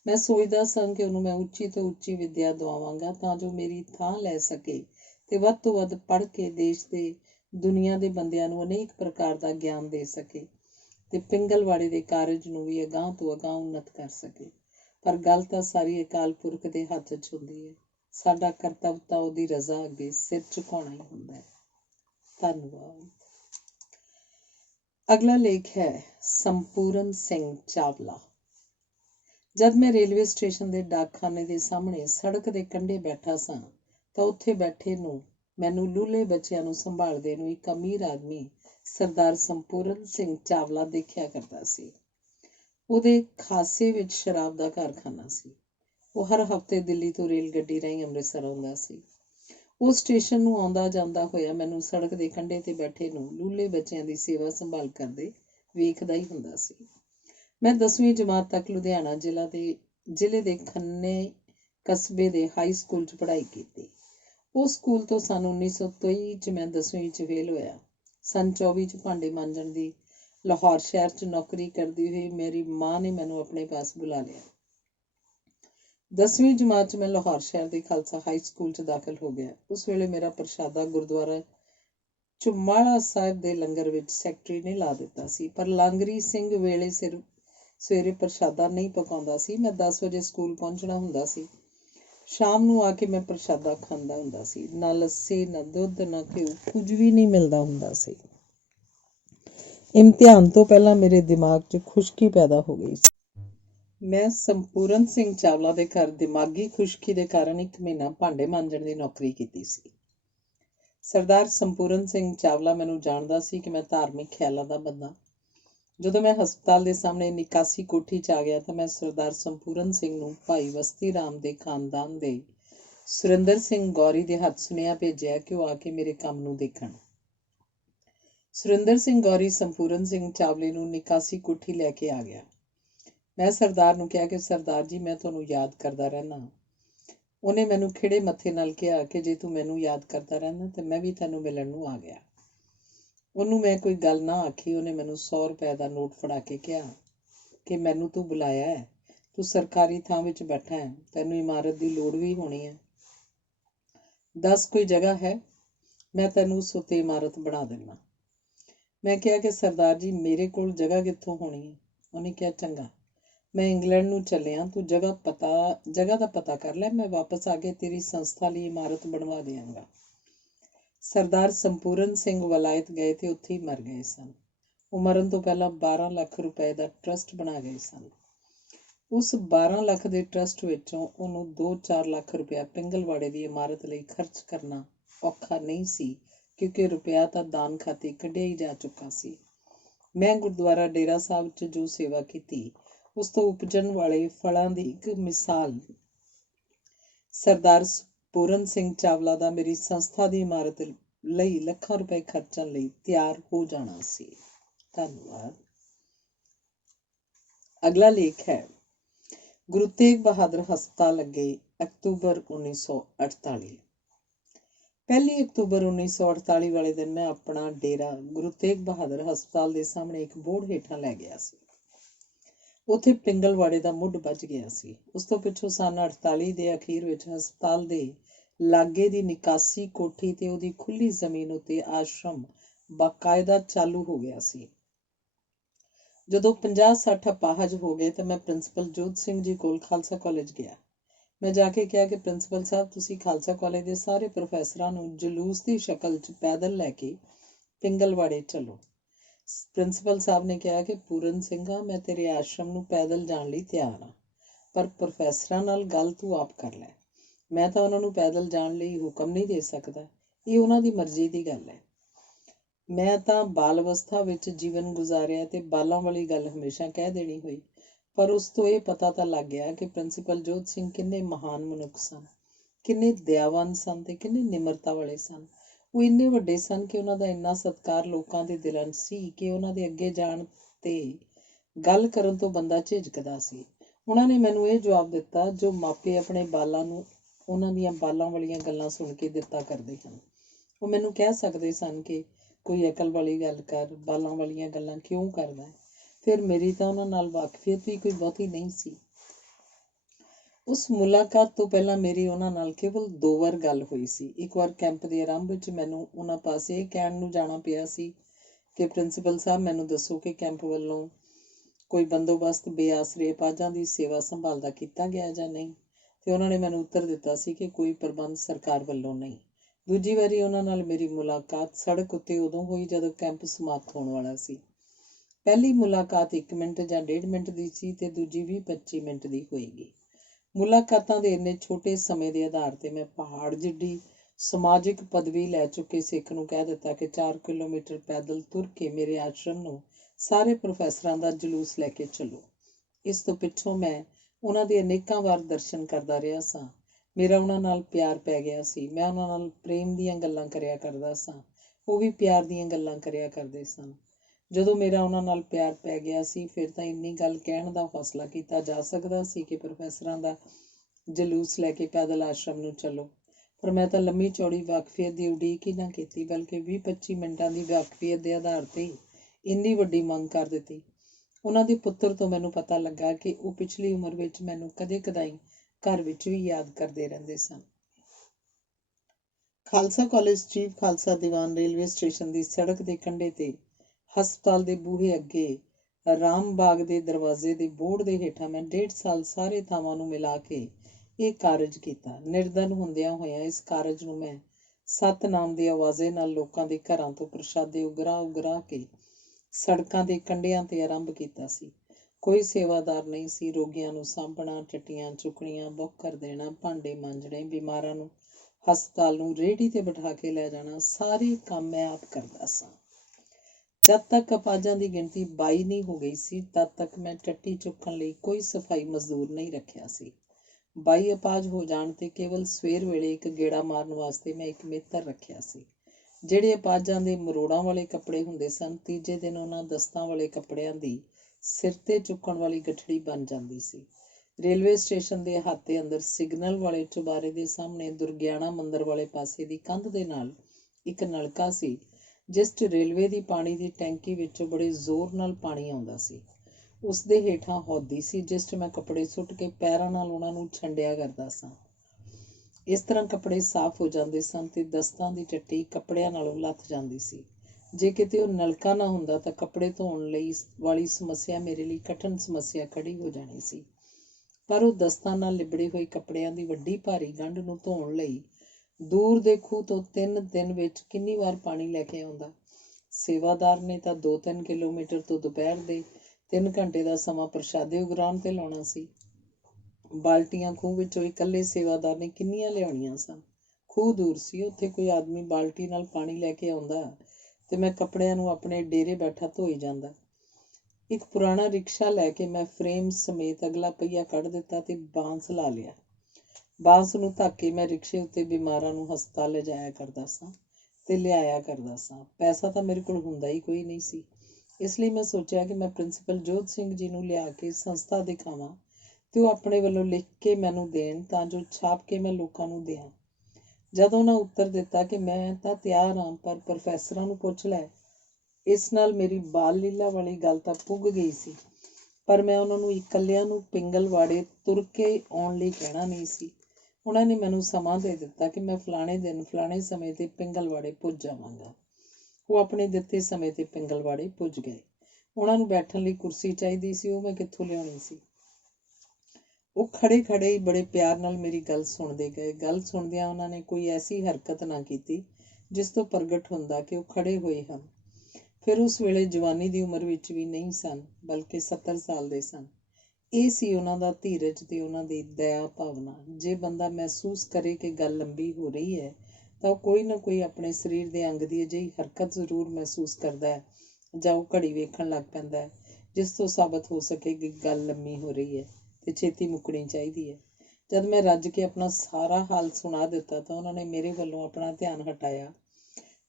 ਮੈਂ ਸੋਚਦਾ ਸਾਂ ਕਿ ਉਹਨੂੰ ਮੈਂ ਉੱਚੀ ਤੋਂ ਉੱਚੀ ਵਿੱਦਿਆ ਦਿਵਾਵਾਂਗਾ ਤਾਂ ਜੋ ਮੇਰੀ ਥਾਂ ਲੈ ਸਕੇ ਤੇ ਵੱਧ ਤੋਂ ਵੱਧ ਪੜ੍ਹ ਕੇ ਦੇਸ਼ ਦੇ, ਦੁਨੀਆ ਦੇ ਬੰਦਿਆਂ ਨੂੰ ਅਨੇਕ ਪ੍ਰਕਾਰ ਦਾ ਗਿਆਨ ਦੇ ਸਕੇ ਤੇ ਪਿੰਗਲਵਾੜੇ ਦੇ ਕਾਰਜ ਨੂੰ ਵੀ ਅਗਾਂਹ ਤੋਂ ਅਗਾਂਹ ਉੱਨਤ ਕਰ ਸਕੇ। ਪਰ ਗੱਲ ਤਾਂ ਸਾਰੀ ਅਕਾਲ ਪੁਰਖ ਦੇ ਹੱਥ 'ਚ ਹੁੰਦੀ ਹੈ। ਸਾਡਾ ਕਰਤੱਵ ਤਾਂ ਉਹਦੀ ਰਜ਼ਾ ਅੱਗੇ ਸਿਰ ਝੁਕਾਉਣਾ ਹੀ ਹੁੰਦਾ ਹੈ। ਧੰਨਵਾਦ। ਅਗਲਾ ਲੇਖ ਹੈ ਸੰਪੂਰਨ ਸਿੰਘ ਚਾਵਲਾ। ਜਦ ਮੈਂ ਰੇਲਵੇ ਸਟੇਸ਼ਨ ਦੇ ਡਾਕਖਾਨੇ ਦੇ ਸਾਹਮਣੇ ਸੜਕ ਦੇ ਕੰਢੇ ਬੈਠਾ ਸਾਂ ਤਾਂ ਉੱਥੇ ਬੈਠੇ ਨੂੰ ਮੈਨੂੰ ਲੂਲੇ ਬੱਚਿਆਂ ਨੂੰ ਸੰਭਾਲਦੇ ਨੂੰ ਇੱਕ ਅਮੀਰ ਆਦਮੀ ਸਰਦਾਰ ਸੰਪੂਰਨ ਸਿੰਘ ਚਾਵਲਾ ਦੇਖਿਆ ਕਰਦਾ ਸੀ। ਉਹਦੇ ਖਾਸੇ ਵਿੱਚ ਸ਼ਰਾਬ ਦਾ ਕਾਰਖਾਨਾ ਸੀ। ਉਹ ਹਰ ਹਫ਼ਤੇ ਦਿੱਲੀ ਤੋਂ ਰੇਲ ਗੱਡੀ ਰਾਹੀਂ ਅੰਮ੍ਰਿਤਸਰ ਆਉਂਦਾ ਸੀ। ਉਹ ਸਟੇਸ਼ਨ ਨੂੰ ਆਉਂਦਾ ਜਾਂਦਾ ਹੋਇਆ ਮੈਨੂੰ ਸੜਕ ਦੇ ਕੰਢੇ ਤੇ ਬੈਠੇ ਨੂੰ ਲੂਲੇ ਬੱਚਿਆਂ ਦੀ ਸੇਵਾ ਸੰਭਾਲ ਕਰਦੇ ਵੇਖਦਾ ਹੀ ਹੁੰਦਾ ਸੀ। ਮੈਂ 10ਵੀਂ ਜਮਾਤ ਤੱਕ ਲੁਧਿਆਣਾ ਜ਼ਿਲ੍ਹੇ ਦੇ ਖੰਨੇ ਕਸਬੇ ਦੇ ਹਾਈ ਸਕੂਲ 'ਚ ਪੜ੍ਹਾਈ ਕੀਤੀ। ਉਸ ਸਕੂਲ ਤੋਂ ਸੰਨ 1923 'ਚ ਮੈਂ 10ਵੀਂ 'ਚ ਫੇਲ ਹੋਇਆ। ਸੰਨ 24 'ਚ ਭਾਂਡੇ ਮਾਂਜਣ ਦੀ ਲਾਹੌਰ ਸ਼ਹਿਰ 'ਚ ਨੌਕਰੀ ਕਰਦੀ ਹੋਈ ਮੇਰੀ ਮਾਂ ਨੇ ਮੈਨੂੰ ਆਪਣੇ ਪਾਸ ਬੁਲਾ ਲਿਆ। 10ਵੀਂ ਜਮਾਤ 'ਚ ਮੈਂ ਲਾਹੌਰ ਸ਼ਹਿਰ ਦੇ ਖਾਲਸਾ ਹਾਈ ਸਕੂਲ 'ਚ ਦਾਖਲ ਹੋ ਗਿਆ। ਉਸ ਵੇਲੇ ਮੇਰਾ ਪ੍ਰਸ਼ਾਦਾ ਗੁਰਦੁਆਰਾ ਚੁਮਾਲਾ ਸਾਹਿਬ ਦੇ ਲੰਗਰ ਵਿੱਚ ਸੈਕਟਰੀ ਨੇ ਲਾ ਦਿੱਤਾ ਸੀ, ਪਰ ਲਾਂਗਰੀ ਸਿੰਘ ਵੇਲੇ ਸਿਰ ਸਵੇਰੇ ਪ੍ਰਸ਼ਾਦਾ ਨਹੀਂ ਪਕਾਉਂਦਾ ਸੀ। ਮੈਂ 10 ਵਜੇ ਸਕੂਲ ਪਹੁੰਚਣਾ ਹੁੰਦਾ ਸੀ। ਸ਼ਾਮ ਨੂੰ ਆ ਕੇ ਮੈਂ ਪ੍ਰਸ਼ਾਦਾ ਖਾਂਦਾ ਹੁੰਦਾ ਸੀ। ਨਾ ਲੱਸੀ, ਨਾ ਦੁੱਧ, ਨਾ ਘਿਓ, ਕੁਝ ਵੀ ਨਹੀਂ ਮਿਲਦਾ ਹੁੰਦਾ ਸੀ। ਇਮਤਿਹਾਨ ਤੋਂ ਪਹਿਲਾਂ ਮੇਰੇ ਦਿਮਾਗ 'ਚ ਖੁਸ਼ਕੀ ਪੈਦਾ ਹੋ ਗਈ ਸੀ। ਮੈਂ ਸੰਪੂਰਨ ਸਿੰਘ ਚਾਵਲਾ ਦੇ ਘਰ ਦਿਮਾਗੀ ਖੁਸ਼ਕੀ ਦੇ ਕਾਰਨ 1 ਮਹੀਨਾ ਭਾਂਡੇ ਮਾਂਜਣ ਦੀ ਨੌਕਰੀ ਕੀਤੀ ਸੀ। ਸਰਦਾਰ ਸੰਪੂਰਨ ਸਿੰਘ ਚਾਵਲਾ ਮੈਨੂੰ ਜਾਣਦਾ ਸੀ ਕਿ ਮੈਂ ਧਾਰਮਿਕ ਖਿਆਲਾਂ ਦਾ ਬੰਦਾ। ਜਦੋਂ ਮੈਂ ਹਸਪਤਾਲ ਦੇ ਸਾਹਮਣੇ ਨਿਕਾਸੀ ਕੋਠੀ 'ਚ ਆ ਗਿਆ ਤਾਂ ਮੈਂ ਸਰਦਾਰ ਸੰਪੂਰਨ ਸਿੰਘ ਨੂੰ ਭਾਈ ਵਸਤੀ ਰਾਮ ਦੇ ਖਾਨਦਾਨ ਦੇ ਸੁਰਿੰਦਰ ਸਿੰਘ ਗੌਰੀ ਦੇ ਹੱਥ ਸੁਨੇਹਾ ਭੇਜਿਆ ਕਿ ਉਹ ਆ ਕੇ ਮੇਰੇ ਕੰਮ ਨੂੰ ਦੇਖਣ। ਸੁਰਿੰਦਰ ਸਿੰਘ ਗੌਰੀ ਸੰਪੂਰਨ ਸਿੰਘ ਚਾਵਲੇ ਨੂੰ ਨਿਕਾਸੀ ਕੋਠੀ ਲੈ ਕੇ ਆ ਗਿਆ। ਮੈਂ ਸਰਦਾਰ ਨੂੰ ਕਿਹਾ ਕਿ ਸਰਦਾਰ ਜੀ ਮੈਂ ਤੁਹਾਨੂੰ ਯਾਦ ਕਰਦਾ ਰਹਿਣਾ। ਉਹਨੇ ਮੈਨੂੰ ਖਿੜੇ ਮੱਥੇ ਨਾਲ ਕਿਹਾ ਕਿ ਜੇ ਤੂੰ ਮੈਨੂੰ ਯਾਦ ਕਰਦਾ ਰਹਿਣਾ ਤੇ ਮੈਂ ਵੀ ਤੈਨੂੰ ਮਿਲਣ ਨੂੰ ਆ ਗਿਆ। ਉਹਨੂੰ ਮੈਂ ਕੋਈ ਗੱਲ ਨਾ ਆਖੀ। ਉਹਨੇ ਮੈਨੂੰ 100 ਰੁਪਏ ਦਾ ਨੋਟ ਫੜਾ ਕੇ ਕਿਹਾ ਕਿ ਮੈਨੂੰ ਤੂੰ ਬੁਲਾਇਆ ਹੈ, ਤੂੰ ਸਰਕਾਰੀ ਥਾਂ ਵਿੱਚ ਬੈਠਾ ਹੈ, ਤੈਨੂੰ ਇਮਾਰਤ ਦੀ ਲੋੜ ਵੀ ਹੋਣੀ ਹੈ, ਦੱਸ ਕੋਈ ਜਗ੍ਹਾ ਹੈ, ਮੈਂ ਤੈਨੂੰ ਉਸ ਉੱਤੇ ਇਮਾਰਤ ਬਣਾ ਦਿੰਦਾ। ਮੈਂ ਕਿਹਾ ਕਿ ਸਰਦਾਰ ਜੀ ਮੇਰੇ ਕੋਲ ਜਗ੍ਹਾ ਕਿੱਥੋਂ ਹੋਣੀ ਹੈ। ਉਹਨੇ ਕਿਹਾ ਚੰਗਾ, ਮੈਂ ਇੰਗਲੈਂਡ ਨੂੰ ਚੱਲਿਆ, ਤੂੰ ਜਗ੍ਹਾ ਦਾ ਪਤਾ ਕਰ ਲੈ, ਮੈਂ ਵਾਪਸ ਆ ਕੇ ਤੇਰੀ ਸੰਸਥਾ ਲਈ ਇਮਾਰਤ ਬਣਵਾ ਦਿਆਂਗਾ। ਸਰਦਾਰ ਸੰਪੂਰਨ ਸਿੰਘ ਵਲਾਇਤ ਗਏ ਤੇ ਉੱਥੇ ਹੀ ਮਰ ਗਏ ਸਨ। ਉਹ ਮਰਨ ਤੋਂ ਪਹਿਲਾਂ 12 ਲੱਖ ਰੁਪਏ ਦਾ ਟਰਸਟ ਬਣਾ ਗਏ ਸਨ। ਉਸ 12 ਲੱਖ ਦੇ ਟਰਸਟ ਵਿੱਚੋਂ ਉਹਨੂੰ 2-4 ਲੱਖ ਰੁਪਇਆ ਪਿੰਗਲਵਾੜੇ ਦੀ ਇਮਾਰਤ ਲਈ ਖਰਚ ਕਰਨਾ ਔਖਾ ਨਹੀਂ ਸੀ, ਕਿਉਂਕਿ ਰੁਪਇਆ ਤਾਂ ਦਾਨ ਖਾਤੇ ਕੱਢਿਆ ਹੀ ਜਾ ਚੁੱਕਾ ਸੀ। ਮੈਂ ਗੁਰਦੁਆਰਾ ਡੇਰਾ ਸਾਹਿਬ 'ਚ ਜੋ ਸੇਵਾ ਕੀਤੀ, ਉਸ ਤੋਂ ਉਪਜਣ ਵਾਲੇ ਫਲਾਂ ਦੀ ਇੱਕ ਮਿਸਾਲ ਸਰਦਾਰ ਪੂਰਨ ਸਿੰਘ ਚਾਵਲਾ ਦਾ ਮੇਰੀ ਸੰਸਥਾ ਦੀ ਇਮਾਰਤ ਲਈ ਲੱਖਾਂ ਰੁਪਏ ਖਰਚਣ ਲਈ ਤਿਆਰ ਹੋ ਜਾਣਾ ਸੀ। ਧੰਨਵਾਦ। ਅਗਲਾ ਲੇਖ ਹੈ ਗੁਰੂ ਤੇਗ ਬਹਾਦਰ ਹਸਪਤਾਲ ਅੱਗੇ, ਅਕਤੂਬਰ 1948। 1 ਅਕਤੂਬਰ 1948 ਵਾਲੇ ਦਿਨ ਮੈਂ ਆਪਣਾ ਡੇਰਾ ਗੁਰੂ ਤੇਗ ਬਹਾਦਰ ਹਸਪਤਾਲ ਦੇ ਸਾਹਮਣੇ ਇੱਕ ਬੋਰਡ ਹੇਠਾਂ ਲੈ ਗਿਆ ਸੀ। ਉੱਥੇ ਪਿੰਗਲਵਾੜੇ ਦਾ ਮੁੱਢ ਬੱਝ ਗਿਆ ਸੀ। ਉਸ ਤੋਂ ਪਿੱਛੋਂ ਸਨ 48 ਦੇ ਅਖੀਰ ਵਿੱਚ ਹਸਪਤਾਲ ਦੇ ਲਾਗੇ ਦੀ ਨਿਕਾਸੀ ਕੋਠੀ ਤੇ ਉਹਦੀ ਖੁੱਲੀ ਜ਼ਮੀਨ ਉੱਤੇ ਆਸ਼ਰਮ ਬਾਕਾਇਦਾ ਚਾਲੂ ਹੋ ਗਿਆ ਸੀ। ਜਦੋਂ 50-60 ਅਪਾਹਜ ਹੋ ਗਏ ਤਾਂ ਮੈਂ ਪ੍ਰਿੰਸੀਪਲ ਜੋਧ ਸਿੰਘ ਜੀ ਕੋਲ ਖਾਲਸਾ ਕਾਲਜ ਗਿਆ। ਮੈਂ ਜਾ ਕੇ ਕਿਹਾ ਕਿ ਪ੍ਰਿੰਸੀਪਲ ਸਾਹਿਬ, ਤੁਸੀਂ ਖਾਲਸਾ ਕਾਲਜ ਦੇ ਸਾਰੇ ਪ੍ਰੋਫੈਸਰਾਂ ਨੂੰ ਜਲੂਸ ਦੀ ਸ਼ਕਲ 'ਚ ਪੈਦਲ ਲੈ ਕੇ ਪਿੰਗਲਵਾੜੇ ਚੱਲੋ। ਪ੍ਰਿੰਸੀਪਲ ਸਾਹਿਬ ਨੇ ਕਿਹਾ ਕਿ ਪੂਰਨ ਸਿੰਘਾ, ਮੈਂ ਤੇਰੇ ਆਸ਼ਰਮ ਨੂੰ ਪੈਦਲ ਜਾਣ ਲਈ ਤਿਆਰ ਹਾਂ, ਪਰ ਪ੍ਰੋਫੈਸਰਾਂ ਨਾਲ ਗੱਲ ਤੂੰ ਆਪ ਕਰ ਲੈ। ਮੈਂ ਤਾਂ ਉਹਨਾਂ ਨੂੰ ਪੈਦਲ ਜਾਣ ਲਈ ਹੁਕਮ ਨਹੀਂ ਦੇ ਸਕਦਾ, ਇਹ ਉਹਨਾਂ ਦੀ ਮਰਜ਼ੀ ਦੀ ਗੱਲ ਹੈ। ਮੈਂ ਤਾਂ ਬਾਲ ਅਵਸਥਾ ਵਿੱਚ ਜੀਵਨ ਗੁਜ਼ਾਰਿਆ ਤੇ ਬਾਲਾਂ ਵਾਲੀ ਗੱਲ ਹਮੇਸ਼ਾ ਕਹਿ ਦੇਣੀ ਹੋਈ, ਪਰ ਉਸ ਤੋਂ ਇਹ ਪਤਾ ਤਾਂ ਲੱਗ ਗਿਆ ਕਿ ਪ੍ਰਿੰਸੀਪਲ ਜੋਧ ਸਿੰਘ ਕਿੰਨੇ ਮਹਾਨ ਮਨੁੱਖ ਸਨ, ਕਿੰਨੇ ਦਇਆਵਾਨ ਸਨ ਤੇ ਕਿੰਨੇ ਨਿਮਰਤਾ ਵਾਲੇ ਸਨ। ਉਹ ਇੰਨੇ ਵੱਡੇ ਸਨ ਕਿ ਉਹਨਾਂ ਦਾ ਇੰਨਾ ਸਤਿਕਾਰ ਲੋਕਾਂ ਦੇ ਦਿਲਾਂ 'ਚ ਸੀ ਕਿ ਉਹਨਾਂ ਦੇ ਅੱਗੇ ਜਾਣ ਤੇ ਗੱਲ ਕਰਨ ਤੋਂ ਬੰਦਾ ਝਿਜਕਦਾ ਸੀ। ਉਹਨਾਂ ਨੇ ਮੈਨੂੰ ਇਹ ਜਵਾਬ ਦਿੱਤਾ ਜੋ ਮਾਪੇ ਆਪਣੇ ਬਾਲਾਂ ਨੂੰ ਉਹਨਾਂ ਦੀਆਂ ਬਾਲਾਂ ਵਾਲੀਆਂ ਗੱਲਾਂ ਸੁਣ ਕੇ ਦਿੱਤਾ ਕਰਦੇ ਹਨ। ਉਹ ਮੈਨੂੰ ਕਹਿ ਸਕਦੇ ਸਨ ਕਿ ਕੋਈ ਅਕਲ ਵਾਲੀ ਗੱਲ ਕਰ, ਬਾਲਾਂ ਵਾਲੀਆਂ ਗੱਲਾਂ ਕਿਉਂ ਕਰਦਾ ਹੈ। ਫਿਰ ਮੇਰੀ ਤਾਂ ਉਹਨਾਂ ਨਾਲ ਵਾਕਫੀਅਤ ਵੀ ਕੋਈ ਬਹੁਤੀ ਨਹੀਂ ਸੀ। ਉਸ ਮੁਲਾਕਾਤ ਤੋਂ ਪਹਿਲਾਂ ਮੇਰੀ ਉਹਨਾਂ ਨਾਲ ਕੇਵਲ 2 ਵਾਰ ਗੱਲ ਹੋਈ ਸੀ। ਇੱਕ ਵਾਰ ਕੈਂਪ ਦੇ ਆਰੰਭ ਵਿੱਚ ਮੈਨੂੰ ਉਹਨਾਂ ਪਾਸੇ ਇਹ ਕਹਿਣ ਨੂੰ ਜਾਣਾ ਪਿਆ ਸੀ ਕਿ ਪ੍ਰਿੰਸੀਪਲ ਸਾਹਿਬ, ਮੈਨੂੰ ਦੱਸੋ ਕਿ ਕੈਂਪ ਵੱਲੋਂ ਕੋਈ ਬੰਦੋਬਸਤ ਬੇਆਸਰੇ ਅਪਾਹਜਾਂ ਦੀ ਸੇਵਾ ਸੰਭਾਲ ਦਾ ਕੀਤਾ ਗਿਆ ਜਾਂ ਨਹੀਂ, ਤੇ ਉਹਨਾਂ ਨੇ ਮੈਨੂੰ ਉੱਤਰ ਦਿੱਤਾ ਸੀ ਕਿ ਕੋਈ ਪ੍ਰਬੰਧ ਸਰਕਾਰ ਵੱਲੋਂ ਨਹੀਂ। ਦੂਜੀ ਵਾਰੀ ਉਹਨਾਂ ਨਾਲ ਮੇਰੀ ਮੁਲਾਕਾਤ ਸੜਕ ਉੱਤੇ ਉਦੋਂ ਹੋਈ ਜਦੋਂ ਕੈਂਪ ਸਮਾਪਤ ਹੋਣ ਵਾਲਾ ਸੀ। ਪਹਿਲੀ ਮੁਲਾਕਾਤ 1 ਮਿੰਟ ਜਾਂ 1.5 ਮਿੰਟ ਦੀ ਸੀ ਤੇ ਦੂਜੀ 20-25 ਮਿੰਟ ਦੀ ਹੋਏਗੀ। ਮੁਲਾਕਾਤਾਂ ਦੇ ਇੰਨੇ ਛੋਟੇ ਸਮੇਂ ਦੇ ਆਧਾਰ ਤੇ ਮੈਂ ਪਹਾੜ ਜਿੱਡੀ ਸਮਾਜਿਕ ਪਦਵੀ ਲੈ ਚੁੱਕੇ ਸਿੱਖ ਨੂੰ ਕਹਿ ਦਿੱਤਾ ਕਿ 4 ਕਿਲੋਮੀਟਰ ਪੈਦਲ ਤੁਰ ਕੇ ਮੇਰੇ ਆਸ਼ਰਮ ਨੂੰ ਸਾਰੇ ਪ੍ਰੋਫੈਸਰਾਂ ਦਾ ਜਲੂਸ ਲੈ ਕੇ ਚੱਲੋ। ਇਸ ਤੋਂ ਪਿੱਛੋਂ ਮੈਂ ਉਹਨਾਂ ਦੇ ਅਨੇਕਾਂ ਵਾਰ ਦਰਸ਼ਨ ਕਰਦਾ ਰਿਹਾ ਸਾਂ। ਮੇਰਾ ਉਹਨਾਂ ਨਾਲ ਪਿਆਰ ਪੈ ਗਿਆ ਸੀ। ਮੈਂ ਉਹਨਾਂ ਨਾਲ ਪ੍ਰੇਮ ਦੀਆਂ ਗੱਲਾਂ ਕਰਿਆ ਕਰਦਾ ਸਾਂ, ਉਹ ਵੀ ਪਿਆਰ ਦੀਆਂ ਗੱਲਾਂ ਕਰਿਆ ਕਰਦੇ ਸਨ। ਜਦੋਂ ਮੇਰਾ ਉਹਨਾਂ ਨਾਲ ਪਿਆਰ ਪੈ ਗਿਆ ਸੀ, ਫਿਰ ਤਾਂ ਇੰਨੀ ਗੱਲ ਕਹਿਣ ਦਾ ਹੌਸਲਾ ਕੀਤਾ ਜਾ ਸਕਦਾ ਸੀ ਕਿ ਪ੍ਰੋਫੈਸਰਾਂ ਦਾ ਜਲੂਸ ਲੈ ਕੇ ਪੈਦਲ ਆਸ਼ਰਮ ਨੂੰ ਚੱਲੋ। ਪਰ ਮੈਂ ਤਾਂ ਲੰਮੀ ਚੌੜੀ ਵਾਕਫੀਅਤ ਦੀ ਉਡੀਕ ਹੀ ਨਾ ਕੀਤੀ, ਬਲਕਿ 20-25 ਮਿੰਟਾਂ ਦੀ ਵਾਕਫੀਅਤ ਦੇ ਆਧਾਰ ਤੇ ਇੰਨੀ ਵੱਡੀ ਮੰਗ ਕਰ ਦਿੱਤੀ। ਉਹਨਾਂ ਦੇ ਪੁੱਤਰ ਤੋਂ ਮੈਨੂੰ ਪਤਾ ਲੱਗਾ ਕਿ ਉਹ ਪਿਛਲੀ ਉਮਰ ਵਿੱਚ ਮੈਨੂੰ ਕਦੇ-ਕਦਾਈ ਘਰ ਵਿੱਚ ਵੀ ਯਾਦ ਕਰਦੇ ਰਹਿੰਦੇ ਸਨ। Khalsa college chief Khalsa Diwan railway station ਦੀ ਸੜਕ ਦੇ ਕੰਢੇ ਤੇ ਹਸਪਤਾਲ ਦੇ ਬੂਹੇ ਅੱਗੇ ਰਾਮ ਬਾਗ ਦੇ ਦਰਵਾਜ਼ੇ ਦੇ ਬੋਰਡ ਦੇ ਹੇਠਾਂ ਮੈਂ 1.5 ਸਾਲ ਸਾਰੇ ਥਾਵਾਂ ਨੂੰ ਮਿਲਾ ਕੇ ਇਹ ਕਾਰਜ ਕੀਤਾ। ਨਿਰਧਨ ਹੁੰਦਿਆਂ ਹੋਇਆਂ ਇਸ ਕਾਰਜ ਨੂੰ ਮੈਂ ਸਤਨਾਮ ਦੀ ਆਵਾਜ਼ੇ ਨਾਲ ਲੋਕਾਂ ਦੇ ਘਰਾਂ ਤੋਂ ਪ੍ਰਸ਼ਾਦੇ ਉਗਰਾ ਕੇ ਸੜਕਾਂ ਦੇ ਕੰਢਿਆਂ ਤੇ ਆਰੰਭ ਕੀਤਾ ਸੀ। ਕੋਈ ਸੇਵਾਦਾਰ ਨਹੀਂ ਸੀ। ਰੋਗੀਆਂ ਨੂੰ ਸਾਂਭਣਾ, ਟੱਟੀਆਂ ਚੁੱਕਣੀਆਂ, ਬੁੱਕ ਕਰ ਦੇਣਾ, ਭਾਂਡੇ ਮਾਂਜਣੇ, ਬਿਮਾਰਾਂ ਨੂੰ ਹਸਪਤਾਲ ਨੂੰ ਰੇਹੜੀ ਤੇ ਬਿਠਾ ਕੇ ਲੈ ਜਾਣਾ, ਸਾਰੇ ਕੰਮ ਮੈਂ ਆਪ ਕਰਦਾ ਸਾਂ। ਜਦ ਤੱਕ ਅਪਾਹਜਾਂ ਦੀ ਗਿਣਤੀ 22 ਨਹੀਂ ਹੋ ਗਈ ਸੀ, ਤਦ ਤੱਕ ਮੈਂ ਟੱਟੀ ਚੁੱਕਣ ਲਈ ਕੋਈ ਸਫਾਈ ਮਜ਼ਦੂਰ ਨਹੀਂ ਰੱਖਿਆ ਸੀ। 22 ਅਪਾਹਜ ਹੋ ਜਾਣ ਤੇ ਕੇਵਲ ਸਵੇਰ ਵੇਲੇ ਇੱਕ ਗੇੜਾ ਮਾਰਨ ਵਾਸਤੇ ਮੈਂ ਇੱਕ ਮਿੱਤਰ ਰੱਖਿਆ ਸੀ। ਜਿਹੜੇ ਅਪਾਹਜਾਂ ਦੇ ਮਰੋੜਾਂ ਵਾਲੇ ਕੱਪੜੇ ਹੁੰਦੇ ਸਨ, ਤੀਜੇ ਦਿਨ ਉਹਨਾਂ ਦਸਤਾਂ ਵਾਲੇ ਕੱਪੜਿਆਂ ਦੀ ਸਿਰ 'ਤੇ ਚੁੱਕਣ ਵਾਲੀ ਗਠੜੀ ਬਣ ਜਾਂਦੀ ਸੀ। ਰੇਲਵੇ ਸਟੇਸ਼ਨ ਦੇ ਅਹਾਤੇ ਅੰਦਰ ਸਿਗਨਲ ਵਾਲੇ ਚੁਬਾਰੇ ਦੇ ਸਾਹਮਣੇ ਦੁਰਗਿਆਣਾ ਮੰਦਰ ਵਾਲੇ ਪਾਸੇ ਦੀ ਕੰਧ ਦੇ ਨਾਲ ਇੱਕ ਨਲਕਾ ਸੀ, ਜਿਸ 'ਚ ਰੇਲਵੇ ਦੀ ਪਾਣੀ ਦੀ ਟੈਂਕੀ ਵਿੱਚੋਂ ਬੜੇ ਜ਼ੋਰ ਨਾਲ ਪਾਣੀ ਆਉਂਦਾ ਸੀ। ਉਸ ਦੇ ਹੇਠਾਂ ਹੌਦੀ ਸੀ, ਜਿਸ 'ਚ ਮੈਂ ਕੱਪੜੇ ਸੁੱਟ ਕੇ ਪੈਰਾਂ ਨਾਲ ਉਹਨਾਂ ਨੂੰ ਛੰਡਿਆ ਕਰਦਾ ਸਾਂ। ਇਸ ਤਰ੍ਹਾਂ ਕੱਪੜੇ ਸਾਫ਼ ਹੋ ਜਾਂਦੇ ਸਨ ਤੇ ਦਸਤਾਂ ਦੀ ਟੱਟੀ ਕੱਪੜਿਆਂ ਨਾਲੋਂ ਲੱਥ ਜਾਂਦੀ ਸੀ। ਜੇ ਕਿਤੇ ਉਹ ਨਲਕਾ ਨਾ ਹੁੰਦਾ ਤਾਂ ਕੱਪੜੇ ਧੋਣ ਲਈ ਵਾਲੀ ਸਮੱਸਿਆ ਮੇਰੇ ਲਈ ਕਠਿਨ ਸਮੱਸਿਆ ਖੜੀ ਹੋ ਜਾਣੀ ਸੀ। ਪਰ ਉਹ ਦਸਤਾਂ ਨਾਲ ਲਿਬੜੇ ਹੋਏ ਕੱਪੜਿਆਂ ਦੀ ਵੱਡੀ ਭਾਰੀ ਗੰਢ ਨੂੰ ਧੋਣ ਲਈ ਦੂਰ ਦੇ ਖੂਹ ਤੋਂ 3 ਦਿਨ ਵਿੱਚ ਕਿੰਨੀ ਵਾਰ ਪਾਣੀ ਲੈ ਕੇ ਆਉਂਦਾ। ਸੇਵਾਦਾਰ ਨੇ ਤਾਂ 2-3 ਕਿਲੋਮੀਟਰ ਤੋਂ ਦੁਪਹਿਰ ਦੇ 3 ਘੰਟੇ ਦਾ ਸਮਾਂ ਪ੍ਰਸ਼ਾਦੇ ਉਗਰਾਉਣ ਤੇ ਲਾਉਣਾ ਸੀ। ਬਾਲਟੀਆਂ ਖੂਹ ਵਿੱਚੋਂ ਇਕੱਲੇ ਸੇਵਾਦਾਰ ਨੇ ਕਿੰਨੀਆਂ ਲਿਆਉਣੀਆਂ ਸਨ। ਖੂਹ ਦੂਰ ਸੀ, ਉੱਥੇ ਕੋਈ ਆਦਮੀ ਬਾਲਟੀ ਨਾਲ ਪਾਣੀ ਲੈ ਕੇ ਆਉਂਦਾ ਤੇ ਮੈਂ ਕੱਪੜਿਆਂ ਨੂੰ ਆਪਣੇ ਡੇਰੇ ਬੈਠਾ ਧੋਈ ਜਾਂਦਾ। ਇੱਕ ਪੁਰਾਣਾ ਰਿਕਸ਼ਾ ਲੈ ਕੇ ਮੈਂ ਫਰੇਮ ਸਮੇਤ ਅਗਲਾ ਪਹੀਆ ਕੱਢ ਦਿੱਤਾ ਤੇ ਬਾਂਸ ਲਾ ਲਿਆ। ਬਾਂਸ ਨੂੰ ਧੱਕ ਕੇ ਮੈਂ ਰਿਕਸ਼ੇ ਉੱਤੇ ਬਿਮਾਰਾਂ ਨੂੰ ਹਸਪਤਾਲ ਲਿਜਾਇਆ ਕਰਦਾ ਸਾਂ ਤੇ ਲਿਆਇਆ ਕਰਦਾ ਸਾਂ। ਪੈਸਾ ਤਾਂ ਮੇਰੇ ਕੋਲ ਹੁੰਦਾ ਹੀ ਕੋਈ ਨਹੀਂ ਸੀ। ਇਸ ਲਈ ਮੈਂ ਸੋਚਿਆ ਕਿ ਮੈਂ ਪ੍ਰਿੰਸੀਪਲ ਜੋਧ ਸਿੰਘ ਜੀ ਨੂੰ ਲਿਆ ਕੇ ਸੰਸਥਾ ਦਿਖਾਵਾਂ ਤੇ ਉਹ ਆਪਣੇ ਵੱਲੋਂ ਲਿਖ ਕੇ ਮੈਨੂੰ ਦੇਣ ਤਾਂ ਜੋ ਛਾਪ ਕੇ ਮੈਂ ਲੋਕਾਂ ਨੂੰ ਦਿਆਂ। ਜਦ ਉਹਨਾਂ ਉੱਤਰ ਦਿੱਤਾ ਕਿ ਮੈਂ ਤਾਂ ਤਿਆਰ ਹਾਂ, ਪਰ ਪ੍ਰੋਫੈਸਰਾਂ ਨੂੰ ਪੁੱਛ ਲੈ। ਇਸ ਨਾਲ ਮੇਰੀ ਬਾਲ ਲੀਲਾ ਵਾਲੀ ਗੱਲ ਤਾਂ ਪੁੱਗ ਗਈ ਸੀ, ਪਰ ਮੈਂ ਉਹਨਾਂ ਨੂੰ ਇਕੱਲਿਆਂ ਨੂੰ ਪਿੰਗਲਵਾੜੇ ਤੁਰ ਕੇ ਆਉਣ ਲਈ ਕਹਿਣਾ ਨਹੀਂ ਸੀ। ਉਹਨਾਂ ਨੇ ਮੈਨੂੰ ਸਮਾਂ ਦੇ ਦਿੱਤਾ ਕਿ ਮੈਂ ਫਲਾਣੇ ਦਿਨ ਫਲਾਣੇ ਸਮੇਂ 'ਤੇ ਪਿੰਗਲਵਾੜੇ ਪੁੱਜ ਜਾਵਾਂਗਾ। ਉਹ ਆਪਣੇ ਦਿੱਤੇ ਸਮੇਂ 'ਤੇ ਪਿੰਗਲਵਾੜੇ ਪੁੱਜ ਗਏ। ਉਹਨਾਂ ਨੂੰ ਬੈਠਣ ਲਈ ਕੁਰਸੀ ਚਾਹੀਦੀ ਸੀ, ਉਹ ਮੈਂ ਕਿੱਥੋਂ ਲਿਆਉਣੀ ਸੀ। ਉਹ ਖੜੇ ਖੜੇ ਹੀ ਬੜੇ ਪਿਆਰ ਨਾਲ ਮੇਰੀ ਗੱਲ ਸੁਣਦੇ ਗਏ। ਗੱਲ ਸੁਣਦਿਆਂ ਉਹਨਾਂ ਨੇ ਕੋਈ ਐਸੀ ਹਰਕਤ ਨਾ ਕੀਤੀ ਜਿਸ ਤੋਂ ਪ੍ਰਗਟ ਹੁੰਦਾ ਕਿ ਉਹ ਖੜੇ ਹੋਏ ਹਨ। ਫਿਰ ਉਸ ਵੇਲੇ ਜਵਾਨੀ ਦੀ ਉਮਰ ਵਿੱਚ ਵੀ ਨਹੀਂ ਸਨ, ਬਲਕਿ 70 ਸਾਲ ਦੇ ਸਨ। ਇਹ ਸੀ ਉਹਨਾਂ ਦਾ ਧੀਰਜ ਤੇ ਉਹਨਾਂ ਦੀ ਦਇਆ ਭਾਵਨਾ। ਜੇ ਬੰਦਾ ਮਹਿਸੂਸ ਕਰੇ ਕਿ ਗੱਲ ਲੰਬੀ ਹੋ ਰਹੀ ਹੈ ਤਾਂ ਉਹ ਕੋਈ ਨਾ ਕੋਈ ਆਪਣੇ ਸਰੀਰ ਦੇ ਅੰਗ ਦੀ ਅਜਿਹੀ ਹਰਕਤ ਜ਼ਰੂਰ ਮਹਿਸੂਸ ਕਰਦਾ ਹੈ ਜਾਂ ਉਹ ਘੜੀ ਵੇਖਣ ਲੱਗ ਪੈਂਦਾ ਹੈ, ਜਿਸ ਤੋਂ ਸਾਬਤ ਹੋ ਸਕੇ ਕਿ ਗੱਲ ਲੰਮੀ ਹੋ ਰਹੀ ਹੈ ਤੇ ਛੇਤੀ ਮੁੱਕਣੀ ਚਾਹੀਦੀ ਹੈ। ਜਦ ਮੈਂ ਰੱਜ ਕੇ ਆਪਣਾ ਸਾਰਾ ਹਾਲ ਸੁਣਾ ਦਿੱਤਾ ਤਾਂ ਉਹਨਾਂ ਨੇ ਮੇਰੇ ਵੱਲੋਂ ਆਪਣਾ ਧਿਆਨ ਹਟਾਇਆ।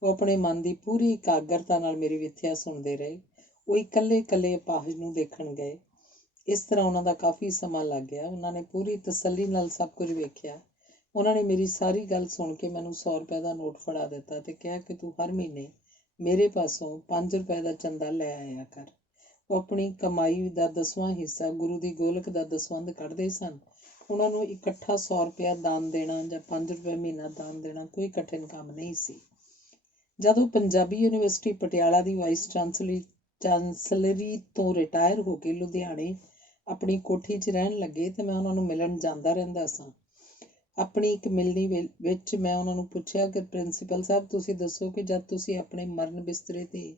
ਉਹ ਆਪਣੇ ਮਨ ਦੀ ਪੂਰੀ ਇਕਾਗਰਤਾ ਨਾਲ ਮੇਰੀ ਵਿਥਿਆ ਸੁਣਦੇ ਰਹੇ। ਉਹ ਇਕੱਲੇ ਅਪਾਹਜ ਨੂੰ ਦੇਖਣ ਗਏ। ਇਸ ਤਰ੍ਹਾਂ ਉਹਨਾਂ ਦਾ ਕਾਫੀ ਸਮਾਂ ਲੱਗ ਗਿਆ। ਉਹਨਾਂ ਨੇ ਪੂਰੀ ਤਸੱਲੀ ਨਾਲ ਸਭ ਕੁਝ ਵੇਖਿਆ। ਉਹਨਾਂ ਨੇ ਮੇਰੀ ਸਾਰੀ ਗੱਲ ਸੁਣ ਕੇ ਮੈਨੂੰ 100 ਰੁਪਏ ਦਾ ਨੋਟ ਫੜਾ ਦਿੱਤਾ ਤੇ ਕਿਹਾ ਕਿ ਤੂੰ ਹਰ ਮਹੀਨੇ ਮੇਰੇ ਪਾਸੋਂ 5 ਰੁਪਏ ਦਾ ਚੰਦਾ ਲੈ ਆਇਆ ਕਰ। ਉਹ ਆਪਣੀ ਕਮਾਈ ਦਾ 10ਵਾਂ ਹਿੱਸਾ ਗੁਰੂ ਦੀ ਗੋਲਕ ਦਾ ਦਸਵੰਧ ਕੱਢਦੇ ਸਨ। ਉਹਨਾਂ ਨੂੰ ਇਕੱਠਾ 100 ਰੁਪਇਆ ਦਾਨ ਦੇਣਾ ਜਾਂ 5 ਰੁਪਏ ਮਹੀਨਾ ਦਾਨ ਦੇਣਾ ਕੋਈ ਕਠਿਨ ਕੰਮ ਨਹੀਂ ਸੀ। ਜਦੋਂ ਪੰਜਾਬੀ ਯੂਨੀਵਰਸਿਟੀ ਪਟਿਆਲਾ ਦੀ ਵਾਈਸ ਚਾਂਸਲਰੀ ਤੋਂ ਰਿਟਾਇਰ ਹੋ ਕੇ ਲੁਧਿਆਣੇ ਆਪਣੀ ਕੋਠੀ 'ਚ ਰਹਿਣ ਲੱਗੇ ਤੇ ਮੈਂ ਉਹਨਾਂ ਨੂੰ ਮਿਲਣ ਜਾਂਦਾ ਰਹਿੰਦਾ ਸਾਂ। ਆਪਣੀ ਇੱਕ ਮਿਲਣੀ ਵਿੱਚ ਮੈਂ ਉਹਨਾਂ ਨੂੰ ਪੁੱਛਿਆ ਕਿ ਪ੍ਰਿੰਸੀਪਲ ਸਾਹਿਬ, ਤੁਸੀਂ ਦੱਸੋ ਕਿ ਜਦ ਤੁਸੀਂ ਆਪਣੇ ਮਰਨ ਬਿਸਤਰੇ 'ਤੇ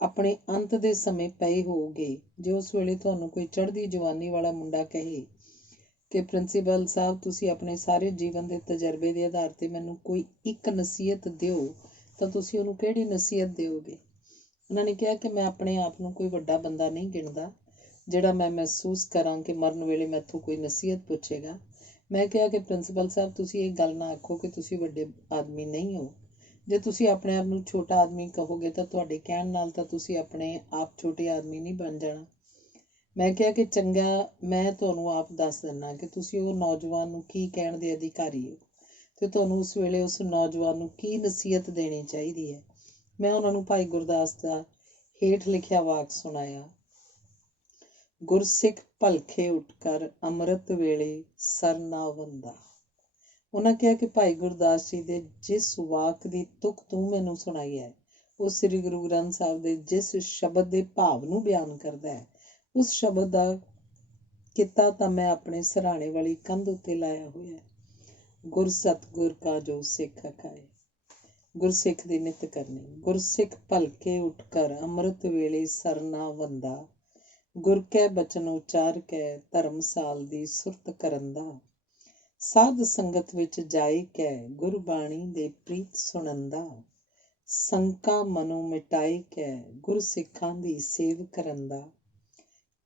ਆਪਣੇ ਅੰਤ ਦੇ ਸਮੇਂ ਪਏ ਹੋਵੋਗੇ, ਜੇ ਉਸ ਵੇਲੇ ਤੁਹਾਨੂੰ ਕੋਈ ਚੜ੍ਹਦੀ ਜਵਾਨੀ ਵਾਲਾ ਮੁੰਡਾ ਕਹੇ ਕਿ ਪ੍ਰਿੰਸੀਪਲ ਸਾਹਿਬ ਤੁਸੀਂ ਆਪਣੇ ਸਾਰੇ ਜੀਵਨ ਦੇ ਤਜਰਬੇ ਦੇ ਆਧਾਰ 'ਤੇ ਮੈਨੂੰ ਕੋਈ ਇੱਕ ਨਸੀਹਤ ਦਿਓ, ਤਾਂ ਤੁਸੀਂ ਉਹਨੂੰ ਕਿਹੜੀ ਨਸੀਹਤ ਦਿਓਗੇ? ਉਹਨਾਂ ਨੇ ਕਿਹਾ ਕਿ ਮੈਂ ਆਪਣੇ ਆਪ ਨੂੰ ਕੋਈ ਵੱਡਾ ਬੰਦਾ ਨਹੀਂ ਗਿਣਦਾ ਜਿਹੜਾ ਮੈਂ ਮਹਿਸੂਸ ਕਰਾਂ ਕਿ ਮਰਨ ਵੇਲੇ ਮੈਥੋਂ ਕੋਈ ਨਸੀਹਤ ਪੁੱਛੇਗਾ। ਮੈਂ ਕਿਹਾ ਕਿ ਪ੍ਰਿੰਸੀਪਲ ਸਾਹਿਬ ਤੁਸੀਂ ਇਹ ਗੱਲ ਨਾ ਆਖੋ ਕਿ ਤੁਸੀਂ ਵੱਡੇ ਆਦਮੀ ਨਹੀਂ ਹੋ। ਜੇ ਤੁਸੀਂ ਆਪਣੇ ਆਪ ਨੂੰ ਛੋਟਾ ਆਦਮੀ ਕਹੋਗੇ ਤਾਂ ਤੁਹਾਡੇ ਕਹਿਣ ਨਾਲ ਤਾਂ ਤੁਸੀਂ ਆਪਣੇ ਆਪ ਛੋਟੇ ਆਦਮੀ ਨਹੀਂ ਬਣ ਜਾਣਾ। ਮੈਂ ਕਿਹਾ ਕਿ ਚੰਗਾ, ਮੈਂ ਤੁਹਾਨੂੰ ਆਪ ਦੱਸ ਦਿੰਦਾ ਕਿ ਤੁਸੀਂ ਉਹ ਨੌਜਵਾਨ ਨੂੰ ਕੀ ਕਹਿਣ ਦੇ ਅਧਿਕਾਰੀ ਹੋ ਤੇ ਤੁਹਾਨੂੰ ਉਸ ਵੇਲੇ ਉਸ ਨੌਜਵਾਨ ਨੂੰ ਕੀ ਨਸੀਹਤ ਦੇਣੀ ਚਾਹੀਦੀ ਹੈ। ਮੈਂ ਉਹਨਾਂ ਨੂੰ ਭਾਈ ਗੁਰਦਾਸ ਦਾ ਹੇਠ ਲਿਖਿਆ ਵਾਕ ਸੁਣਾਇਆ। ਗੁਰਸਿੱਖ ਭਲਖੇ ਉੱਠ ਕਰ ਅੰਮ੍ਰਿਤ ਵੇਲੇ ਸਰ ਨਾ ਵੰਦਾ। ਉਹਨਾਂ ਕਿਹਾ ਕਿ ਭਾਈ ਗੁਰਦਾਸ ਜੀ ਦੇ ਜਿਸ ਵਾਕ ਦੀ ਤੁਕ ਤੂੰ ਮੈਨੂੰ ਸੁਣਾਈ ਹੈ, ਉਹ ਸ੍ਰੀ ਗੁਰੂ ਗ੍ਰੰਥ ਸਾਹਿਬ ਦੇ ਜਿਸ ਸ਼ਬਦ ਦੇ ਭਾਵ ਨੂੰ ਬਿਆਨ ਕਰਦਾ ਹੈ, ਉਸ ਸ਼ਬਦ ਦਾ ਕਿੱਤਾ ਤਾਂ ਮੈਂ ਆਪਣੇ ਸਰਾਣੇ ਵਾਲੀ ਕੰਧ ਉੱਤੇ ਲਾਇਆ ਹੋਇਆ। ਗੁਰ ਸਤਿਗੁਰ ਕਾ ਜੋ ਸਿੱਖ ਅਖਾਏ। ਗੁਰਸਿੱਖ ਦੀ ਨਿਤ ਕਰਨੀ। ਗੁਰਸਿੱਖ ਭਲਕੇ ਉੱਠ ਕਰ ਅੰਮ੍ਰਿਤ ਵੇਲੇ ਸਰ ਨਾ ਵੰਦਾ। ਗੁਰ ਕੈ ਬਚਨ ਉਚਾਰ ਕੈ ਧਰਮਸਾਲ ਦੀ ਸੁਰਤ ਕਰਨ ਦਾ। ਸਾਧ ਸੰਗਤ ਵਿੱਚ ਜਾਏ ਕੈ ਗੁਰਬਾਣੀ ਦੇ ਪ੍ਰੀਤ ਸੁਣਨ ਸੰਕਾ ਮਨੋਂ ਮਿਟਾਏ ਕੈ ਗੁਰਸਿੱਖਾਂ ਦੀ ਸੇਵ ਕਰਨ ਦਾ।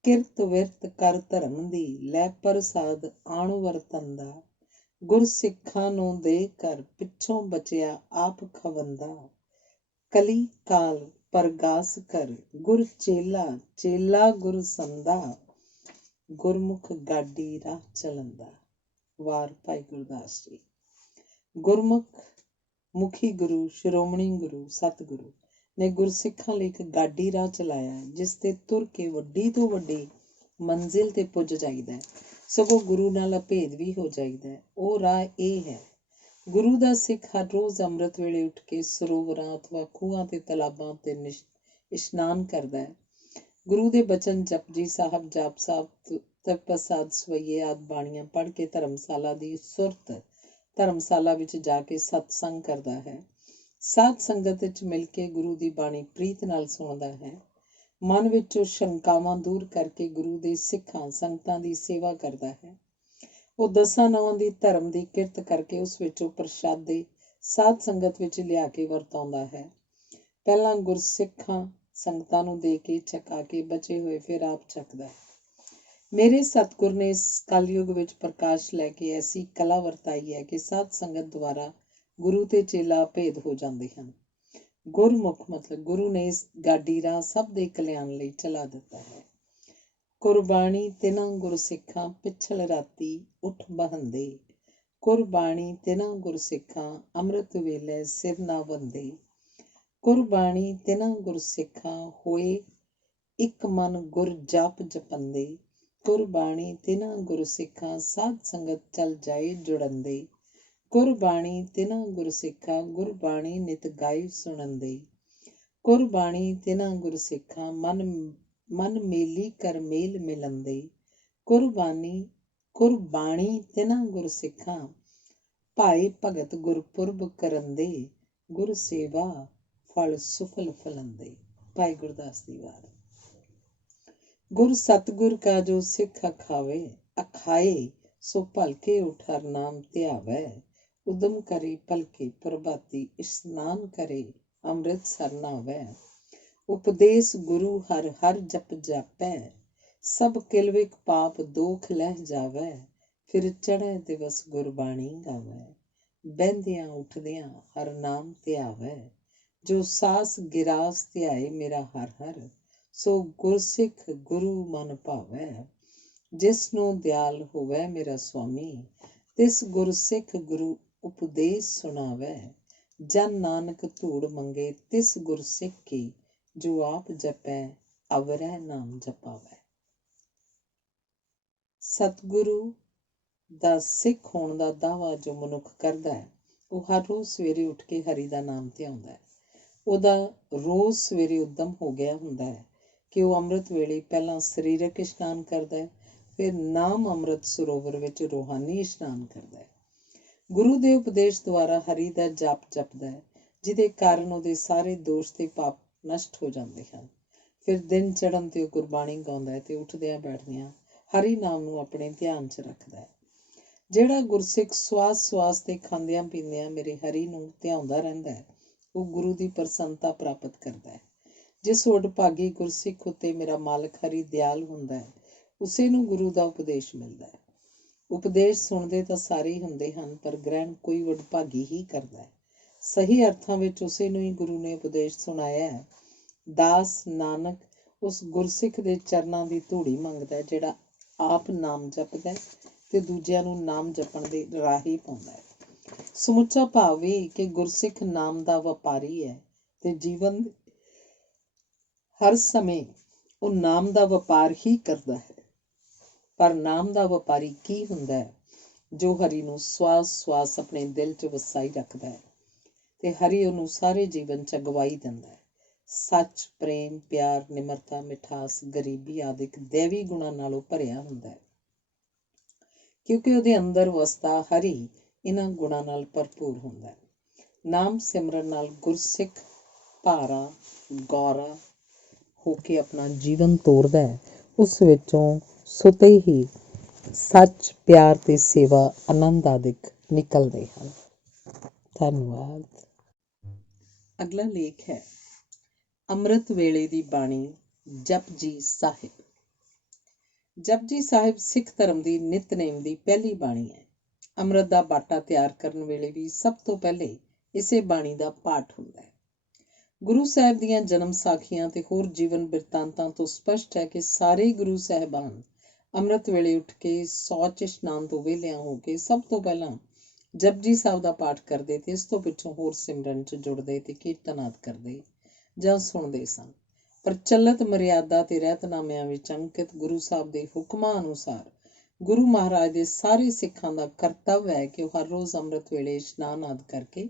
ਕਿਰਤ ਵਿਰਤ ਕਰ ਧਰਮ ਦੀ ਲੈ ਪ੍ਰਸਾਦ ਆਣ ਵਰਤਨ ਦਾ। ਗੁਰਸਿੱਖਾਂ ਨੂੰ ਦੇ ਕਰ ਪਿੱਛੋਂ ਬਚਿਆ ਆਪ ਖਵੰਦਾ। ਕਲੀ ਕਾਲ परगास कर, गुर चेला चेला गुर संदा, गुरमुख गाडी राह चलंदा। वार भाई गुरदास जी। गुरमुख मुखी गुरु शिरोमणी गुरु सतगुरु ने गुरसिੱਖਾਂ ਲਈ ਇੱਕ ਗਾਡੀ ਰਾਹ ਚਲਾਇਆ ਹੈ, ਜਿਸ ਤੇ ਤੁਰ ਕੇ ਵੱਡੀ ਤੋਂ ਵੱਡੀ ਮੰਜ਼ਿਲ ਤੇ ਪੁੱਜ ਜਾਈਦਾ ਹੈ, ਸਗੋਂ ਗੁਰੂ ਨਾਲ ਅਭੇਦ ਵੀ ਹੋ ਜਾਈਦਾ ਹੈ। ਉਹ ਰਾਹ ਇਹ ਹੈ। ਗੁਰੂ ਦਾ ਸਿੱਖ ਹਰ ਰੋਜ਼ ਅੰਮ੍ਰਿਤ ਵੇਲੇ ਉੱਠ ਕੇ ਸਰੋਵਰਾਂ ਅਥਵਾ ਖੂਹਾਂ ਤੇ ਤਲਾਬਾਂ ਤੇ ਇਸ਼ਨਾਨ ਕਰਦਾ ਹੈ। ਗੁਰੂ ਦੇ ਬਚਨ ਜਪਜੀ ਸਾਹਿਬ, ਜਾਪ ਸਾਹਿਬ, ਤਪਸਾਦ ਸਵਈਏ ਆਦਿ ਬਾਣੀਆਂ ਪੜ੍ਹ ਕੇ ਧਰਮਸ਼ਾਲਾ ਦੀ ਸੁਰਤ ਧਰਮਸ਼ਾਲਾ ਵਿੱਚ ਜਾ ਕੇ ਸਤਸੰਗ ਕਰਦਾ ਹੈ। ਸਾਧ ਸੰਗਤ ਵਿੱਚ ਮਿਲ ਕੇ ਗੁਰੂ ਦੀ ਬਾਣੀ ਪ੍ਰੀਤ ਨਾਲ ਸੁਣਦਾ ਹੈ। ਮਨ ਵਿੱਚੋਂ ਸ਼ੰਕਾਵਾਂ ਦੂਰ ਕਰਕੇ ਗੁਰੂ ਦੇ ਸਿੱਖਾਂ ਸੰਗਤਾਂ ਦੀ ਸੇਵਾ ਕਰਦਾ ਹੈ। ਉਹ 10 ਨੌਂ ਦੀ ਧਰਮ ਦੀ ਕਿਰਤ ਕਰਕੇ ਉਸ ਵਿੱਚੋਂ ਪ੍ਰਸ਼ਾਦੇ ਸਾਧ ਸੰਗਤ ਵਿੱਚ ਲਿਆ ਕੇ ਵਰਤਾਉਂਦਾ ਹੈ। ਪਹਿਲਾਂ ਗੁਰਸਿੱਖਾਂ ਸੰਗਤਾਂ ਨੂੰ ਦੇ ਕੇ ਛਕਾ ਕੇ ਬਚੇ ਹੋਏ ਫਿਰ ਆਪ ਛਕਦਾ ਹੈ। ਮੇਰੇ ਸਤਿਗੁਰ ਨੇ ਇਸ ਕਲਯੁਗ ਵਿੱਚ ਪ੍ਰਕਾਸ਼ ਲੈ ਕੇ ਐਸੀ ਕਲਾ ਵਰਤਾਈ ਹੈ ਕਿ ਸਾਧ ਸੰਗਤ ਦੁਆਰਾ ਗੁਰੂ ਤੇ ਚੇਲਾ ਭੇਦ ਹੋ ਜਾਂਦੇ ਹਨ। ਗੁਰਮੁਖ ਮਤਲਬ ਗੁਰੂ ਨੇ ਇਸ ਗਾਡੀ ਰਾਹ ਸਭ ਦੇ ਕਲਿਆਣ ਲਈ ਚਲਾ ਦਿੱਤਾ ਹੈ। ਕੁਰਬਾਣੀ ਤਿਨਾਂ ਗੁਰਸਿੱਖਾਂ ਪਿਛਲ ਰਾਤੀ ਉੱਠ ਬਹੰਦੇ, ਕੁਰਬਾਣੀ ਤਿਨਾਂ ਗੁਰਸਿੱਖਾਂ ਅੰਮ੍ਰਿਤ ਵੇਲੇ ਸਿਰ ਨਾ ਵੰਦੇ, ਕੁਰਬਾਣੀ ਤਿਨਾਂ ਗੁਰਸਿੱਖਾਂ ਹੋਏ ਇੱਕ ਮਨ ਗੁਰ ਜਾਪ ਜਪੰਦੇ, ਕੁਰਬਾਣੀ ਤਿਨਾਂ ਗੁਰਸਿੱਖਾਂ ਸਾਧ ਸੰਗਤ ਚਲ ਜਾਏ ਜੁੜੰਦੇ, ਕੁਰਬਾਣੀ ਤਿਨਾਂ ਗੁਰਸਿੱਖਾਂ ਗੁਰਬਾਣੀ ਨਿਤ ਗਾਏ ਸੁਣੰਦੇ, ਕੁਰਬਾਣੀ ਤਿਨਾਂ ਗੁਰਸਿੱਖਾਂ ਮਨ ਮੇਲੀ ਕਰ ਮੇਲ ਮਿਲੰਦੇ, ਕੁਰਬਾਣੀ ਤਿਨਾਂ ਗੁਰਸਿੱਖਾਂ ਭਾਏ ਭਗਤ ਗੁਰਪੁਰਬ ਕਰੰਦੇ, ਗੁਰ ਸੇਵਾ ਫਲ ਸੁਫਲ ਫਲੰਦੇ। ਭਾਈ ਗੁਰਦਾਸ ਦੀ ਵਾਰ। ਗੁਰ ਸਤਗੁਰ ਕਾ ਜੋ ਸਿੱਖ ਅਖਾਏ, ਸੋ ਭਲਕੇ ਉਠਰ ਨਾਮ ਧਿਆਵੈ, ਉਦਮ ਕਰੇ ਭਲਕੇ ਪ੍ਰਭਾਤੀ ਇਸ਼ਨਾਨ ਕਰੇ ਅੰਮ੍ਰਿਤ ਸਰ ਨਾਵੈ, ਉਪਦੇਸ ਗੁਰੂ ਹਰ ਹਰ ਜਪ ਜਾਪੈ, ਸਭ ਕਿਲਵਿਕ ਪਾਪ ਦੋਖ ਲਹਿ ਜਾਵੈ, ਫਿਰ ਚੜ੍ਹੈ ਦਿਵਸ ਗੁਰਬਾਣੀ ਗਾਵੈ, ਬਹਿੰਦਿਆਂ ਉੱਠਦਿਆਂ ਹਰ ਨਾਮ ਧਿਆਵੈ, ਜੋ ਸਾਸ ਗਿਰਾਸ ਧਿਆਏ ਮੇਰਾ ਹਰ ਹਰ, ਸੋ ਗੁਰਸਿੱਖ ਗੁਰੂ ਮਨ ਭਾਵੈ, ਜਿਸ ਨੂੰ ਦਿਆਲ ਹੋਵੈ ਮੇਰਾ ਸੁਆਮੀ, ਤਿਸ ਗੁਰਸਿੱਖ ਗੁਰੂ ਉਪਦੇਸ਼ ਸੁਣਾਵੈ, ਜਨ ਨਾਨਕ ਧੂੜ ਮੰਗੇ ਤਿਸ ਗੁਰਸਿੱਖ ਕੀ, ਜੋ ਆਪ ਜਪੈ ਅਵਰੈ ਨਾਮ ਜਪਾਵੈ। ਸਤਿਗੁਰੂ ਦਾ ਸਿੱਖ ਹੋਣ ਦਾ ਦਾਅਵਾ ਜੋ ਮਨੁੱਖ ਕਰਦਾ ਹੈ, ਉਹ ਹਰ ਰੋਜ਼ ਸਵੇਰੇ ਉੱਠ ਕੇ ਹਰੀ ਦਾ ਨਾਮ ਧਿਆਉਂਦਾ ਹੈ। ਉਹਦਾ ਰੋਜ਼ ਸਵੇਰੇ ਉੱਦਮ ਹੋ ਗਿਆ ਹੁੰਦਾ ਹੈ ਕਿ ਉਹ ਅੰਮ੍ਰਿਤ ਵੇਲੇ ਪਹਿਲਾਂ ਸਰੀਰਕ ਇਸ਼ਨਾਨ ਕਰਦਾ ਹੈ, ਫਿਰ ਨਾਮ ਅੰਮ੍ਰਿਤ ਸਰੋਵਰ ਵਿੱਚ ਰੂਹਾਨੀ ਇਸ਼ਨਾਨ ਕਰਦਾ ਹੈ। ਗੁਰੂ ਦੇ ਉਪਦੇਸ਼ ਦੁਆਰਾ ਹਰੀ ਦਾ ਜਾਪ ਜਪਦਾ ਹੈ, ਜਿਹਦੇ ਕਾਰਨ ਉਹਦੇ ਸਾਰੇ ਦੋਸ਼ ਤੇ ਪਾਪ ਨਸ਼ਟ ਹੋ ਜਾਂਦੇ ਹਨ। ਫਿਰ ਦਿਨ ਚੜ੍ਹਨ ਤੇ ਉਹ ਗੁਰਬਾਣੀ ਗਾਉਂਦਾ ਹੈ ਤੇ ਉੱਠਦਿਆਂ ਬੈਠਦਿਆਂ ਹਰੀ ਨਾਮ ਨੂੰ ਆਪਣੇ ਧਿਆਨ 'ਚ ਰੱਖਦਾ ਹੈ। ਜਿਹੜਾ ਗੁਰਸਿੱਖ ਸਵਾਸ ਸਵਾਸ ਤੇ ਖਾਂਦਿਆਂ ਪੀਂਦਿਆਂ ਮੇਰੇ ਹਰੀ ਨੂੰ ਧਿਆਉਂਦਾ ਰਹਿੰਦਾ ਹੈ, ਉਹ ਗੁਰੂ ਦੀ ਪ੍ਰਸੰਨਤਾ ਪ੍ਰਾਪਤ ਕਰਦਾ ਹੈ। ਜਿਸ ਵਡਭਾਗੀ ਗੁਰਸਿੱਖ ਉੱਤੇ ਮੇਰਾ ਮਾਲਕ ਹਰੀ ਦਿਆਲ ਹੁੰਦਾ ਹੈ, ਉਸੇ ਨੂੰ ਗੁਰੂ ਦਾ ਉਪਦੇਸ਼ ਮਿਲਦਾ ਹੈ। ਉਪਦੇਸ਼ ਸੁਣਦੇ ਤਾਂ ਸਾਰੇ ਹੀ ਹੁੰਦੇ ਹਨ, ਪਰ ਗ੍ਰਹਿਣ ਕੋਈ ਵਡਭਾਗੀ ਹੀ ਕਰਦਾ ਹੈ। ਸਹੀ ਅਰਥਾਂ ਵਿੱਚ ਉਸੇ ਨੂੰ ਹੀ ਗੁਰੂ ਨੇ ਉਪਦੇਸ਼ ਸੁਣਾਇਆ ਹੈ। ਦਾਸ ਨਾਨਕ ਉਸ ਗੁਰਸਿੱਖ ਦੇ ਚਰਨਾਂ ਦੀ ਧੂੜੀ ਮੰਗਦਾ, ਜਿਹੜਾ ਆਪ ਨਾਮ ਜਪਦਾ ਤੇ ਦੂਜਿਆਂ ਨੂੰ ਨਾਮ ਜਪਣ ਦੇ ਰਾਹ ਹੀ ਪਾਉਂਦਾ ਹੈ। ਸਮੁੱਚਾ ਭਾਵ ਇਹ ਕਿ ਗੁਰਸਿੱਖ ਨਾਮ ਦਾ ਵਪਾਰੀ ਹੈ ਤੇ ਜੀਵਨ ਹਰ ਸਮੇਂ ਉਹ ਨਾਮ ਦਾ ਵਪਾਰ ਹੀ ਕਰਦਾ ਹੈ। ਪਰ ਨਾਮ ਦਾ ਵਪਾਰੀ ਕੀ ਹੁੰਦਾ ਹੈ? ਜੋ ਹਰੀ ਨੂੰ ਸਵਾਸ ਸਵਾਸ ਆਪਣੇ ਦਿਲ 'ਚ ਵਸਾਈ ਰੱਖਦਾ ਹੈ ਤੇ ਹਰੀ ਉਹਨੂੰ ਸਾਰੇ ਜੀਵਨ 'ਚ ਅਗਵਾਈ ਦਿੰਦਾ ਹੈ। ਸੱਚ, ਪ੍ਰੇਮ, ਪਿਆਰ, ਨਿਮਰਤਾ, ਮਿਠਾਸ, ਗਰੀਬੀ ਆਦਿਕ ਦੇਵੀ ਗੁਣਾਂ ਨਾਲੋਂ ਭਰਿਆ ਹੁੰਦਾ ਹੈ, ਕਿਉਂਕਿ ਉਹਦੇ ਅੰਦਰ ਵਸਦਾ ਹਰੀ ਇਹਨਾਂ ਗੁਣਾਂ ਨਾਲ ਭਰਪੂਰ ਹੁੰਦਾ ਹੈ। ਨਾਮ ਸਿਮਰਨ ਨਾਲ ਗੁਰਸਿੱਖ ਭਾਰਾ ਗੌਰਾ ਹੋ ਕੇ ਆਪਣਾ ਜੀਵਨ ਤੋਰਦਾ ਹੈ। ਉਸ ਵਿੱਚੋਂ ਸੁਤੇ ਹੀ ਸੱਚ, ਪਿਆਰ ਤੇ ਸੇਵਾ, ਆਨੰਦ ਆਦਿਕ ਨਿਕਲਦੇ ਹਨ। ਧੰਨਵਾਦ। ਅਗਲਾ ਲੇਖ ਹੈ ਅੰਮ੍ਰਿਤ ਵੇਲੇ ਦੀ ਬਾਣੀ, ਜਪਜੀ ਸਾਹਿਬ। ਜਪਜੀ ਸਾਹਿਬ ਸਿੱਖ ਧਰਮ ਦੀ ਨਿਤਨੇਮ ਦੀ ਪਹਿਲੀ ਬਾਣੀ ਹੈ। ਅੰਮ੍ਰਿਤ ਦਾ ਬਾਟਾ ਤਿਆਰ ਕਰਨ ਵੇਲੇ ਵੀ ਸਭ ਤੋਂ ਪਹਿਲੇ ਇਸੇ ਬਾਣੀ ਦਾ ਪਾਠ ਹੁੰਦਾ ਹੈ। ਗੁਰੂ ਸਾਹਿਬ ਦੀਆਂ ਜਨਮ ਸਾਖੀਆਂ ਤੇ ਹੋਰ ਜੀਵਨ ਬਿਰਤਾਂਤਾਂ ਤੋਂ ਸਪਸ਼ਟ ਹੈ ਕਿ ਸਾਰੇ ਗੁਰੂ ਸਾਹਿਬਾਨ ਅੰਮ੍ਰਿਤ ਵੇਲੇ ਉੱਠ ਕੇ ਸ਼ੌਚ ਇਸ਼ਨਾਨ ਤੋਂ ਵਿਹਲਿਆਂ ਹੋ ਕੇ ਸਭ ਤੋਂ ਪਹਿਲਾਂ ਜਪਜੀ ਸਾਹਿਬ ਦਾ ਪਾਠ ਕਰਦੇ ਤੇ ਇਸ ਤੋਂ ਪਿੱਛੋਂ ਹੋਰ ਸਿਮਰਨ 'ਚ ਜੁੜਦੇ ਤੇ ਕੀਰਤਨਾਦ ਕਰਦੇ ਜਾਂ ਸੁਣਦੇ ਸਨ। ਪ੍ਰਚਲਿਤ ਮਰਿਆਦਾ ਤੇ ਰਹਿਤਨਾਮਿਆਂ ਵਿੱਚ ਅੰਕਿਤ ਗੁਰੂ ਸਾਹਿਬ ਦੇ ਹੁਕਮਾਂ ਅਨੁਸਾਰ ਗੁਰੂ ਮਹਾਰਾਜ ਦੇ ਸਾਰੇ ਸਿੱਖਾਂ ਦਾ ਕਰਤੱਵ ਹੈ ਕਿ ਉਹ ਹਰ ਰੋਜ਼ ਅੰਮ੍ਰਿਤ ਵੇਲੇ ਇਸ਼ਨਾਨ ਆਦਿ ਕਰਕੇ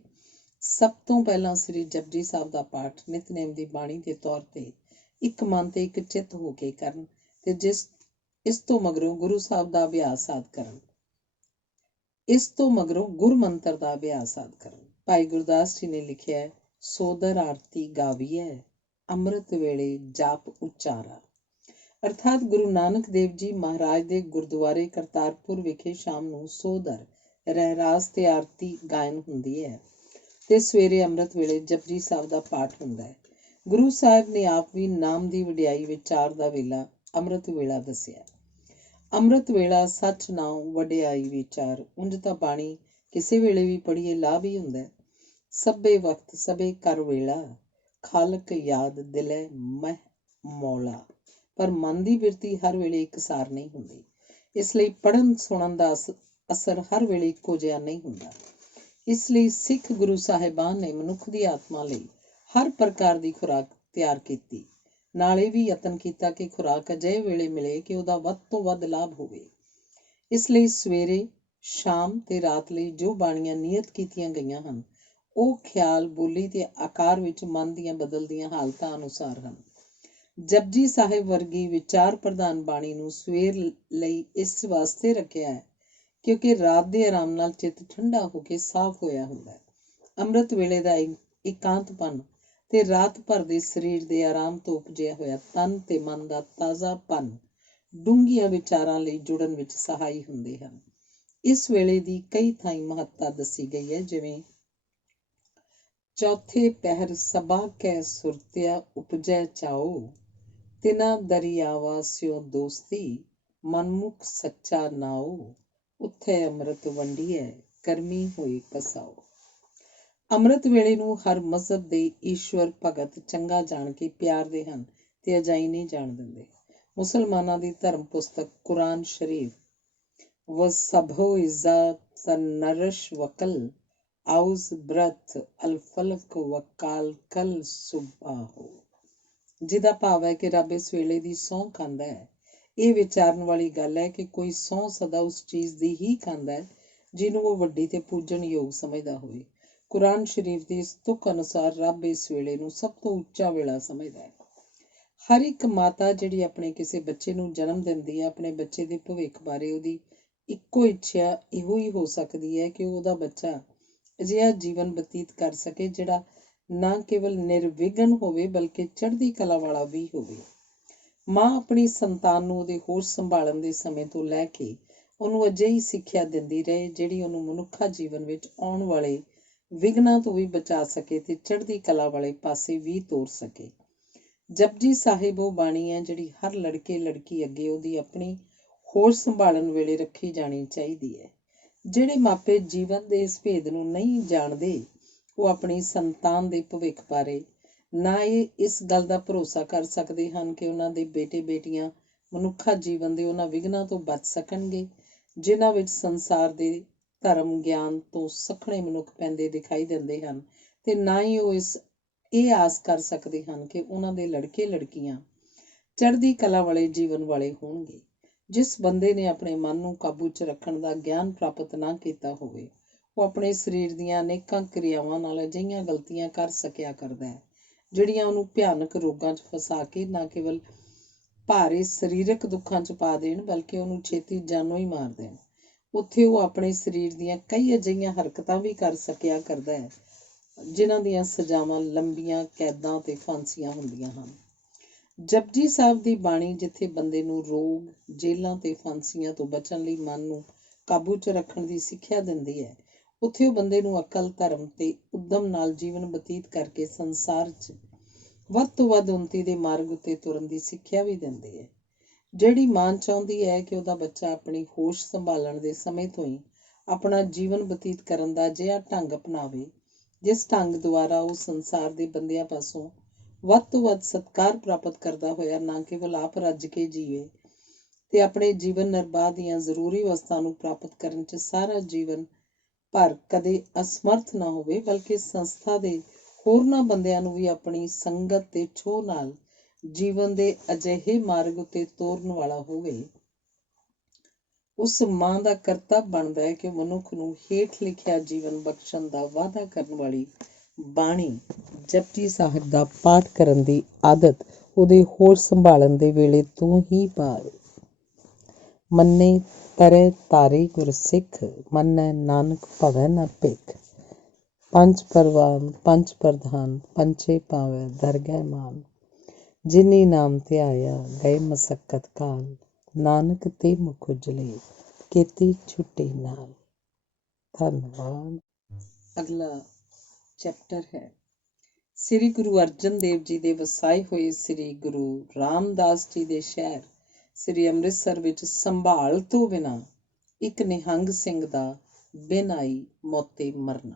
ਸਭ ਤੋਂ ਪਹਿਲਾਂ ਸ੍ਰੀ ਜਪਜੀ ਸਾਹਿਬ ਦਾ ਪਾਠ ਨਿਤਨੇਮ ਦੀ ਬਾਣੀ ਦੇ ਤੌਰ ਤੇ ਇੱਕ ਮਨ ਤੇ ਇੱਕ ਚਿੱਤ ਹੋ ਕੇ ਕਰਨ ਤੇ ਇਸ ਤੋਂ ਮਗਰੋਂ ਗੁਰੂ ਸਾਹਿਬ ਦਾ ਅਭਿਆਸ ਆਦਿ ਕਰਨ। ਇਸ ਤੋਂ ਮਗਰੋਂ ਗੁਰਮੰਤਰ ਦਾ ਅਭਿਆਸ ਆਦਿ ਕਰਨ। ਭਾਈ ਗੁਰਦਾਸ ਜੀ ਨੇ ਲਿਖਿਆ ਹੈ, ਸੋਦਰ ਆਰਤੀ ਗਾਵੀਐ ਅੰਮ੍ਰਿਤ ਵੇਲੇ ਜਾਪ ਉਚਾਰਾ। ਅਰਥਾਤ ਗੁਰੂ ਨਾਨਕ ਦੇਵ ਜੀ ਮਹਾਰਾਜ ਦੇ ਗੁਰਦੁਆਰੇ ਕਰਤਾਰਪੁਰ ਵਿਖੇ ਸ਼ਾਮ ਨੂੰ ਸੋਦਰ ਰਹਿਰਾਸ ਤੇ ਆਰਤੀ ਗਾਇਨ ਹੁੰਦੀ ਹੈ ਤੇ ਸਵੇਰੇ ਅੰਮ੍ਰਿਤ ਵੇਲੇ ਜਪਜੀ ਸਾਹਿਬ ਦਾ ਪਾਠ ਹੁੰਦਾ ਹੈ। ਗੁਰੂ ਸਾਹਿਬ ਨੇ ਆਪ ਵੀ ਨਾਮ ਦੀ ਵਡਿਆਈ ਵਿਚਾਰ ਦਾ ਵੇਲਾ ਅੰਮ੍ਰਿਤ ਵੇਲਾ ਦੱਸਿਆ। ਅੰਮ੍ਰਿਤ ਵੇਲਾ ਸੱਚ ਨਾਉ ਵਡਿਆਈ ਵਿਚਾਰ। ਉਂਝ ਤਾਂ ਬਾਣੀ ਕਿਸੇ ਵੇਲੇ ਵੀ ਪੜ੍ਹੀਏ ਲਾਭ ਹੀ ਹੁੰਦਾ ਹੈ। ਸਭੇ ਵਕਤ ਸਭੇ ਕਰ ਵੇਲਾ ਖਾਲਕ ਯਾਦ ਦਿਲੇ ਮਹਿ ਮੌਲਾ। ਪਰ ਮਨ ਦੀ ਬਿਰਤੀ ਹਰ ਵੇਲੇ ਇਕਸਾਰ ਨਹੀਂ ਹੁੰਦੀ। ਇਸ ਲਈ ਪੜ੍ਹਨ ਸੁਣਨ ਦਾ ਅਸਰ ਹਰ ਵੇਲੇ ਇੱਕੋ ਜਿਹਾ ਨਹੀਂ ਹੁੰਦਾ। ਇਸ ਲਈ ਸਿੱਖ ਗੁਰੂ ਸਾਹਿਬਾਨ ਨੇ ਮਨੁੱਖ ਦੀ ਆਤਮਾ ਲਈ ਹਰ ਪ੍ਰਕਾਰ ਦੀ ਖੁਰਾਕ ਤਿਆਰ ਕੀਤੀ। ਨਾਲੇ ਵੀ ਯਤਨ ਕੀਤਾ ਕਿ ਖੁਰਾਕ ਅਜਿਹੇ ਵੇਲੇ ਮਿਲੇ ਕਿ ਉਹਦਾ ਵੱਧ ਤੋਂ ਵੱਧ ਲਾਭ ਹੋਵੇ। ਇਸ ਲਈ ਸਵੇਰੇ ਸ਼ਾਮ ਤੇ ਰਾਤ ਲਈ ਜੋ ਬਾਣੀਆਂ ਨਿਯਤ ਕੀਤੀਆਂ ਗਈਆਂ ਹਨ ਉਹ ਖਿਆਲ, ਬੋਲੀ ਤੇ ਆਕਾਰ ਵਿੱਚ ਮਨ ਦੀਆਂ ਬਦਲਦੀਆਂ ਹਾਲਤਾਂ ਅਨੁਸਾਰ ਹਨ। ਜਪਜੀ ਸਾਹਿਬ ਵਰਗੀ ਵਿਚਾਰ ਪ੍ਰਧਾਨ ਬਾਣੀ ਨੂੰ ਸਵੇਰ ਲਈ ਇਸ ਵਾਸਤੇ ਰੱਖਿਆ ਹੈ ਕਿਉਂਕਿ ਰਾਤ ਦੇ ਆਰਾਮ ਨਾਲ ਚਿੱਤ ਠੰਡਾ ਹੋ ਕੇ ਸਾਫ਼ ਹੋਇਆ ਹੁੰਦਾ ਹੈ। ਅੰਮ੍ਰਿਤ ਵੇਲੇ ਦਾ ਇਕਾਂਤਪਨ ਤੇ ਰਾਤ ਭਰ ਦੇ ਸਰੀਰ ਦੇ ਆਰਾਮ ਤੋਂ ਉਪਜਿਆ ਹੋਇਆ ਤਨ ਤੇ ਮਨ ਦਾ ਤਾਜ਼ਾਪਨ ਡੂੰਘੀਆਂ ਵਿਚਾਰਾਂ ਲਈ ਜੁੜਨ ਵਿੱਚ ਸਹਾਈ ਹੁੰਦੇ ਹਨ। ਇਸ ਵੇਲੇ ਦੀ ਕਈ ਥਾਈਂ ਮਹੱਤਤਾ ਦੱਸੀ ਗਈ ਹੈ, ਜਿਵੇਂ ਚੌਥੇ ਪਹਿਰ ਸਭਾ ਕੈ ਸੁਰਤਿਆ ਉਪਜੈ ਚਾਓ, ਤਿਨਾ ਦਰਿਆਵਾ ਸਿਓ ਦੋਸਤੀ ਮਨਮੁਖ ਸੱਚਾ ਨਾਓ, ਉੱਥੇ ਅੰਮ੍ਰਿਤ ਵੰਡੀਐ ਕਰਮੀ ਹੋਏ ਕਸਾਓ। ਅੰਮ੍ਰਿਤ ਵੇਲੇ ਨੂੰ ਹਰ ਮਜ਼ਹਬ ਦੇ ਈਸ਼ਵਰ ਭਗਤ ਚੰਗਾ ਜਾਣ ਕੇ ਪਿਆਰਦੇ ਹਨ ਤੇ ਅਜਾਈ ਨਹੀਂ ਜਾਣ ਦਿੰਦੇ। ਮੁਸਲਮਾਨਾਂ ਦੀ ਧਰਮ ਪੁਸਤਕ ਕੁਰਾਨ ਸ਼ਰੀਫ ਵਸਭੋ ਇਜ਼ਾ ਨਰਸ਼ ਵਕਲ ਆਉਜ਼ ਬ੍ਰਥ ਅਲਫਲਕ ਵਕਾਲ ਕਲ ਸੁਬਾਹੋ, ਜਿਹਦਾ ਭਾਵ ਹੈ ਕਿ ਰੱਬ ਇਸ ਵੇਲੇ ਦੀ ਸਹੁੰ ਖਾਂਦਾ ਹੈ। ਇਹ ਵਿਚਾਰਨ ਵਾਲੀ ਗੱਲ ਹੈ ਕਿ ਕੋਈ ਸਹੁੰ ਸਦਾ ਉਸ ਚੀਜ਼ ਦੀ ਹੀ ਖਾਂਦਾ ਹੈ ਜਿਹਨੂੰ ਉਹ ਵੱਡੀ ਤੇ ਪੂਜਣ ਯੋਗ ਸਮਝਦਾ ਹੋਵੇ। ਕੁਰਾਨ ਸ਼ਰੀਫ ਦੀ ਇਸ ਤੁਕ ਅਨੁਸਾਰ ਰੱਬ ਇਸ ਵੇਲੇ ਨੂੰ ਸਭ ਤੋਂ ਉੱਚਾ ਵੇਲਾ ਸਮਝਦਾ ਹੈ। ਹਰ ਇੱਕ ਮਾਤਾ ਜਿਹੜੀ ਆਪਣੇ ਕਿਸੇ ਬੱਚੇ ਨੂੰ ਜਨਮ ਦਿੰਦੀ ਹੈ, ਆਪਣੇ ਬੱਚੇ ਦੇ ਭਵਿੱਖ ਬਾਰੇ ਉਹਦੀ ਇੱਕੋ ਇੱਛਾ ਇਹੋ ਹੀ ਹੋ ਸਕਦੀ ਹੈ ਕਿ ਉਹਦਾ ਬੱਚਾ ਅਜਿਹਾ ਜੀਵਨ ਬਤੀਤ ਕਰ ਸਕੇ ਜਿਹੜਾ ਨਾ ਕੇਵਲ ਨਿਰਵਿਘਨ ਹੋਵੇ ਬਲਕਿ ਚੜ੍ਹਦੀ ਕਲਾ ਵਾਲਾ ਵੀ ਹੋਵੇ। ਮਾਂ ਆਪਣੀ ਸੰਤਾਨ ਨੂੰ ਉਹਦੇ ਹੋਸ਼ ਸੰਭਾਲਣ ਦੇ ਸਮੇਂ ਤੋਂ ਲੈ ਕੇ ਉਹਨੂੰ ਅਜਿਹੀ ਸਿੱਖਿਆ ਦਿੰਦੀ ਰਹੇ ਜਿਹੜੀ ਉਹਨੂੰ ਮਨੁੱਖਾ ਜੀਵਨ ਵਿੱਚ ਆਉਣ ਵਾਲੇ ਵਿਘਨਾਂ ਤੋਂ ਵੀ ਬਚਾ ਸਕੇ ਤੇ ਚੜ੍ਹਦੀ ਕਲਾ ਵਾਲੇ ਪਾਸੇ ਵੀ ਤੋਰ ਸਕੇ। ਜਪਜੀ ਸਾਹਿਬ ਉਹ ਬਾਣੀ ਹੈ ਜਿਹੜੀ ਹਰ ਲੜਕੇ ਲੜਕੀ ਅੱਗੇ ਉਹਦੀ ਆਪਣੀ ਹੋਸ਼ ਸੰਭਾਲਣ ਵੇਲੇ ਰੱਖੀ ਜਾਣੀ ਚਾਹੀਦੀ ਹੈ। ਜਿਹੜੇ ਮਾਪੇ ਜੀਵਨ ਦੇ ਇਸ ਭੇਦ ਨੂੰ ਨਹੀਂ ਜਾਣਦੇ ਉਹ ਆਪਣੀ ਸੰਤਾਨ ਦੇ ਭਵਿੱਖ ਬਾਰੇ ਨਾ ਇਸ ਗੱਲ ਦਾ ਭਰੋਸਾ ਕਰ ਸਕਦੇ ਹਨ ਕਿ ਉਹਨਾਂ ਦੇ ਬੇਟੇ ਬੇਟੀਆਂ ਮਨੁੱਖਾ ਜੀਵਨ ਦੇ ਉਹਨਾਂ ਵਿਘਨਾਂ ਤੋਂ ਬਚ ਸਕਣਗੇ ਜਿਨ੍ਹਾਂ ਵਿੱਚ ਸੰਸਾਰ ਦੇ ਧਰਮ ਗਿਆਨ ਤੋਂ ਸੱਖਣੇ ਮਨੁੱਖ ਪੈਂਦੇ ਦਿਖਾਈ ਦਿੰਦੇ ਹਨ, ਤੇ ਨਾ ਹੀ ਉਹ ਇਹ ਆਸ ਕਰ ਸਕਦੇ ਹਨ ਕਿ ਉਹਨਾਂ ਦੇ ਲੜਕੇ ਲੜਕੀਆਂ ਚੜ੍ਹਦੀ ਕਲਾ ਵਾਲੇ ਜੀਵਨ ਵਾਲੇ ਹੋਣਗੇ। ਜਿਸ ਬੰਦੇ ਨੇ ਆਪਣੇ ਮਨ ਨੂੰ ਕਾਬੂ 'ਚ ਰੱਖਣ ਦਾ ਗਿਆਨ ਪ੍ਰਾਪਤ ਨਾ ਕੀਤਾ ਹੋਵੇ ਉਹ ਆਪਣੇ ਸਰੀਰ ਦੀਆਂ ਅਨੇਕਾਂ ਕਿਰਿਆਵਾਂ ਨਾਲ ਅਜਿਹੀਆਂ ਗਲਤੀਆਂ ਕਰ ਸਕਿਆ ਕਰਦਾ ਹੈ ਜਿਹੜੀਆਂ ਉਹਨੂੰ ਭਿਆਨਕ ਰੋਗਾਂ 'ਚ ਫਸਾ ਕੇ ਨਾ ਕੇਵਲ ਭਾਰੇ ਸਰੀਰਕ ਦੁੱਖਾਂ 'ਚ ਪਾ ਦੇਣ ਬਲਕਿ ਉਹਨੂੰ ਛੇਤੀ ਜਾਨੋਂ ਹੀ ਮਾਰ ਦੇਣ। ਉੱਥੇ ਉਹ ਆਪਣੇ ਸਰੀਰ ਦੀਆਂ ਕਈ ਅਜਿਹੀਆਂ ਹਰਕਤਾਂ ਵੀ ਕਰ ਸਕਿਆ ਕਰਦਾ ਹੈ ਜਿਨ੍ਹਾਂ ਦੀਆਂ ਸਜ਼ਾਵਾਂ ਲੰਬੀਆਂ ਕੈਦਾਂ ਤੇ ਫਾਂਸੀਆਂ ਹੁੰਦੀਆਂ ਹਨ। ਜਪਜੀ ਸਾਹਿਬ ਦੀ ਬਾਣੀ ਜਿੱਥੇ ਬੰਦੇ ਨੂੰ ਰੋਗ, ਜੇਲ੍ਹਾਂ ਤੇ ਫਾਂਸੀਆਂ ਤੋਂ ਬਚਣ ਲਈ ਮਨ ਨੂੰ ਕਾਬੂ 'ਚ ਰੱਖਣ ਦੀ ਸਿੱਖਿਆ ਦਿੰਦੀ ਹੈ, ਉੱਥੇ ਉਹ ਬੰਦੇ ਨੂੰ ਅਕਲ, ਧਰਮ ਤੇ ਉਦਮ ਨਾਲ ਜੀਵਨ ਬਤੀਤ ਕਰਕੇ ਸੰਸਾਰ 'ਚ ਵੱਧ ਤੋਂ ਵੱਧ ਉੱਨਤੀ ਦੇ ਮਾਰਗ ਉੱਤੇ ਤੁਰਨ ਦੀ ਸਿੱਖਿਆ ਵੀ ਦਿੰਦੀ ਹੈ। ਜਿਹੜੀ ਮਾਂ ਚਾਹੁੰਦੀ ਹੈ ਕਿ ਉਹਦਾ ਬੱਚਾ ਆਪਣੀ ਹੋਸ਼ ਸੰਭਾਲਣ ਦੇ ਸਮੇਂ ਤੋਂ ਹੀ ਆਪਣਾ ਜੀਵਨ ਬਤੀਤ ਕਰਨ ਦਾ ਅਜਿਹਾ ਢੰਗ ਅਪਣਾਵੇ ਜਿਸ ਢੰਗ ਦੁਆਰਾ ਉਹ ਸੰਸਾਰ ਦੇ ਬੰਦਿਆਂ ਪਾਸੋਂ ਵੱਧ ਤੋਂ ਵੱਧ ਸਤਿਕਾਰ ਪ੍ਰਾਪਤ ਕਰਦਾ ਹੋਇਆ ਨਾ ਕੇਵਲ ਆਪ ਰੱਜ ਕੇ ਜੀਵੇ ਤੇ ਆਪਣੇ ਜੀਵਨ ਨਿਰਬਾਹ ਦੀਆਂ ਜ਼ਰੂਰੀ ਵਸਤਾਂ ਨੂੰ ਪ੍ਰਾਪਤ ਕਰਨ 'ਚ ਸਾਰਾ ਜੀਵਨ ਭਰ ਕਦੇ ਅਸਮਰਥ ਨਾ ਹੋਵੇ, ਬਲਕਿ ਸੰਸਥਾ ਦੇ ਹੋਰਨਾਂ ਬੰਦਿਆਂ ਨੂੰ ਵੀ ਆਪਣੀ ਸੰਗਤ ਤੇ ਛੋਹ ਨਾਲ ਜੀਵਨ ਦੇ ਅਜਿਹੇ ਮਾਰਗ ਉੱਤੇ ਤੋਰਨ ਵਾਲਾ ਹੋਵੇ। ਉਸ ਮਾਂ ਦਾ ਕਰਤੱਵ ਬਣਦਾ ਹੈ ਕਿ ਮਨੁੱਖ ਨੂੰ ਹੇਠ ਲਿਖਿਆ ਜੀਵਨ ਬਖਸ਼ਣ ਦਾ ਵਾਅਦਾ ਕਰਨ ਵਾਲੀ ਬਾਣੀ ਜਪਜੀ ਸਾਹਿਬ ਦਾ ਪਾਠ ਕਰਨ ਦੀ ਆਦਤ ਉਹਦੇ ਹੋੜ ਸੰਭਾਲਣ ਦੇ ਵੇਲੇ ਤੋਂ ਹੀ ਪਾਵੇ। ਮੰਨੇ ਤਰੇ ਤਾਰੇ ਗੁਰਸਿੱਖ, ਮੰਨੈ ਨਾਨਕ ਭਵੈ ਨ ਭਿਖ। ਪੰਜ ਪਰਵਾਨ ਪੰਜ ਪ੍ਰਧਾਨ, ਪੰਚੇ ਪਾਵੈ ਦਰਗਹਿ ਮਾਨ। ਜਿਨੀ ਨਾਮ ਧਿਆਇਆ ਗਏ ਮਸਕਤ ਕਾਲ, ਨਾਨਕ ਤੇ ਮੁਖ ਉਜਲੇ ਕੀਤੀ ਛੁੱਟੀ ਨਾਲ। ਧੰਨਵਾਦ। ਅਗਲਾ ਚੈਪਟਰ ਹੈ ਸ੍ਰੀ ਗੁਰੂ ਅਰਜਨ ਦੇਵ ਜੀ ਦੇ ਵਸਾਏ ਹੋਏ ਸ੍ਰੀ ਗੁਰੂ ਰਾਮਦਾਸ ਜੀ ਦੇ ਸ਼ਹਿਰ ਸ੍ਰੀ ਅੰਮ੍ਰਿਤਸਰ ਵਿੱਚ ਸੰਭਾਲ ਤੋਂ ਬਿਨਾਂ ਇੱਕ ਨਿਹੰਗ ਸਿੰਘ ਦਾ ਬਿਨ ਆਈ ਮੌਤੇ ਮਰਨਾ।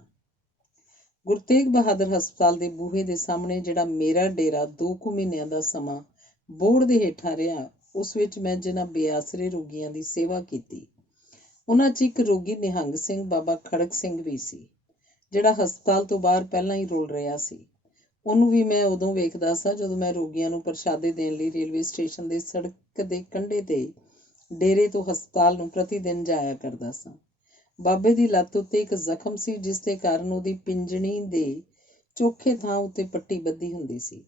ਗੁਰੂ ਤੇਗ ਬਹਾਦਰ ਹਸਪਤਾਲ ਦੇ ਬੂਹੇ ਦੇ ਸਾਹਮਣੇ ਜਿਹੜਾ ਮੇਰਾ ਡੇਰਾ 2 ਕੁ ਮਹੀਨਿਆਂ ਦਾ ਸਮਾਂ ਬੋਹੜ ਦੇ ਹੇਠਾਂ ਰਿਹਾ, ਉਸ ਵਿੱਚ ਮੈਂ ਜਿਨ੍ਹਾਂ ਬੇਆਸਰੇ ਰੋਗੀਆਂ ਦੀ ਸੇਵਾ ਕੀਤੀ, ਉਹਨਾਂ 'ਚ ਇੱਕ ਰੋਗੀ ਨਿਹੰਗ ਸਿੰਘ ਬਾਬਾ ਖੜਕ ਸਿੰਘ ਵੀ ਸੀ, ਜਿਹੜਾ ਹਸਪਤਾਲ ਤੋਂ ਬਾਹਰ ਪਹਿਲਾਂ ਹੀ ਰੁਲ ਰਿਹਾ ਸੀ। ਉਹਨੂੰ ਵੀ ਮੈਂ ਉਦੋਂ ਵੇਖਦਾ ਸਾਂ ਜਦੋਂ ਮੈਂ ਰੋਗੀਆਂ ਨੂੰ ਪ੍ਰਸ਼ਾਦੇ ਦੇਣ ਲਈ ਰੇਲਵੇ ਸਟੇਸ਼ਨ ਦੇ ਸੜਕ ਦੇ ਕੰਢੇ ਤੇ ਡੇਰੇ ਤੋਂ ਹਸਪਤਾਲ ਨੂੰ ਪ੍ਰਤੀ ਦਿਨ ਜਾਇਆ ਕਰਦਾ ਸਾਂ। ਬਾਬੇ ਦੀ ਲੱਤ ਉੱਤੇ ਇੱਕ ਜ਼ਖਮ ਸੀ, ਜਿਸ ਦੇ ਕਾਰਨ ਉਹਦੀ ਪਿੰਜਣੀ ਦੇ ਚੋਖੇ ਥਾਂ ਉੱਤੇ ਪੱਟੀ ਬੱਧੀ ਹੁੰਦੀ ਸੀ।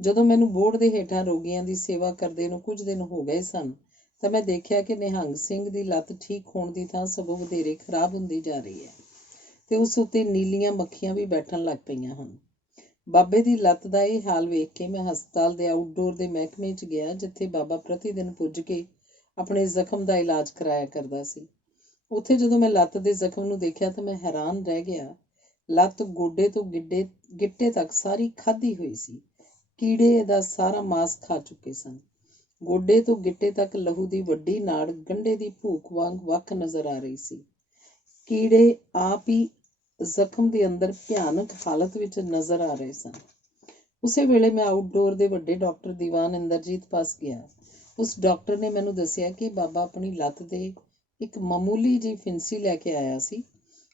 ਜਦੋਂ ਮੈਨੂੰ ਬੋਹੜ ਦੇ ਹੇਠਾਂ ਰੋਗੀਆਂ ਦੀ ਸੇਵਾ ਕਰਦੇ ਨੂੰ ਕੁਝ ਦਿਨ ਹੋ ਗਏ ਸਨ ਤਾਂ ਮੈਂ ਦੇਖਿਆ ਕਿ ਨਿਹੰਗ ਸਿੰਘ ਦੀ ਲੱਤ ਠੀਕ ਹੋਣ ਦੀ ਥਾਂ ਸਗੋਂ ਵਧੇਰੇ ਖਰਾਬ ਹੁੰਦੀ ਜਾ ਰਹੀ ਹੈ ਤੇ ਉਸ ਉੱਤੇ ਨੀਲੀਆਂ ਮੱਖੀਆਂ ਵੀ ਬੈਠਣ ਲੱਗ ਪਈਆਂ ਹਨ। ਬਾਬੇ ਦੀ ਲੱਤ ਦਾ ਇਹ ਹਾਲ ਵੇਖ ਕੇ ਮੈਂ ਹਸਪਤਾਲ ਦੇ ਆਊਟਡੋਰ ਦੇ ਮਹਿਕਮੇ 'ਚ ਗਿਆ, ਜਿੱਥੇ ਬਾਬਾ ਪ੍ਰਤੀ ਦਿਨ ਪੁੱਜ ਕੇ ਆਪਣੇ ਜ਼ਖਮ ਦਾ ਇਲਾਜ ਕਰਾਇਆ ਕਰਦਾ ਸੀ। ਉੱਥੇ ਜਦੋਂ ਮੈਂ ਲੱਤ ਦੇ ਜ਼ਖਮ ਨੂੰ ਦੇਖਿਆ ਤਾਂ ਮੈਂ ਹੈਰਾਨ ਰਹਿ ਗਿਆ। ਲੱਤ ਗੋਡੇ ਤੋਂ ਗਿੱਟੇ ਤੱਕ ਸਾਰੀ ਖਾਧੀ ਹੋਈ ਸੀ। ਕੀੜੇ ਇਹਦਾ ਸਾਰਾ ਮਾਸ ਖਾ ਚੁੱਕੇ ਸਨ। ਗੋਡੇ ਤੋਂ ਗਿੱਟੇ ਤੱਕ ਲਹੂ ਦੀ ਵੱਡੀ ਨਾੜ ਗੰਢੇ ਦੀ ਭੂਖ ਵਾਂਗ ਵੱਖ ਨਜ਼ਰ ਆ ਰਹੀ ਸੀ। ਕੀੜੇ ਆਪ ਹੀ ਜ਼ਖਮ ਦੇ ਅੰਦਰ ਭਿਆਨਕ ਹਾਲਤ ਵਿੱਚ ਨਜ਼ਰ ਆ ਰਹੇ ਸਨ। ਉਸੇ ਵੇਲੇ ਮੈਂ ਆਊਟਡੋਰ ਦੇ ਵੱਡੇ ਡਾਕਟਰ ਦੀਵਾਨ ਇੰਦਰਜੀਤ ਪਾਸ ਗਿਆ। ਉਸ ਡਾਕਟਰ ਨੇ ਮੈਨੂੰ ਦੱਸਿਆ ਕਿ ਬਾਬਾ ਆਪਣੀ ਲੱਤ ਦੇ ਇੱਕ ਮਾਮੂਲੀ ਜਿਹੀ ਫਿੰਸੀ ਲੈ ਕੇ ਆਇਆ ਸੀ।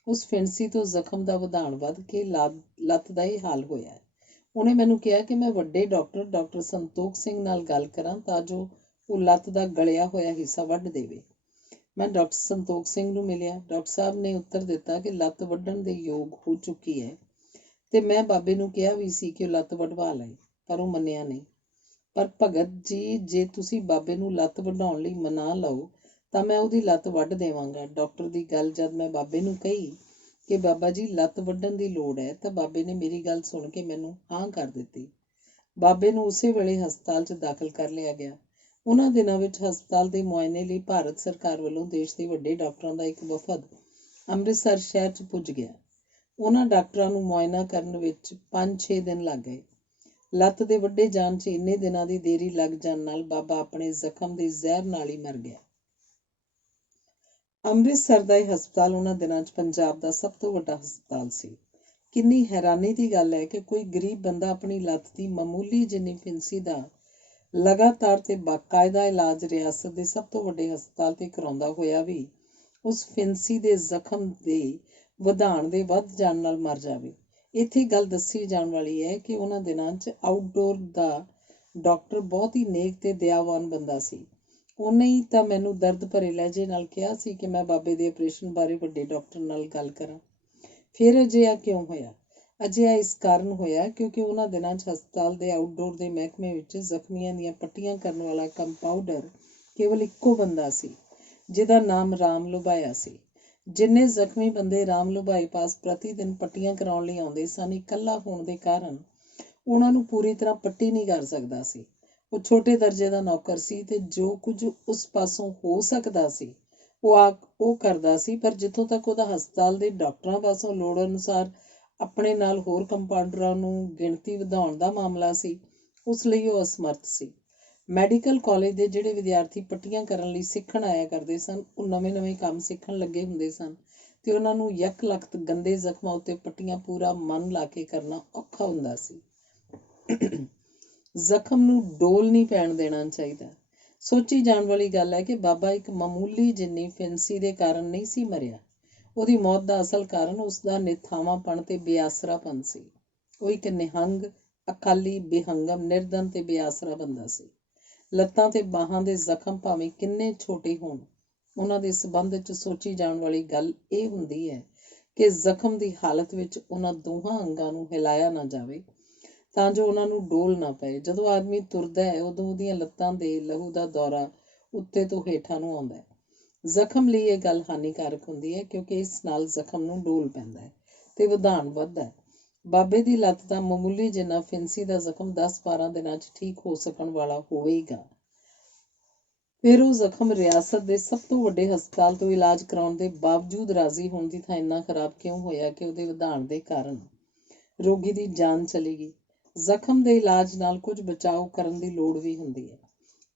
ਉਸ ਫਿੰਸੀ ਤੋਂ ਜ਼ਖਮ ਦਾ ਵਧਾਣ ਵੱਧ ਕੇ ਲੱਤ ਦਾ ਇਹ ਹਾਲ ਹੋਇਆ। ਉਹਨੇ ਮੈਨੂੰ ਕਿਹਾ ਕਿ ਮੈਂ ਵੱਡੇ ਡਾਕਟਰ ਸੰਤੋਖ ਸਿੰਘ ਨਾਲ ਗੱਲ ਕਰਾਂ ਤਾਂ ਜੋ ਉਹ ਲੱਤ ਦਾ ਗਲਿਆ ਹੋਇਆ ਹਿੱਸਾ ਵੱਢ ਦੇਵੇ। ਮੈਂ ਡਾਕਟਰ ਸੰਤੋਖ ਸਿੰਘ ਨੂੰ ਮਿਲਿਆ। ਡਾਕਟਰ ਸਾਹਿਬ ਨੇ ਉੱਤਰ ਦਿੱਤਾ ਕਿ ਲੱਤ ਵੱਢਣ ਦੇ ਯੋਗ ਹੋ ਚੁੱਕੀ ਹੈ ਤੇ ਮੈਂ ਬਾਬੇ ਨੂੰ ਕਿਹਾ ਵੀ ਸੀ ਕਿ ਉਹ ਲੱਤ ਵਢਵਾ ਲਏ, ਪਰ ਉਹ ਮੰਨਿਆ ਨਹੀਂ। ਪਰ ਭਗਤ ਜੀ, ਜੇ ਤੁਸੀਂ ਬਾਬੇ ਨੂੰ ਲੱਤ ਵਢਾਉਣ ਲਈ ਮਨਾ ਲਓ ਤਾਂ ਮੈਂ ਉਹਦੀ ਲੱਤ ਵੱਢ ਦੇਵਾਂਗਾ। ਡਾਕਟਰ ਦੀ ਗੱਲ ਜਦ ਮੈਂ ਬਾਬੇ ਨੂੰ ਕਹੀ ਕਿ ਬਾਬਾ ਜੀ ਲੱਤ ਵੱਢਣ ਦੀ ਲੋੜ ਹੈ, ਤਾਂ ਬਾਬੇ ਨੇ ਮੇਰੀ ਗੱਲ ਸੁਣ ਕੇ ਮੈਨੂੰ ਹਾਂ ਕਰ ਦਿੱਤੀ। ਬਾਬੇ ਨੂੰ ਉਸੇ ਵੇਲੇ ਹਸਪਤਾਲ 'ਚ ਦਾਖਲ ਕਰ ਲਿਆ ਗਿਆ। ਉਹਨਾਂ ਦਿਨਾਂ ਵਿੱਚ ਹਸਪਤਾਲ ਦੇ ਮੁਆਇਨੇ ਲਈ ਭਾਰਤ ਸਰਕਾਰ ਵੱਲੋਂ ਦੇਸ਼ ਦੇ ਵੱਡੇ ਡਾਕਟਰਾਂ ਦਾ ਇੱਕ ਵਫਦ ਅੰਮ੍ਰਿਤਸਰ ਸ਼ਹਿਰ 'ਚ ਪੁੱਜ ਗਿਆ। ਉਹਨਾਂ ਡਾਕਟਰਾਂ ਨੂੰ ਮੁਆਇਨਾ ਕਰਨ ਵਿੱਚ 5-6 ਦਿਨ ਲੱਗ ਗਏ। ਲੱਤ ਦੇ ਵੱਢੇ ਜਾਣ 'ਚ ਇੰਨੇ ਦਿਨਾਂ ਦੀ ਦੇਰੀ ਲੱਗ ਜਾਣ ਨਾਲ ਬਾਬਾ ਆਪਣੇ ਜ਼ਖਮ ਦੇ ਜ਼ਹਿਰ ਨਾਲ ਹੀ ਮਰ ਗਿਆ। ਅੰਮ੍ਰਿਤਸਰ ਦਾ ਇਹ ਹਸਪਤਾਲ ਉਹਨਾਂ ਦਿਨਾਂ 'ਚ ਪੰਜਾਬ ਦਾ ਸਭ ਤੋਂ ਵੱਡਾ ਹਸਪਤਾਲ ਸੀ। ਕਿੰਨੀ ਹੈਰਾਨੀ ਦੀ ਗੱਲ ਹੈ ਕਿ ਕੋਈ ਗਰੀਬ ਬੰਦਾ ਆਪਣੀ ਲੱਤ ਦੀ ਮਾਮੂਲੀ ਜਿੰਨੀ ਫਿੰਸੀ ਦਾ ਲਗਾਤਾਰ ਤੇ ਬਾਕਾਇਦਾ ਇਲਾਜ ਰਿਆਸਤ ਦੇ ਸਭ ਤੋਂ ਵੱਡੇ ਹਸਪਤਾਲ ਤੇ ਕਰਾਉਂਦਾ ਹੋਇਆ ਵੀ ਉਸ ਫਿੰਸੀ ਦੇ ਜ਼ਖਮ ਦੇ ਵਧਾਣ ਦੇ ਵੱਧ ਜਾਣ ਨਾਲ ਮਰ ਜਾਵੇ। ਇੱਥੇ ਗੱਲ ਦੱਸੀ ਜਾਣ ਵਾਲੀ ਹੈ ਕਿ ਉਹਨਾਂ ਦਿਨਾਂ 'ਚ ਆਊਟਡੋਰ ਦਾ ਡਾਕਟਰ ਬਹੁਤ ਹੀ ਨੇਕ ਤੇ ਦਇਆਵਾਨ ਬੰਦਾ ਸੀ। ਉਹਨੇ ਹੀ ਤਾਂ ਮੈਨੂੰ ਦਰਦ ਭਰੇ ਲਹਿਜੇ ਨਾਲ ਕਿਹਾ ਸੀ ਕਿ ਮੈਂ ਬਾਬੇ ਦੇ ਆਪਰੇਸ਼ਨ ਬਾਰੇ ਵੱਡੇ ਡਾਕਟਰ ਨਾਲ ਗੱਲ ਕਰਾਂ। ਫਿਰ ਅਜਿਹਾ ਕਿਉਂ ਹੋਇਆ? ਅਜਿਹਾ ਇਸ ਕਾਰਨ ਹੋਇਆ ਕਿਉਂਕਿ ਉਹਨਾਂ ਦਿਨਾਂ 'ਚ ਹਸਪਤਾਲ ਦੇ ਆਊਟਡੋਰ ਦੇ ਮਹਿਕਮੇ ਵਿੱਚ ਜ਼ਖਮੀਆਂ ਦੀਆਂ ਪੱਟੀਆਂ ਕਰਨ ਵਾਲਾ ਕੰਪਾਊਂਡਰ ਕੇਵਲ ਇੱਕੋ ਬੰਦਾ ਸੀ, ਜਿਹਦਾ ਨਾਮ ਰਾਮ ਲੁਬਾਇਆ ਸੀ। ਜਿੰਨੇ ਜ਼ਖਮੀ ਬੰਦੇ ਰਾਮ ਲੁਬਾਏ ਪਾਸ ਪ੍ਰਤੀ ਦਿਨ ਪੱਟੀਆਂ ਕਰਾਉਣ ਲਈ ਆਉਂਦੇ ਸਨ, ਇਕੱਲਾ ਹੋਣ ਦੇ ਕਾਰਨ ਉਹਨਾਂ ਨੂੰ ਪੂਰੀ ਤਰ੍ਹਾਂ ਪੱਟੀ ਨਹੀਂ ਕਰ ਸਕਦਾ ਸੀ। ਉਹ ਛੋਟੇ ਦਰਜੇ ਦਾ ਨੌਕਰ ਸੀ ਤੇ ਜੋ ਕੁਝ ਉਸ ਪਾਸੋਂ ਹੋ ਸਕਦਾ ਸੀ ਉਹ ਕਰਦਾ ਸੀ, ਪਰ ਜਿੱਥੋਂ ਤੱਕ ਉਹਦਾ ਹਸਪਤਾਲ ਦੇ ਡਾਕਟਰਾਂ ਪਾਸੋਂ ਲੋੜ ਅਨੁਸਾਰ ਆਪਣੇ ਨਾਲ ਹੋਰ ਕੰਪਾਊਂਡਰਾਂ ਨੂੰ ਗਿਣਤੀ ਵਧਾਉਣ ਦਾ ਮਾਮਲਾ ਸੀ, ਉਸ ਲਈ ਉਹ ਅਸਮਰਥ ਸੀ। ਮੈਡੀਕਲ ਕਾਲਜ ਦੇ ਜਿਹੜੇ ਵਿਦਿਆਰਥੀ ਪੱਟੀਆਂ ਕਰਨ ਲਈ ਸਿੱਖਣ ਆਇਆ ਕਰਦੇ ਸਨ, ਉਹ ਨਵੇਂ ਕੰਮ ਸਿੱਖਣ ਲੱਗੇ ਹੁੰਦੇ ਸਨ ਤੇ ਉਹਨਾਂ ਨੂੰ ਯਕ ਲਖਤ ਗੰਦੇ ਜ਼ਖਮਾਂ ਉੱਤੇ ਪੱਟੀਆਂ ਪੂਰਾ ਮਨ ਲਾ ਕੇ ਕਰਨਾ ਔਖਾ ਹੁੰਦਾ ਸੀ। ਜ਼ਖਮ ਨੂੰ ਡੋਲ ਨਹੀਂ ਪੈਣ ਦੇਣਾ ਚਾਹੀਦਾ। ਸੋਚੀ ਜਾਣ ਵਾਲੀ ਗੱਲ ਹੈ ਕਿ ਬਾਬਾ ਇੱਕ ਮਾਮੂਲੀ ਜਿੰਨੀ ਫਿੰਸੀ ਦੇ ਕਾਰਨ ਨਹੀਂ ਸੀ ਮਰਿਆ। ਉਹਦੀ ਮੌਤ ਦਾ ਅਸਲ ਕਾਰਨ ਉਸਦਾ ਨਿਥਾਵਾਂਪਣ ਤੇ ਬੇਆਸਰਾਪਣ ਸੀ। ਉਹ ਇੱਕ ਨਿਹੰਗ, ਅਕਾਲੀ, ਬੇਹੰਗਮ, ਨਿਰਧਨ ਤੇ ਬੇਆਸਰਾ ਬੰਦਾ ਸੀ। ਲੱਤਾਂ ਤੇ ਬਾਹਾਂ ਦੇ ਜ਼ਖਮ ਭਾਵੇਂ ਕਿੰਨੇ ਛੋਟੇ ਹੋਣ, ਉਹਨਾਂ ਦੇ ਸੰਬੰਧ 'ਚ ਸੋਚੀ ਜਾਣ ਵਾਲੀ ਗੱਲ ਇਹ ਹੁੰਦੀ ਹੈ ਕਿ ਜ਼ਖਮ ਦੀ ਹਾਲਤ ਵਿੱਚ ਉਹਨਾਂ ਦੋਹਾਂ ਅੰਗਾਂ ਨੂੰ ਹਿਲਾਇਆ ਨਾ ਜਾਵੇ ਤਾਂ ਜੋ ਉਹਨਾਂ ਨੂੰ ਡੋਲ ਨਾ ਪਏ। ਜਦੋਂ ਆਦਮੀ ਤੁਰਦਾ ਹੈ ਉਦੋਂ ਉਹਦੀਆਂ ਲੱਤਾਂ ਦੇ ਲਹੂ ਦਾ ਦੌਰਾ ਉੱਤੇ ਤੋਂ ਹੇਠਾਂ ਨੂੰ ਆਉਂਦਾ ਹੈ। ਜ਼ਖਮ ਲਈ ਇਹ ਗੱਲ ਹਾਨੀਕਾਰਕ ਹੁੰਦੀ ਹੈ ਕਿਉਂਕਿ ਇਸ ਨਾਲ ਜ਼ਖਮ ਨੂੰ ਡੋਲ ਪੈਂਦਾ ਹੈ ਤੇ ਵਧਾਣ ਵੱਧਦਾ ਹੈ। ਬਾਬੇ ਦੀ ਲੱਤ ਦਾ ਮਾਮੂਲੀ ਜਿੰਨਾ ਫਿੰਸੀ ਦਾ ਜ਼ਖਮ 10-12 ਦਿਨਾਂ 'ਚ ਠੀਕ ਹੋ ਸਕਣ ਵਾਲਾ ਹੋਵੇਗਾ। ਫਿਰ ਉਹ ਜ਼ਖਮ ਰਿਆਸਤ ਦੇ ਸਭ ਤੋਂ ਵੱਡੇ ਹਸਪਤਾਲ ਤੋਂ ਇਲਾਜ ਕਰਾਉਣ ਦੇ ਬਾਵਜੂਦ ਰਾਜ਼ੀ ਹੋਣ ਦੀ ਥਾਂ ਇੰਨਾ ਖਰਾਬ ਕਿਉਂ ਹੋਇਆ ਕਿ ਉਹਦੇ ਵਧਾਣ ਦੇ ਕਾਰਨ ਰੋਗੀ ਦੀ ਜਾਨ ਚਲੀ ਗਈ। ਜ਼ਖਮ ਦੇ ਇਲਾਜ ਨਾਲ ਕੁਝ ਬਚਾਓ ਕਰਨ ਦੀ ਲੋੜ ਵੀ ਹੁੰਦੀ ਹੈ,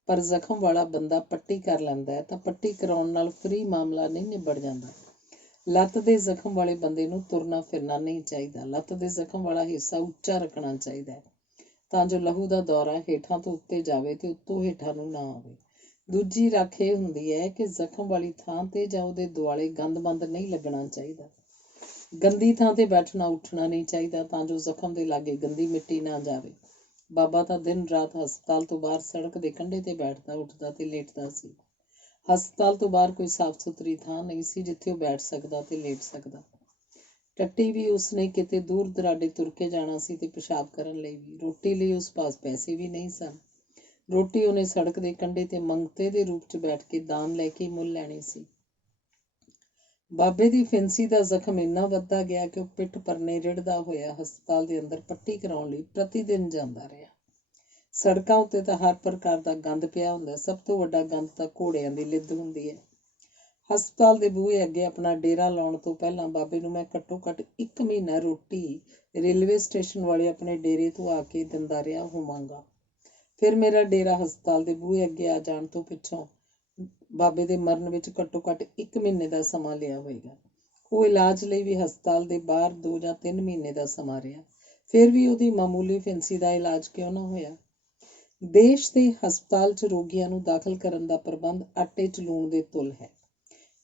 ਪਰ ਜ਼ਖਮ ਵਾਲਾ ਬੰਦਾ ਪੱਟੀ ਕਰ ਲੈਂਦਾ ਹੈ ਤਾਂ ਪੱਟੀ ਕਰਾਉਣ ਨਾਲ ਫਰੀ ਮਾਮਲਾ ਨਹੀਂ ਨਿਬੜ ਜਾਂਦਾ। ਲੱਤ ਦੇ ਜ਼ਖਮ ਵਾਲੇ ਬੰਦੇ ਨੂੰ ਤੁਰਨਾ ਫਿਰਨਾ ਨਹੀਂ ਚਾਹੀਦਾ। ਲੱਤ ਦੇ ਜ਼ਖਮ ਵਾਲਾ ਹਿੱਸਾ ਉੱਚਾ ਰੱਖਣਾ ਚਾਹੀਦਾ ਹੈ ਤਾਂ ਜੋ ਲਹੂ ਦਾ ਦੌਰਾ ਹੇਠਾਂ ਤੋਂ ਉੱਤੇ ਜਾਵੇ ਤੇ ਉੱਤੋਂ ਹੇਠਾਂ ਨੂੰ ਨਾ ਆਵੇ। ਦੂਜੀ ਰੱਖ ਇਹ ਹੁੰਦੀ ਹੈ ਕਿ ਜ਼ਖਮ ਵਾਲੀ ਥਾਂ ਤੇ ਜਾਂ ਉਹਦੇ ਦੁਆਲੇ ਗੰਦ-ਮੰਦ ਨਹੀਂ ਲੱਗਣਾ ਚਾਹੀਦਾ। ਗੰਦੀ ਥਾਂ ਤੇ ਬੈਠਣਾ ਉੱਠਣਾ ਨਹੀਂ ਚਾਹੀਦਾ ਤਾਂ ਜੋ ਜ਼ਖਮ ਦੇ ਲਾਗੇ ਗੰਦੀ ਮਿੱਟੀ ਨਾ ਜਾਵੇ। ਬਾਬਾ ਤਾਂ ਦਿਨ ਰਾਤ ਹਸਪਤਾਲ ਤੋਂ ਬਾਹਰ ਸੜਕ ਦੇ ਕੰਢੇ ਤੇ ਬੈਠਦਾ ਉੱਠਦਾ ਤੇ ਲੇਟਦਾ ਸੀ। ਹਸਪਤਾਲ ਤੋਂ ਬਾਹਰ ਕੋਈ ਸਾਫ਼ ਸੁਥਰੀ ਥਾਂ ਨਹੀਂ ਸੀ ਜਿੱਥੇ ਉਹ ਬੈਠ ਸਕਦਾ ਤੇ ਲੇਟ ਸਕਦਾ। ਟੱਟੀ ਵੀ ਉਸਨੇ ਕਿਤੇ ਦੂਰ ਦਰਾਡੇ ਤੁਰ ਕੇ ਜਾਣਾ ਸੀ ਤੇ ਪਿਸ਼ਾਬ ਕਰਨ ਲਈ ਵੀ। ਰੋਟੀ ਲਈ ਉਸ ਪਾਸ ਪੈਸੇ ਵੀ ਨਹੀਂ ਸਨ। ਰੋਟੀ ਉਹਨੇ ਸੜਕ ਦੇ ਕੰਢੇ ਤੇ ਮੰਗਤੇ ਦੇ ਰੂਪ 'ਚ ਬੈਠ ਕੇ ਦਾਨ ਲੈ ਕੇ ਮੁੱਲ ਲੈਣੀ ਸੀ। ਬਾਬੇ ਦੀ ਫਿੰਸੀ ਦਾ ਜ਼ਖਮ ਇੰਨਾ ਵੱਧਦਾ ਗਿਆ ਕਿ ਉਹ ਪਿੱਠ ਪਰਨੇ ਰਿੜ੍ਹਦਾ ਹੋਇਆ ਹਸਪਤਾਲ ਦੇ ਅੰਦਰ ਪੱਟੀ ਕਰਾਉਣ ਲਈ ਪ੍ਰਤੀ ਦਿਨ ਜਾਂਦਾ ਰਿਹਾ। ਸੜਕਾਂ ਉੱਤੇ ਤਾਂ ਹਰ ਪ੍ਰਕਾਰ ਦਾ ਗੰਦ ਪਿਆ ਹੁੰਦਾ। ਸਭ ਤੋਂ ਵੱਡਾ ਗੰਦ ਤਾਂ ਘੋੜਿਆਂ ਦੀ ਲਿੱਦ ਹੁੰਦੀ ਹੈ। ਹਸਪਤਾਲ ਦੇ ਬੂਹੇ ਅੱਗੇ ਆਪਣਾ ਡੇਰਾ ਲਾਉਣ ਤੋਂ ਪਹਿਲਾਂ ਬਾਬੇ ਨੂੰ ਮੈਂ ਘੱਟੋ ਘੱਟ 1 ਮਹੀਨਾ ਰੋਟੀ ਰੇਲਵੇ ਸਟੇਸ਼ਨ ਵਾਲੇ ਆਪਣੇ ਡੇਰੇ ਤੋਂ ਆ ਕੇ ਦਿੰਦਾ ਰਿਹਾ ਹੋਵਾਂਗਾ। ਫਿਰ ਮੇਰਾ ਡੇਰਾ ਹਸਪਤਾਲ ਦੇ ਬੂਹੇ ਅੱਗੇ ਆ ਜਾਣ ਤੋਂ ਪਿੱਛੋਂ ਬਾਬੇ ਦੇ ਮਰਨ ਵਿੱਚ ਘੱਟੋ ਘੱਟ 1 ਮਹੀਨੇ ਦਾ ਸਮਾਂ ਲਿਆ ਹੋਵੇਗਾ। ਉਹ ਇਲਾਜ ਲਈ ਵੀ ਹਸਪਤਾਲ ਦੇ ਬਾਹਰ 2 ਜਾਂ 3 ਮਹੀਨੇ ਦਾ ਸਮਾਂ ਰਿਹਾ। ਫਿਰ ਵੀ ਉਹਦੀ ਮਾਮੂਲੀ ਫਿੰਸੀ ਦਾ ਇਲਾਜ ਕਿਉਂ ਨਾ ਹੋਇਆ। ਦੇਸ਼ ਦੇ ਹਸਪਤਾਲ 'ਚ ਰੋਗੀਆਂ ਨੂੰ ਦਾਖਲ ਕਰਨ ਦਾ ਪ੍ਰਬੰਧ ਆਟੇ 'ਚ ਲੂਣ ਦੇ ਤੁੱਲ ਹੈ।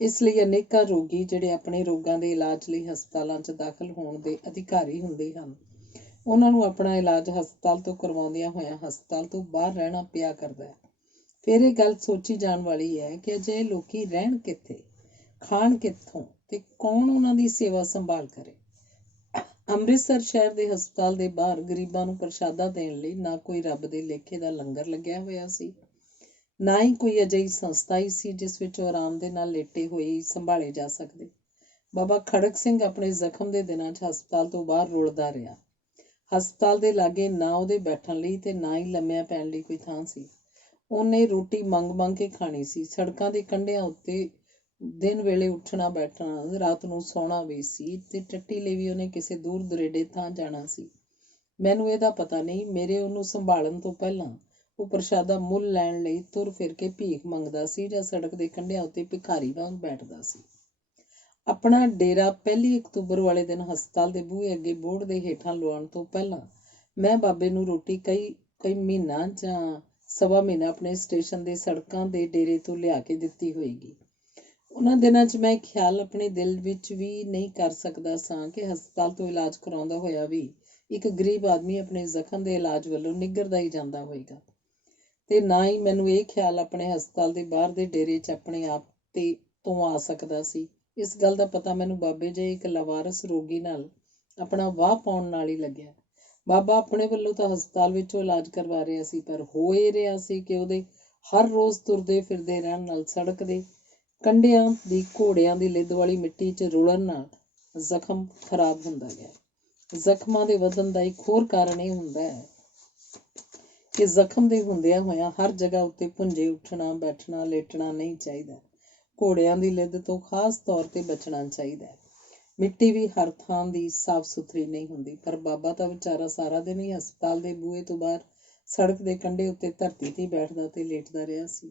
ਇਸ ਲਈ ਅਨੇਕਾਂ ਰੋਗੀ ਜਿਹੜੇ ਆਪਣੇ ਰੋਗਾਂ ਦੇ ਇਲਾਜ ਲਈ ਹਸਪਤਾਲਾਂ 'ਚ ਦਾਖਲ ਹੋਣ ਦੇ ਅਧਿਕਾਰੀ ਹੁੰਦੇ ਹਨ, ਉਹਨਾਂ ਨੂੰ ਆਪਣਾ ਇਲਾਜ ਹਸਪਤਾਲ ਤੋਂ ਕਰਵਾਉਂਦਿਆਂ ਹੋਇਆਂ ਹਸਪਤਾਲ ਤੋਂ ਬਾਹਰ ਰਹਿਣਾ ਪਿਆ ਕਰਦਾ ਹੈ। ਫਿਰ ਇਹ ਗੱਲ ਸੋਚੀ ਜਾਣ ਵਾਲੀ ਹੈ ਕਿ ਅਜਿਹੇ ਲੋਕੀ ਰਹਿਣ ਕਿੱਥੇ, ਖਾਣ ਕਿੱਥੋਂ ਤੇ ਕੌਣ ਉਹਨਾਂ ਦੀ ਸੇਵਾ ਸੰਭਾਲ ਕਰੇ। ਅੰਮ੍ਰਿਤਸਰ ਸ਼ਹਿਰ ਦੇ ਹਸਪਤਾਲ ਦੇ ਬਾਹਰ ਗਰੀਬਾਂ ਨੂੰ ਪ੍ਰਸ਼ਾਦਾ ਦੇਣ ਲਈ ਨਾ ਕੋਈ ਰੱਬ ਦੇ ਲੇਖੇ ਦਾ ਲੰਗਰ ਲੱਗਿਆ ਹੋਇਆ ਸੀ, ਨਾ ਹੀ ਕੋਈ ਅਜਿਹੀ ਸੰਸਥਾ ਹੀ ਸੀ ਜਿਸ ਵਿੱਚ ਉਹ ਆਰਾਮ ਦੇ ਨਾਲ ਲੇਟੇ ਹੋਏ ਸੰਭਾਲੇ ਜਾ ਸਕਦੇ। ਬਾਬਾ ਖੜਕ ਸਿੰਘ ਆਪਣੇ ਜ਼ਖਮ ਦੇ ਦਿਨਾਂ 'ਚ ਹਸਪਤਾਲ ਤੋਂ ਬਾਹਰ ਰੁਲਦਾ ਰਿਹਾ। ਹਸਪਤਾਲ ਦੇ ਲਾਗੇ ਨਾ ਉਹਦੇ ਬੈਠਣ ਲਈ ਤੇ ਨਾ ਹੀ ਲੰਮਿਆਂ ਪੈਣ ਲਈ ਕੋਈ ਥਾਂ ਸੀ। ਉਹਨੇ ਰੋਟੀ ਮੰਗ ਕੇ ਖਾਣੀ ਸੀ। ਸੜਕਾਂ ਦੇ ਕੰਢਿਆਂ ਉੱਤੇ ਦਿਨ ਵੇਲੇ ਉੱਠਣਾ ਬੈਠਣਾ, ਰਾਤ ਨੂੰ ਸੌਣਾ ਵੀ ਸੀ ਤੇ ਟੱਟੀ ਲਈ ਵੀ ਉਹਨੇ ਕਿਸੇ ਦੂਰ ਦੁਰੇਡੇ ਥਾਂ ਜਾਣਾ ਸੀ। ਮੈਨੂੰ ਇਹਦਾ ਪਤਾ ਨਹੀਂ। ਮੇਰੇ ਉਹਨੂੰ ਸੰਭਾਲਣ ਤੋਂ ਪਹਿਲਾਂ ਉਹ ਪ੍ਰਸ਼ਾਦਾ ਮੁੱਲ ਲੈਣ ਲਈ ਤੁਰ ਫਿਰ ਕੇ ਭੀਖ ਮੰਗਦਾ ਸੀ ਜਾਂ ਸੜਕ ਦੇ ਕੰਢਿਆਂ ਉੱਤੇ ਭਿਖਾਰੀ ਵਾਂਗ ਬੈਠਦਾ ਸੀ। ਆਪਣਾ ਡੇਰਾ 1 ਅਕਤੂਬਰ ਵਾਲੇ ਦਿਨ ਹਸਪਤਾਲ ਦੇ ਬੂਹੇ ਅੱਗੇ ਬੋਰਡ ਦੇ ਹੇਠਾਂ ਲਵਾਉਣ ਤੋਂ ਪਹਿਲਾਂ ਮੈਂ ਬਾਬੇ ਨੂੰ ਰੋਟੀ ਕਈ ਮਹੀਨਾ ਜਾਂ ਸਵਾ ਮਹੀਨਾ ਆਪਣੇ ਸਟੇਸ਼ਨ ਦੇ ਸੜਕਾਂ ਦੇ ਡੇਰੇ ਤੋਂ ਲਿਆ ਕੇ ਦਿੱਤੀ ਹੋਏਗੀ। ਉਹਨਾਂ ਦਿਨਾਂ 'ਚ ਮੈਂ ਖਿਆਲ ਆਪਣੇ ਦਿਲ ਵਿੱਚ ਵੀ ਨਹੀਂ ਕਰ ਸਕਦਾ ਸਾਂ ਕਿ ਹਸਪਤਾਲ ਤੋਂ ਇਲਾਜ ਕਰਾਉਂਦਾ ਹੋਇਆ ਵੀ ਇੱਕ ਗਰੀਬ ਆਦਮੀ ਆਪਣੇ ਜ਼ਖਮ ਦੇ ਇਲਾਜ ਵੱਲੋਂ ਨਿੱਘਰਦਾ ਹੀ ਜਾਂਦਾ ਹੋਏਗਾ। ਤੇ ਨਾ ਹੀ ਮੈਨੂੰ ਇਹ ਖਿਆਲ ਆਪਣੇ ਹਸਪਤਾਲ ਦੇ ਬਾਹਰ ਦੇ ਡੇਰੇ 'ਚ ਆਪਣੇ ਆਪ ਤੋਂ ਆ ਸਕਦਾ ਸੀ। ਇਸ ਗੱਲ ਦਾ ਪਤਾ ਮੈਨੂੰ ਬਾਬੇ ਜਿਹੇ ਇੱਕ ਲਾਵਾਰਸ ਰੋਗੀ ਨਾਲ ਆਪਣਾ ਵਾਹ ਪਾਉਣ ਨਾਲ ਹੀ ਲੱਗਿਆ। ਬਾਬਾ ਆਪਣੇ ਵੱਲੋਂ ਤਾਂ ਹਸਪਤਾਲ ਵਿੱਚੋਂ ਇਲਾਜ ਕਰਵਾ ਰਿਹਾ ਸੀ, ਪਰ ਹੋ ਇਹ ਰਿਹਾ ਸੀ ਕਿ ਉਹਦੇ ਹਰ ਰੋਜ਼ ਤੁਰਦੇ ਫਿਰਦੇ ਰਹਿਣ ਨਾਲ ਸੜਕ ਦੇ ਕੰਢਿਆਂ ਦੀ ਘੋੜਿਆਂ ਦੀ ਲਿੱਦ ਵਾਲੀ ਮਿੱਟੀ 'ਚ ਰੁਲਣ ਨਾਲ ਜ਼ਖਮ ਖਰਾਬ ਹੁੰਦਾ ਗਿਆ। ਜ਼ਖਮਾਂ ਦੇ ਵਧਣ ਦਾ ਇੱਕ ਹੋਰ ਕਾਰਨ ਇਹ ਹੁੰਦਾ ਹੈ ਕਿ ਜ਼ਖਮ ਦੇ ਹੁੰਦਿਆਂ ਹੋਇਆਂ ਹਰ ਜਗ੍ਹਾ ਉੱਤੇ ਭੁੰਜੇ ਉੱਠਣਾ ਬੈਠਣਾ ਲੇਟਣਾ ਨਹੀਂ ਚਾਹੀਦਾ। ਘੋੜਿਆਂ ਦੀ ਲਿੱਦ ਤੋਂ ਖਾਸ ਤੌਰ ਤੇ ਬਚਣਾ ਚਾਹੀਦਾ ਹੈ। ਮਿੱਟੀ ਵੀ ਹਰ ਥਾਂ ਦੀ ਸਾਫ਼ ਸੁਥਰੀ ਨਹੀਂ ਹੁੰਦੀ, ਪਰ ਬਾਬਾ ਤਾਂ ਵਿਚਾਰਾ ਸਾਰਾ ਦਿਨ ਹੀ ਹਸਪਤਾਲ ਦੇ ਬੂਹੇ ਤੋਂ ਬਾਹਰ ਸੜਕ ਦੇ ਕੰਢੇ ਉੱਤੇ ਧਰਤੀ ਤੇ ਬੈਠਦਾ ਤੇ ਲੇਟਦਾ ਰਿਹਾ ਸੀ।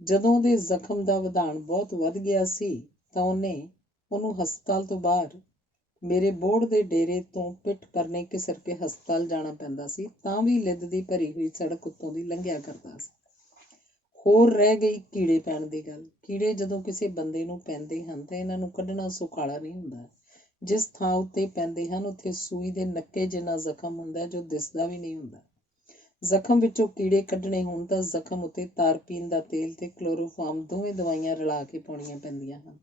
ਜਦੋਂ ਉਹਦੇ ਜ਼ਖਮ ਦਾ ਵਧਾਣ ਬਹੁਤ ਵੱਧ ਗਿਆ ਸੀ ਤਾਂ ਉਹਨੇ ਉਹਨੂੰ ਹਸਪਤਾਲ ਤੋਂ ਬਾਹਰ ਮੇਰੇ ਬੋਰਡ ਦੇ ਡੇਰੇ ਤੋਂ ਪਿੱਟ ਪਰਨੇ ਘਿਸਰ ਕੇ ਹਸਪਤਾਲ ਜਾਣਾ ਪੈਂਦਾ ਸੀ, ਤਾਂ ਵੀ ਲਿੱਦ ਦੀ ਭਰੀ ਹੋਈ ਸੜਕ ਉੱਤੋਂ ਦੀ ਲੰਘਿਆ ਕਰਦਾ ਸੀ। ਹੋਰ ਰਹਿ ਗਈ ਕੀੜੇ ਪੈਣ ਦੀ ਗੱਲ। ਕੀੜੇ ਜਦੋਂ ਕਿਸੇ ਬੰਦੇ ਨੂੰ ਪੈਂਦੇ ਹਨ ਤਾਂ ਇਹਨਾਂ ਨੂੰ ਕੱਢਣਾ ਸੁਖਾਲਾ ਨਹੀਂ ਹੁੰਦਾ। ਜਿਸ ਥਾਂ ਉੱਤੇ ਪੈਂਦੇ ਹਨ ਉੱਥੇ ਸੂਈ ਦੇ ਨੱਕੇ ਜਿੰਨਾ ਜ਼ਖਮ ਹੁੰਦਾ ਜੋ ਦਿਸਦਾ ਵੀ ਨਹੀਂ ਹੁੰਦਾ। ਜ਼ਖਮ ਵਿੱਚੋਂ ਕੀੜੇ ਕੱਢਣੇ ਹੋਣ ਤਾਂ ਜ਼ਖਮ ਉੱਤੇ ਤਾਰਪੀਨ ਦਾ ਤੇਲ ਤੇ ਕਲੋਰੋਫਾਰਮ ਦੋਵੇਂ ਦਵਾਈਆਂ ਰਲਾ ਕੇ ਪਾਉਣੀਆਂ ਪੈਂਦੀਆਂ ਹਨ।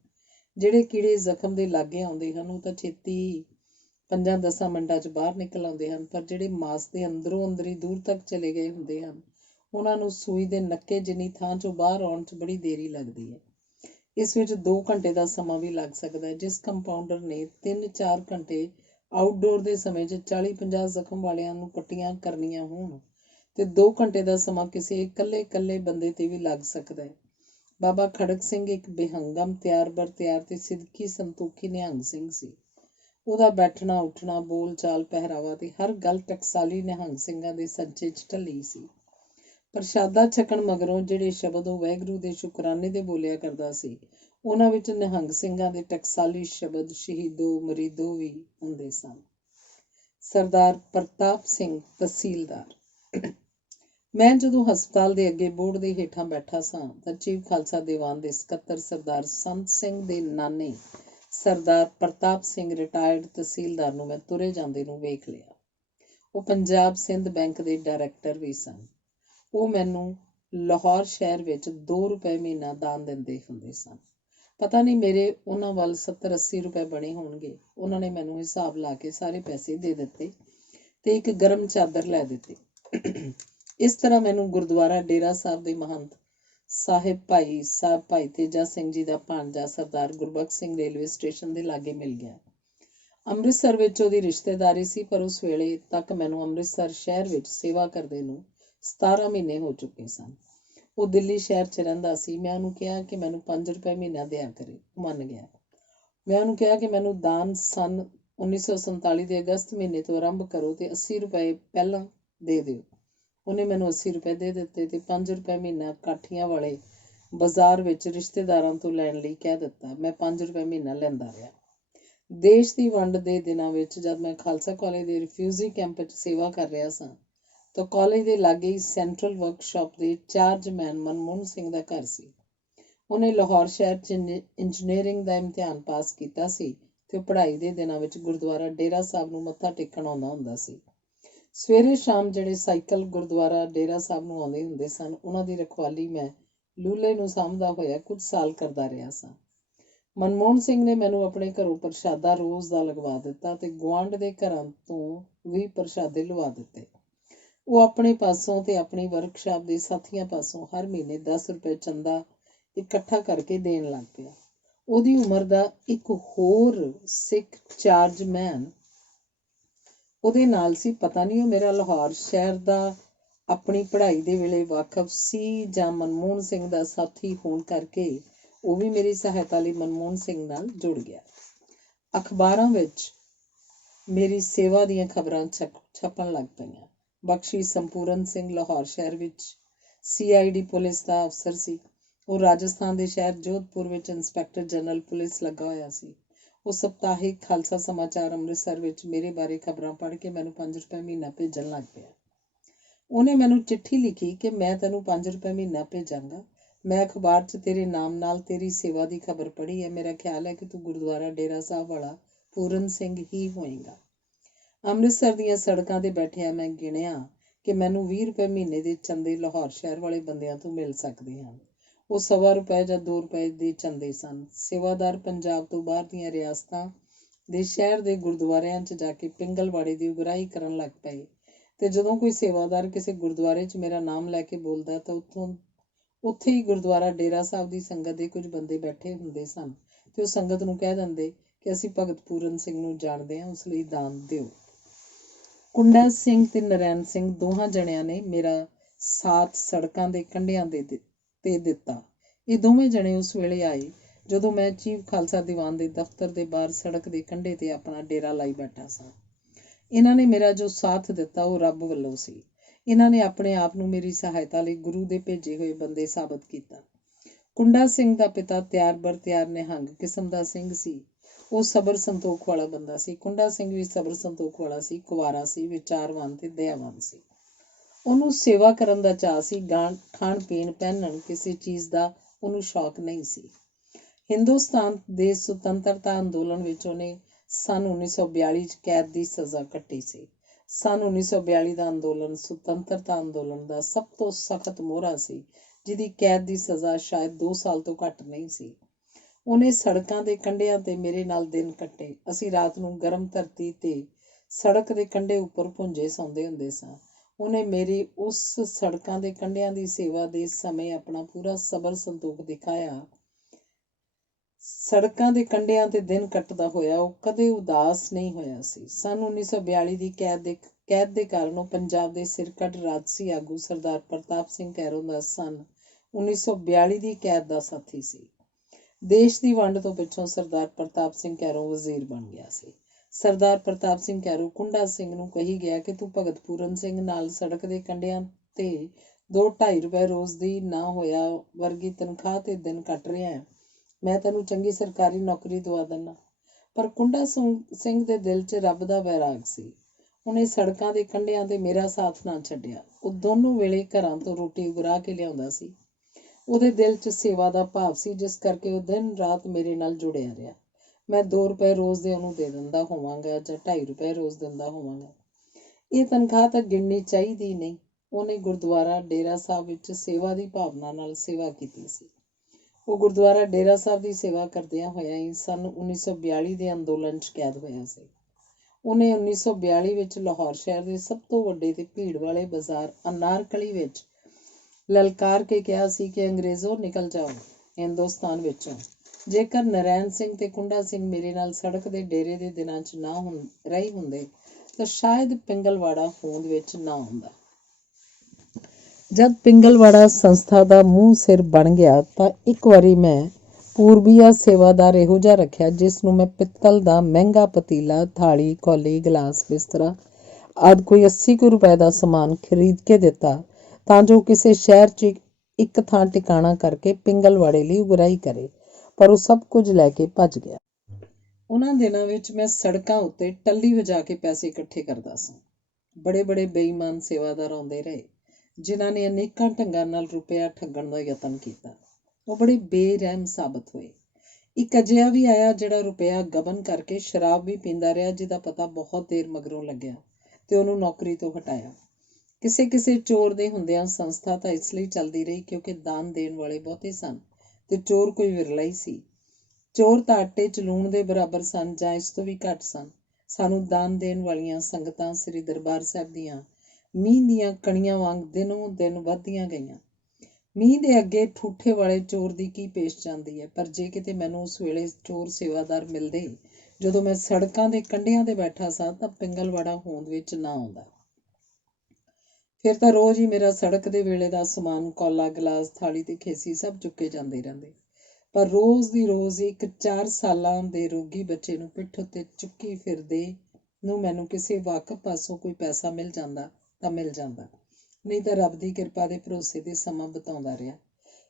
ਜਿਹੜੇ ਕੀੜੇ ਜ਼ਖਮ ਦੇ ਲਾਗੇ ਆਉਂਦੇ ਹਨ ਉਹ ਤਾਂ ਛੇਤੀ 5-10 ਮਿੰਟਾਂ 'ਚ ਬਾਹਰ ਨਿਕਲ ਆਉਂਦੇ ਹਨ, ਪਰ ਜਿਹੜੇ ਮਾਸ ਦੇ ਅੰਦਰੋਂ ਅੰਦਰੀ ਦੂਰ ਤੱਕ ਚਲੇ ਗਏ ਹੁੰਦੇ ਹਨ ਉਹਨਾਂ ਨੂੰ ਸੂਈ ਦੇ ਨੱਕੇ ਜਿੰਨੀ ਥਾਂ 'ਚੋਂ ਬਾਹਰ ਆਉਣ 'ਚ ਬੜੀ ਦੇਰੀ ਲੱਗਦੀ ਹੈ। ਇਸ ਵਿੱਚ 2 ਘੰਟੇ ਦਾ ਸਮਾਂ ਵੀ ਲੱਗ ਸਕਦਾ ਹੈ। ਜਿਸ ਕੰਪਾਊਂਡਰ ਨੇ 3-4 ਘੰਟੇ ਆਊਟਡੋਰ ਦੇ ਸਮੇਂ 'ਚ 40-50 ਜ਼ਖਮ ਵਾਲਿਆਂ ਨੂੰ ਪੱਟੀਆਂ ਕਰਨੀਆਂ ਹੋਣ ਤੇ 2 ਘੰਟੇ ਦਾ ਸਮਾਂ ਕਿਸੇ ਇਕੱਲੇ ਬੰਦੇ ਤੇ ਵੀ ਲੱਗ ਸਕਦਾ ਹੈ। ਬਾਬਾ ਖੜਕ ਸਿੰਘ ਇੱਕ ਬੇਹੰਗਮ, ਤਿਆਰ ਬਰ ਤਿਆਰ ਤੇ ਸਿਦਕੀ ਸੰਤੋਖੀ ਨਿਹੰਗ ਸਿੰਘ ਸੀ। ਉਹਦਾ ਬੈਠਣਾ ਉੱਠਣਾ, ਬੋਲ ਚਾਲ, ਪਹਿਰਾਵਾ ਤੇ ਹਰ ਗੱਲ ਟਕਸਾਲੀ ਨਿਹੰਗ ਸਿੰਘਾਂ ਦੇ ਸੰਚੇ 'ਚ ਢਲੀ ਸੀ। ਪ੍ਰਸ਼ਾਦਾ ਛਕਣ ਮਗਰੋਂ ਜਿਹੜੇ ਸ਼ਬਦ ਉਹ ਵਾਹਿਗੁਰੂ ਦੇ ਸ਼ੁਕਰਾਨੇ ਦੇ ਬੋਲਿਆ ਕਰਦਾ ਸੀ, ਉਹਨਾਂ ਵਿੱਚ ਨਿਹੰਗ ਸਿੰਘਾਂ ਦੇ ਟਕਸਾਲੀ ਸ਼ਬਦ ਸ਼ਹੀਦੋ ਮਰੀਦੋ ਵੀ ਹੁੰਦੇ ਸਨ। ਸਰਦਾਰ ਪ੍ਰਤਾਪ ਸਿੰਘ ਤਹਿਸੀਲਦਾਰ। ਮੈਂ ਜਦੋਂ ਹਸਪਤਾਲ ਦੇ ਅੱਗੇ ਬੋਰਡ ਦੇ ਹੇਠਾਂ ਬੈਠਾ ਸਾਂ ਤਾਂ ਚੀਫ ਖਾਲਸਾ ਦੀਵਾਨ ਦੇ ਸਕੱਤਰ ਸਰਦਾਰ ਸੰਤ ਸਿੰਘ ਦੇ ਨਾਨੇ ਸਰਦਾਰ ਪ੍ਰਤਾਪ ਸਿੰਘ ਰਿਟਾਇਰਡ ਤਹਿਸੀਲਦਾਰ ਨੂੰ ਮੈਂ ਤੁਰੇ ਜਾਂਦੇ ਨੂੰ ਵੇਖ ਲਿਆ। ਉਹ ਪੰਜਾਬ ਸਿੰਧ ਬੈਂਕ ਦੇ ਡਾਇਰੈਕਟਰ ਵੀ ਸਨ। ਉਹ ਮੈਨੂੰ ਲਾਹੌਰ ਸ਼ਹਿਰ ਵਿੱਚ 2 ਰੁਪਏ ਮਹੀਨਾ ਦਾਨ ਦਿੰਦੇ ਹੁੰਦੇ ਸਨ। ਪਤਾ ਨਹੀਂ ਮੇਰੇ ਉਹਨਾਂ ਵੱਲ 70-80 ਰੁਪਏ ਬਣੇ ਹੋਣਗੇ। ਉਹਨਾਂ ਨੇ ਮੈਨੂੰ ਹਿਸਾਬ ਲਾ ਕੇ ਸਾਰੇ ਪੈਸੇ ਦੇ ਦਿੱਤੇ ਤੇ ਇੱਕ ਗਰਮ ਚਾਦਰ ਲੈ ਦਿੱਤੀ। ਇਸ ਤਰ੍ਹਾਂ ਮੈਨੂੰ ਗੁਰਦੁਆਰਾ ਡੇਰਾ ਸਾਹਿਬ ਦੇ ਮਹੰਤ ਸਾਹਿਬ ਭਾਈ ਤੇਜਾ ਸਿੰਘ ਜੀ ਦਾ ਭਾਣਜਾ ਸਰਦਾਰ ਗੁਰਬਖਸ਼ ਸਿੰਘ ਰੇਲਵੇ ਸਟੇਸ਼ਨ ਦੇ ਲਾਗੇ ਮਿਲ ਗਿਆ। ਅੰਮ੍ਰਿਤਸਰ ਵਿੱਚ ਉਹਦੀ ਰਿਸ਼ਤੇਦਾਰੀ ਸੀ, ਪਰ ਉਸ ਵੇਲੇ ਤੱਕ ਮੈਨੂੰ ਅੰਮ੍ਰਿਤਸਰ ਸ਼ਹਿਰ ਵਿੱਚ ਸੇਵਾ ਕਰਦੇ ਨੂੰ 17 ਮਹੀਨੇ ਹੋ ਚੁੱਕੇ ਸਨ। ਉਹ ਦਿੱਲੀ ਸ਼ਹਿਰ 'ਚ ਰਹਿੰਦਾ ਸੀ। ਮੈਂ ਉਹਨੂੰ ਕਿਹਾ ਕਿ ਮੈਨੂੰ 5 ਰੁਪਏ ਮਹੀਨਾ ਦਿਆ ਕਰੇ। ਮੰਨ ਗਿਆ। ਮੈਂ ਉਹਨੂੰ ਕਿਹਾ ਕਿ ਮੈਨੂੰ ਦਾਨ ਸੰਨ 1947 ਦੇ ਅਗਸਤ ਮਹੀਨੇ ਤੋਂ ਆਰੰਭ ਕਰੋ ਤੇ 80 ਰੁਪਏ ਪਹਿਲਾਂ ਦੇ ਦਿਓ। ਉਹਨੇ ਮੈਨੂੰ 80 ਰੁਪਏ ਦੇ ਦਿੱਤੇ ਤੇ 5 ਰੁਪਏ ਮਹੀਨਾ ਕਾਠੀਆਂ ਵਾਲੇ ਬਾਜ਼ਾਰ ਵਿੱਚ ਰਿਸ਼ਤੇਦਾਰਾਂ ਤੋਂ ਲੈਣ ਲਈ ਕਹਿ ਦਿੱਤਾ। ਮੈਂ 5 ਰੁਪਏ ਮਹੀਨਾ ਲੈਂਦਾ ਰਿਹਾ। ਦੇਸ਼ ਦੀ ਵੰਡ ਦੇ ਦਿਨਾਂ ਵਿੱਚ ਜਦ ਮੈਂ ਖਾਲਸਾ ਕਾਲਜ ਦੇ ਰਿਫਿਊਜੀ ਕੈਂਪ 'ਚ ਸੇਵਾ ਕਰ ਰਿਹਾ ਸਾਂ ਤਾਂ ਕਾਲਜ ਦੇ ਲਾਗੇ ਹੀ ਸੈਂਟਰਲ ਵਰਕਸ਼ਾਪ ਦੇ ਚਾਰਜਮੈਨ ਮਨਮੋਹਨ ਸਿੰਘ ਦਾ ਘਰ ਸੀ। ਉਹਨੇ ਲਾਹੌਰ ਸ਼ਹਿਰ 'ਚ ਇੰਜੀਨੀਅਰਿੰਗ ਦਾ ਇਮਤਿਹਾਨ ਪਾਸ ਕੀਤਾ ਸੀ ਤੇ ਉਹ ਪੜ੍ਹਾਈ ਦੇ ਦਿਨਾਂ ਵਿੱਚ ਗੁਰਦੁਆਰਾ ਡੇਰਾ ਸਾਹਿਬ ਨੂੰ ਮੱਥਾ ਟੇਕਣ ਆਉਂਦਾ ਹੁੰਦਾ ਸੀ। ਸਵੇਰੇ ਸ਼ਾਮ ਜਿਹੜੇ ਸਾਈਕਲ ਗੁਰਦੁਆਰਾ ਡੇਰਾ ਸਾਹਿਬ ਨੂੰ ਆਉਂਦੇ ਹੁੰਦੇ ਸਨ, ਉਹਨਾਂ ਦੀ ਰਖਵਾਲੀ ਮੈਂ ਲੂਲੇ ਨੂੰ ਸਾਂਭਦਾ ਹੋਇਆ ਕੁਝ ਸਾਲ ਕਰਦਾ ਰਿਹਾ ਸਾਂ। ਮਨਮੋਹਨ ਸਿੰਘ ਨੇ ਮੈਨੂੰ ਆਪਣੇ ਘਰੋਂ ਪ੍ਰਸ਼ਾਦਾ ਰੋਜ਼ ਦਾ ਲਗਵਾ ਦਿੱਤਾ ਤੇ ਗੁਆਂਢ ਦੇ ਘਰਾਂ ਤੋਂ ਵੀ ਪ੍ਰਸ਼ਾਦੇ ਲਵਾ ਦਿੱਤੇ। ਉਹ ਆਪਣੇ ਪਾਸੋਂ ਤੇ ਆਪਣੀ ਵਰਕਸ਼ਾਪ ਦੇ ਸਾਥੀਆਂ ਪਾਸੋਂ ਹਰ ਮਹੀਨੇ 10 ਰੁਪਏ ਚੰਦਾ ਇਕੱਠਾ ਕਰਕੇ ਦੇਣ ਲੱਗ ਪਿਆ। ਉਹਦੀ ਉਮਰ ਦਾ ਇੱਕ ਹੋਰ ਸਿੱਖ ਚਾਰਜਮੈਨ ਉਹਦੇ ਨਾਲ ਸੀ। ਪਤਾ ਨਹੀਂ ਉਹ ਮੇਰਾ ਲਾਹੌਰ ਸ਼ਹਿਰ ਦਾ ਆਪਣੀ ਪੜ੍ਹਾਈ ਦੇ ਵੇਲੇ ਵਾਕਫ ਸੀ ਜਾਂ ਮਨਮੋਹਨ ਸਿੰਘ ਦਾ ਸਾਥੀ ਹੋਣ ਕਰਕੇ ਉਹ ਵੀ ਮੇਰੀ ਸਹਾਇਤਾ ਲਈ ਮਨਮੋਹਨ ਸਿੰਘ ਨਾਲ ਜੁੜ ਗਿਆ। ਅਖਬਾਰਾਂ ਵਿੱਚ ਮੇਰੀ ਸੇਵਾ ਦੀਆਂ ਖਬਰਾਂ ਛਪਣ ਲੱਗ ਪਈਆਂ। ਬਖਸ਼ੀ ਸੰਪੂਰਨ ਸਿੰਘ ਲਾਹੌਰ ਸ਼ਹਿਰ ਵਿੱਚ CID ਪੁਲਿਸ ਦਾ ਅਫਸਰ ਸੀ। ਉਹ ਰਾਜਸਥਾਨ ਦੇ ਸ਼ਹਿਰ ਜੋਧਪੁਰ ਵਿੱਚ ਇੰਸਪੈਕਟਰ ਜਨਰਲ ਪੁਲਿਸ ਲੱਗਾ ਹੋਇਆ ਸੀ। ਉਹ ਸਪਤਾਹਿਕ ਖਾਲਸਾ ਸਮਾਚਾਰ ਅੰਮ੍ਰਿਤਸਰ ਵਿੱਚ ਮੇਰੇ ਬਾਰੇ ਖਬਰਾਂ ਪੜ੍ਹ ਕੇ ਮੈਨੂੰ 5 ਰੁਪਏ ਮਹੀਨਾ ਭੇਜਣ ਲੱਗ ਪਿਆ। ਉਹਨੇ ਮੈਨੂੰ ਚਿੱਠੀ ਲਿਖੀ ਕਿ ਮੈਂ ਤੈਨੂੰ 5 ਰੁਪਏ ਮਹੀਨਾ ਭੇਜਾਂਗਾ। ਮੈਂ ਅਖਬਾਰ 'ਚ ਤੇਰੇ ਨਾਮ ਨਾਲ ਤੇਰੀ ਸੇਵਾ ਦੀ ਖਬਰ ਪੜ੍ਹੀ ਹੈ। ਮੇਰਾ ਖਿਆਲ ਹੈ ਕਿ ਤੂੰ ਗੁਰਦੁਆਰਾ ਡੇਰਾ ਸਾਹਿਬ ਵਾਲਾ ਪੂਰਨ ਸਿੰਘ ਹੀ ਹੋਏਗਾ। ਅੰਮ੍ਰਿਤਸਰ ਦੀਆਂ ਸੜਕਾਂ 'ਤੇ ਬੈਠਿਆ ਮੈਂ ਗਿਣਿਆ ਕਿ ਮੈਨੂੰ 20 ਰੁਪਏ ਮਹੀਨੇ ਦੇ ਚੰਦੇ ਲਾਹੌਰ ਸ਼ਹਿਰ ਵਾਲੇ ਬੰਦਿਆਂ ਤੋਂ ਮਿਲ ਸਕਦੇ ਹਨ। ਉਹ 1.25 ਰੁਪਏ ਜਾਂ 2 ਰੁਪਏ ਦੇ ਚੰਦੇ ਸਨ। ਸੇਵਾਦਾਰ ਪੰਜਾਬ ਤੋਂ ਬਾਹਰ ਦੀਆਂ ਰਿਆਸਤਾਂ ਦੇ ਸ਼ਹਿਰ ਦੇ ਗੁਰਦੁਆਰਿਆਂ 'ਚ ਜਾ ਕੇ ਪਿੰਗਲਵਾੜੇ ਦੀ ਉਗਰਾਹੀ ਕਰਨ ਲੱਗ ਪਏ ਤੇ ਜਦੋਂ ਕੋਈ ਸੇਵਾਦਾਰ ਕਿਸੇ ਗੁਰਦੁਆਰੇ 'ਚ ਮੇਰਾ ਨਾਮ ਲੈ ਕੇ ਬੋਲਦਾ ਤਾਂ ਉੱਥੇ ਹੀ ਗੁਰਦੁਆਰਾ ਡੇਰਾ ਸਾਹਿਬ ਦੀ ਸੰਗਤ ਦੇ ਕੁਝ ਬੰਦੇ ਬੈਠੇ ਹੁੰਦੇ ਸਨ ਤੇ ਉਹ ਸੰਗਤ ਨੂੰ ਕਹਿ ਦਿੰਦੇ ਕਿ ਅਸੀਂ ਭਗਤ ਪੂਰਨ ਸਿੰਘ ਨੂੰ ਜਾਣਦੇ ਹਾਂ, ਉਸ ਲਈ ਦਾਨ ਦਿਓ। ਕੁੰਡਾ ਸਿੰਘ ਤੇ ਨਰੈਣ ਸਿੰਘ ਦੋਹਾਂ ਜਣਿਆਂ ਨੇ ਮੇਰਾ ਸਾਥ ਸੜਕਾਂ ਦੇ ਕੰਢਿਆਂ ਤੇ ਦਿੱਤਾ। ਇਹ ਦੋਵੇਂ ਜਣੇ ਉਸ ਵੇਲੇ ਆਏ ਜਦੋਂ ਮੈਂ ਚੀਫ ਖਾਲਸਾ ਦੀਵਾਨ ਦੇ ਦਫ਼ਤਰ ਦੇ ਬਾਹਰ ਸੜਕ ਦੇ ਕੰਢੇ ਤੇ ਆਪਣਾ ਡੇਰਾ ਲਾਈ ਬੈਠਾ ਸਾਂ। ਇਹਨਾਂ ਨੇ ਮੇਰਾ ਜੋ ਸਾਥ ਦਿੱਤਾ ਉਹ ਰੱਬ ਵੱਲੋਂ ਸੀ। ਇਹਨਾਂ ਨੇ ਆਪਣੇ ਆਪ ਨੂੰ ਮੇਰੀ ਸਹਾਇਤਾ ਲਈ ਗੁਰੂ ਦੇ ਭੇਜੇ ਹੋਏ ਬੰਦੇ ਸਾਬਤ ਕੀਤਾ। ਕੁੰਡਾ ਸਿੰਘ ਦਾ ਪਿਤਾ ਤਿਆਰ ਬਰ ਤਿਆਰ ਨਿਹੰਗ ਕਿਸਮ ਦਾ ਸਿੰਘ ਸੀ ਉਹ ਸਬਰ ਸੰਤੋਖ ਵਾਲਾ ਬੰਦਾ ਸੀ। ਕੁੰਡਾ ਸਿੰਘ ਵੀ ਸਬਰ ਸੰਤੋਖ ਵਾਲਾ ਸੀ, ਕੁਵਾਰਾ ਸੀ, ਵਿਚਾਰਵਾਨ ਤੇ ਦਇਆਵਾਨ ਸੀ। ਉਹਨੂੰ ਸੇਵਾ ਕਰਨ ਦਾ ਚਾਅ ਸੀ, ਖਾਣ ਪੀਣ ਪਹਿਨਣ ਕਿਸੇ ਚੀਜ਼ ਦਾ ਉਹਨੂੰ ਸ਼ੌਕ ਨਹੀਂ ਸੀ। ਹਿੰਦੁਸਤਾਨ ਦੇ ਸੁਤੰਤਰਤਾ ਅੰਦੋਲਨ ਵਿੱਚ ਉਹਨੇ ਸੰਨ 1942 'ਚ ਕੈਦ ਦੀ ਸਜ਼ਾ ਕੱਟੀ ਸੀ। ਸੰਨ 1942 ਦਾ ਅੰਦੋਲਨ ਸੁਤੰਤਰਤਾ ਅੰਦੋਲਨ ਦਾ ਸਭ ਤੋਂ ਸਖਤ ਮੋਹਰਾ ਸੀ, ਜਿਹਦੀ ਕੈਦ ਦੀ ਸਜ਼ਾ ਸ਼ਾਇਦ 2 ਸਾਲ ਤੋਂ ਘੱਟ ਨਹੀਂ ਸੀ। ਉਹਨੇ ਸੜਕਾਂ ਦੇ ਕੰਢਿਆਂ ਤੇ ਮੇਰੇ ਨਾਲ ਦਿਨ ਕੱਟੇ। ਅਸੀਂ ਰਾਤ ਨੂੰ ਗਰਮ ਧਰਤੀ ਤੇ ਸੜਕ ਦੇ ਕੰਢੇ ਉੱਪਰ ਭੁੰਜੇ ਸੌਂਦੇ ਹੁੰਦੇ ਸਾਂ। ਉਹਨੇ ਮੇਰੀ ਉਸ ਸੜਕਾਂ ਦੇ ਕੰਢਿਆਂ ਦੀ ਸੇਵਾ ਦੇ ਸਮੇਂ ਆਪਣਾ ਪੂਰਾ ਸਬਰ ਸੰਤੋਖ ਦਿਖਾਇਆ। ਸੜਕਾਂ ਦੇ ਕੰਢਿਆਂ ਤੇ ਦਿਨ ਕੱਟਦਾ ਹੋਇਆ ਉਹ ਕਦੇ ਉਦਾਸ ਨਹੀਂ ਹੋਇਆ ਸੀ। ਸੰਨ 1942 ਦੀ ਕੈਦ ਦੇ ਕਾਰਨ ਉਹ ਪੰਜਾਬ ਦੇ ਸਿਰਕੱਢ ਰਾਜਸੀ ਆਗੂ ਸਰਦਾਰ ਪ੍ਰਤਾਪ ਸਿੰਘ ਕੈਰੋਂ ਦਾ ਸੰਨ 1942 ਦੀ ਕੈਦ ਦਾ ਸਾਥੀ ਸੀ। ਦੇਸ਼ ਦੀ ਵੰਡ ਤੋਂ ਪਿੱਛੋਂ ਸਰਦਾਰ ਪ੍ਰਤਾਪ ਸਿੰਘ ਕੈਰੋਂ ਵਜ਼ੀਰ ਬਣ ਗਿਆ ਸੀ। ਸਰਦਾਰ ਪ੍ਰਤਾਪ ਸਿੰਘ ਕੈਰੋਂ ਕੁੰਡਾ ਸਿੰਘ ਨੂੰ ਕਹੀ ਗਿਆ ਕਿ ਤੂੰ ਭਗਤ ਪੂਰਨ ਸਿੰਘ ਨਾਲ ਸੜਕ ਦੇ ਕੰਢਿਆਂ ਤੇ 2-2.5 ਰੁਪਏ ਰੋਜ਼ ਦੀ ਨਾ ਹੋਇਆ ਵਰਗੀ ਤਨਖਾਹ ਤੇ ਦਿਨ ਕੱਟ ਰਿਹਾ ਹੈ। ਮੈਂ ਤੈਨੂੰ ਚੰਗੀ ਸਰਕਾਰੀ ਨੌਕਰੀ ਦਵਾ ਦਿੰਦਾ। ਪਰ ਕੁੰਡਾ ਸਿੰਘ ਦੇ ਦਿਲ 'ਚ ਰੱਬ ਦਾ ਵੈਰਾਗ ਸੀ। ਉਹਨੇ ਸੜਕਾਂ ਦੇ ਕੰਢਿਆਂ ਤੇ ਮੇਰਾ ਸਾਥ ਨਾ ਛੱਡਿਆ। ਉਹ ਦੋਨੋਂ ਵੇਲੇ ਘਰਾਂ ਤੋਂ ਰੋਟੀ ਉਗਰਾ ਕੇ ਲਿਆਉਂਦਾ ਸੀ। ਉਹਦੇ ਦਿਲ 'ਚ ਸੇਵਾ ਦਾ ਭਾਵ ਸੀ, ਜਿਸ ਕਰਕੇ ਉਹ ਦਿਨ ਰਾਤ ਮੇਰੇ ਨਾਲ ਜੁੜਿਆ ਰਿਹਾ। ਮੈਂ 2 ਰੁਪਏ ਰੋਜ਼ ਦੇ ਉਹਨੂੰ ਦੇ ਦਿੰਦਾ ਹੋਵਾਂਗਾ ਜਾਂ 2.5 ਰੁਪਏ ਰੋਜ਼ ਦਿੰਦਾ ਹੋਵਾਂਗਾ। ਇਹ ਤਨਖਾਹ ਤਾਂ ਗਿਣਨੀ ਚਾਹੀਦੀ ਨਹੀਂ। ਉਹਨੇ ਗੁਰਦੁਆਰਾ ਡੇਰਾ ਸਾਹਿਬ ਵਿੱਚ ਸੇਵਾ ਦੀ ਭਾਵਨਾ ਨਾਲ ਸੇਵਾ ਕੀਤੀ ਸੀ। ਉਹ ਗੁਰਦੁਆਰਾ ਡੇਰਾ ਸਾਹਿਬ ਦੀ ਸੇਵਾ ਕਰਦਿਆਂ ਹੋਇਆਂ ਹੀ ਸੰਨ 1942 ਦੇ ਅੰਦੋਲਨ 'ਚ ਕੈਦ ਹੋਇਆ ਸੀ। ਉਹਨੇ 1942 ਵਿੱਚ ਲਾਹੌਰ ਸ਼ਹਿਰ ਦੇ ਸਭ ਤੋਂ ਵੱਡੇ ਤੇ ਭੀੜ ਵਾਲੇ ਬਾਜ਼ਾਰ ਅਨਾਰਕਲੀ ਵਿੱਚ ਲਲਕਾਰ ਕੇ ਕਿਹਾ ਸੀ ਕਿ ਅੰਗਰੇਜ਼ੋ ਨਿਕਲ ਜਾਓ ਹਿੰਦੁਸਤਾਨ ਵਿੱਚੋਂ। ਜੇਕਰ ਨਰੈਣ ਸਿੰਘ ਤੇ ਕੁੰਡਾ ਸਿੰਘ ਮੇਰੇ ਨਾਲ ਸੜਕ ਦੇ ਡੇਰੇ ਦੇ ਦਿਨਾਂ 'ਚ ਨਾ ਰਹੇ ਹੁੰਦੇ ਤਾਂ ਸ਼ਾਇਦ ਪਿੰਗਲਵਾੜਾ ਹੋਂਦ ਵਿੱਚ ਨਾ ਆਉਂਦਾ। ਜਦ ਪਿੰਗਲਵਾੜਾ ਸੰਸਥਾ ਦਾ ਮੂੰਹ ਸਿਰ ਬਣ ਗਿਆ ਤਾਂ ਇੱਕ ਵਾਰੀ ਮੈਂ ਪੂਰਬੀਆ ਸੇਵਾਦਾਰ ਇਹੋ ਜਿਹਾ ਰੱਖਿਆ, ਜਿਸ ਨੂੰ ਮੈਂ ਪਿੱਤਲ ਦਾ ਮਹਿੰਗਾ ਪਤੀਲਾ, ਥਾਲੀ, ਕੌਲੀ, ਗਲਾਸ, ਬਿਸਤਰਾ ਆਦਿ ਕੋਈ 80 ਕੁ ਰੁਪਏ ਦਾ ਸਮਾਨ ਖਰੀਦ ਕੇ ਦਿੱਤਾ ਤਾਂ ਜੋ ਕਿਸੇ ਸ਼ਹਿਰ 'ਚ ਇੱਕ ਥਾਂ ਟਿਕਾਣਾ ਕਰਕੇ ਪਿੰਗਲਵਾੜੇ ਲਈ ਉਗਰਾਹੀ ਕਰੇ। ਪਰ ਉਹ ਸਭ ਕੁਝ ਲੈ ਕੇ ਭੱਜ ਗਿਆ। ਉਹਨਾਂ ਦਿਨਾਂ ਵਿੱਚ ਮੈਂ ਸੜਕਾਂ ਉੱਤੇ ਟੱਲੀ ਵਜਾ ਕੇ ਪੈਸੇ ਇਕੱਠੇ ਕਰਦਾ ਸਾਂ। ਬੜੇ ਬੜੇ ਬੇਈਮਾਨ ਸੇਵਾਦਾਰ ਆਉਂਦੇ ਰਹੇ, ਜਿਨ੍ਹਾਂ ਨੇ ਅਨੇਕਾਂ ਢੰਗਾਂ ਨਾਲ ਰੁਪਇਆ ਠੱਗਣ ਦਾ ਯਤਨ ਕੀਤਾ। ਉਹ ਬੜੇ ਬੇਰਹਿਮ ਸਾਬਤ ਹੋਏ। ਇੱਕ ਅਜਿਹਾ ਵੀ ਆਇਆ ਜਿਹੜਾ ਰੁਪਇਆ ਗਬਨ ਕਰਕੇ ਸ਼ਰਾਬ ਵੀ ਪੀਂਦਾ ਰਿਹਾ, ਜਿਹਦਾ ਪਤਾ ਬਹੁਤ ਦੇਰ ਮਗਰੋਂ ਲੱਗਿਆ ਤੇ ਉਹਨੂੰ ਨੌਕਰੀ ਤੋਂ ਹਟਾਇਆ। ਕਿਸੇ ਚੋਰ ਦੇ ਹੁੰਦਿਆਂ ਸੰਸਥਾ ਤਾਂ ਇਸ ਲਈ ਚੱਲਦੀ ਰਹੀ ਕਿਉਂਕਿ ਦਾਨ ਦੇਣ ਵਾਲੇ ਬਹੁਤੇ ਸਨ ਤੇ ਚੋਰ ਕੋਈ ਵਿਰਲਾ ਹੀ ਸੀ। ਚੋਰ ਤਾਂ ਆਟੇ 'ਚ ਲੂਣ ਦੇ ਬਰਾਬਰ ਸਨ ਜਾਂ ਇਸ ਤੋਂ ਵੀ ਘੱਟ ਸਨ। ਸਾਨੂੰ ਦਾਨ ਦੇਣ ਵਾਲੀਆਂ ਸੰਗਤਾਂ ਸ੍ਰੀ ਦਰਬਾਰ ਸਾਹਿਬ ਦੀਆਂ ਮੀਂਹ ਦੀਆਂ ਕਣੀਆਂ ਵਾਂਗ ਦਿਨੋਂ ਦਿਨ ਵੱਧਦੀਆਂ ਗਈਆਂ। ਮੀਂਹ ਦੇ ਅੱਗੇ ਠੂਠੇ ਵਾਲੇ ਚੋਰ ਦੀ ਕੀ ਪੇਸ਼ ਜਾਂਦੀ ਹੈ। ਪਰ ਜੇ ਕਿਤੇ ਮੈਨੂੰ ਉਸ ਵੇਲੇ ਚੋਰ ਸੇਵਾਦਾਰ ਮਿਲਦੇ ਜਦੋਂ ਮੈਂ ਸੜਕਾਂ ਦੇ ਕੰਢਿਆਂ ਤੇ ਬੈਠਾ ਸਾਂ ਤਾਂ ਪਿੰਗਲਵਾੜਾ ਹੋਂਦ ਵਿੱਚ ਨਾ ਆਉਂਦਾ। ਫਿਰ ਤਾਂ ਰੋਜ਼ ਹੀ ਮੇਰਾ ਸੜਕ ਦੇ ਵੇਲੇ ਦਾ ਸਮਾਨ, ਕੌਲਾ, ਗਲਾਸ, ਥਾਲੀ ਤੇ ਖੇਸੀ ਸਭ ਚੁੱਕੇ ਜਾਂਦੇ ਰਹਿੰਦੇ। ਪਰ ਰੋਜ਼ ਦੀ ਰੋਜ਼ ਇੱਕ 4 ਸਾਲਾਂ ਦੇ ਰੋਗੀ ਬੱਚੇ ਨੂੰ ਪਿੱਠ ਉੱਤੇ ਚੁੱਕੀ ਫਿਰਦੇ ਨੂੰ ਮੈਨੂੰ ਕਿਸੇ ਵਾਕਫ ਪਾਸੋਂ ਕੋਈ ਪੈਸਾ ਮਿਲ ਜਾਂਦਾ ਤਾਂ ਮਿਲ ਜਾਂਦਾ, ਨਹੀਂ ਤਾਂ ਰੱਬ ਦੀ ਕਿਰਪਾ ਦੇ ਭਰੋਸੇ ਤੇ ਸਮਾਂ ਬਿਤਾਉਂਦਾ ਰਿਹਾ।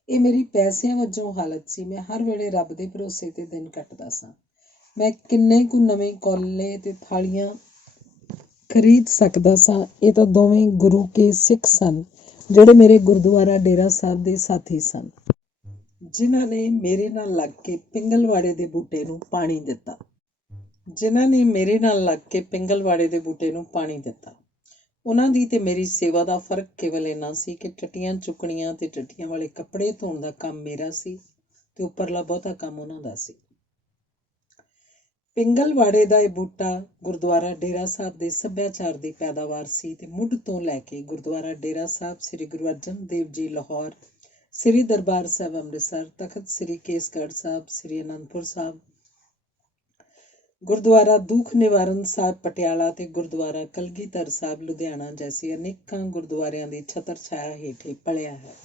ਇਹ ਮੇਰੀ ਪੈਸਿਆਂ ਵਜੋਂ ਹਾਲਤ ਸੀ। ਮੈਂ ਹਰ ਵੇਲੇ ਰੱਬ ਦੇ ਭਰੋਸੇ ਤੇ ਦਿਨ ਕੱਟਦਾ ਸਾਂ। ਮੈਂ ਕਿੰਨੇ ਕੁ ਨਵੇਂ ਕੌਲੇ ਤੇ ਥਾਲੀਆਂ ਖਰੀਦ ਸਕਦਾ ਸਾਂ। ਇਹ ਤਾਂ ਦੋਵੇਂ ਗੁਰੂ ਕੇ ਸਿੱਖ ਸਨ, ਜਿਹੜੇ ਮੇਰੇ ਗੁਰਦੁਆਰਾ ਡੇਰਾ ਸਾਹਿਬ ਦੇ ਸਾਥੀ ਸਨ, ਜਿਨ੍ਹਾਂ ਨੇ ਮੇਰੇ ਨਾਲ ਲੱਗ ਕੇ ਪਿੰਗਲਵਾੜੇ ਦੇ ਬੂਟੇ ਨੂੰ ਪਾਣੀ ਦਿੱਤਾ। ਉਹਨਾਂ ਦੀ ਤੇ ਮੇਰੀ ਸੇਵਾ ਦਾ ਫਰਕ ਕੇਵਲ ਇੰਨਾ ਸੀ ਕਿ ਟੱਟੀਆਂ ਚੁੱਕਣੀਆਂ ਤੇ ਟੱਟੀਆਂ ਵਾਲੇ ਕੱਪੜੇ ਧੋਣ ਦਾ ਕੰਮ ਮੇਰਾ ਸੀ ਤੇ ਉੱਪਰਲਾ ਬਹੁਤਾ ਕੰਮ ਉਹਨਾਂ ਦਾ ਸੀ। ਪਿੰਗਲਵਾੜੇ ਦਾ ਇਹ ਬੂਟਾ ਗੁਰਦੁਆਰਾ ਡੇਰਾ ਸਾਹਿਬ ਦੇ ਸੱਭਿਆਚਾਰ ਦੀ ਪੈਦਾਵਾਰ ਸੀ ਤੇ ਮੁੱਢ ਤੋਂ ਲੈ ਕੇ ਗੁਰਦੁਆਰਾ ਡੇਰਾ ਸਾਹਿਬ, ਸ੍ਰੀ ਗੁਰੂ ਅਰਜਨ ਦੇਵ ਜੀ ਲਾਹੌਰ, ਸ੍ਰੀ ਦਰਬਾਰ ਸਾਹਿਬ ਅੰਮ੍ਰਿਤਸਰ, ਤਖਤ ਸ੍ਰੀ ਕੇਸਗੜ੍ਹ ਸਾਹਿਬ, ਸ੍ਰੀ ਅਨੰਦਪੁਰ ਸਾਹਿਬ, ਗੁਰਦੁਆਰਾ ਦੁੱਖ ਨਿਵਾਰਨ ਸਾਹਿਬ ਪਟਿਆਲਾ ਤੇ ਗੁਰਦੁਆਰਾ ਕਲਗੀਧਰ ਸਾਹਿਬ ਲੁਧਿਆਣਾ ਜੈਸੇ ਅਨੇਕਾਂ ਗੁਰਦੁਆਰਿਆਂ ਦੀ ਛਤਰ ਛਾਇਆ ਹੇਠ ਪਲਿਆ ਹੈ।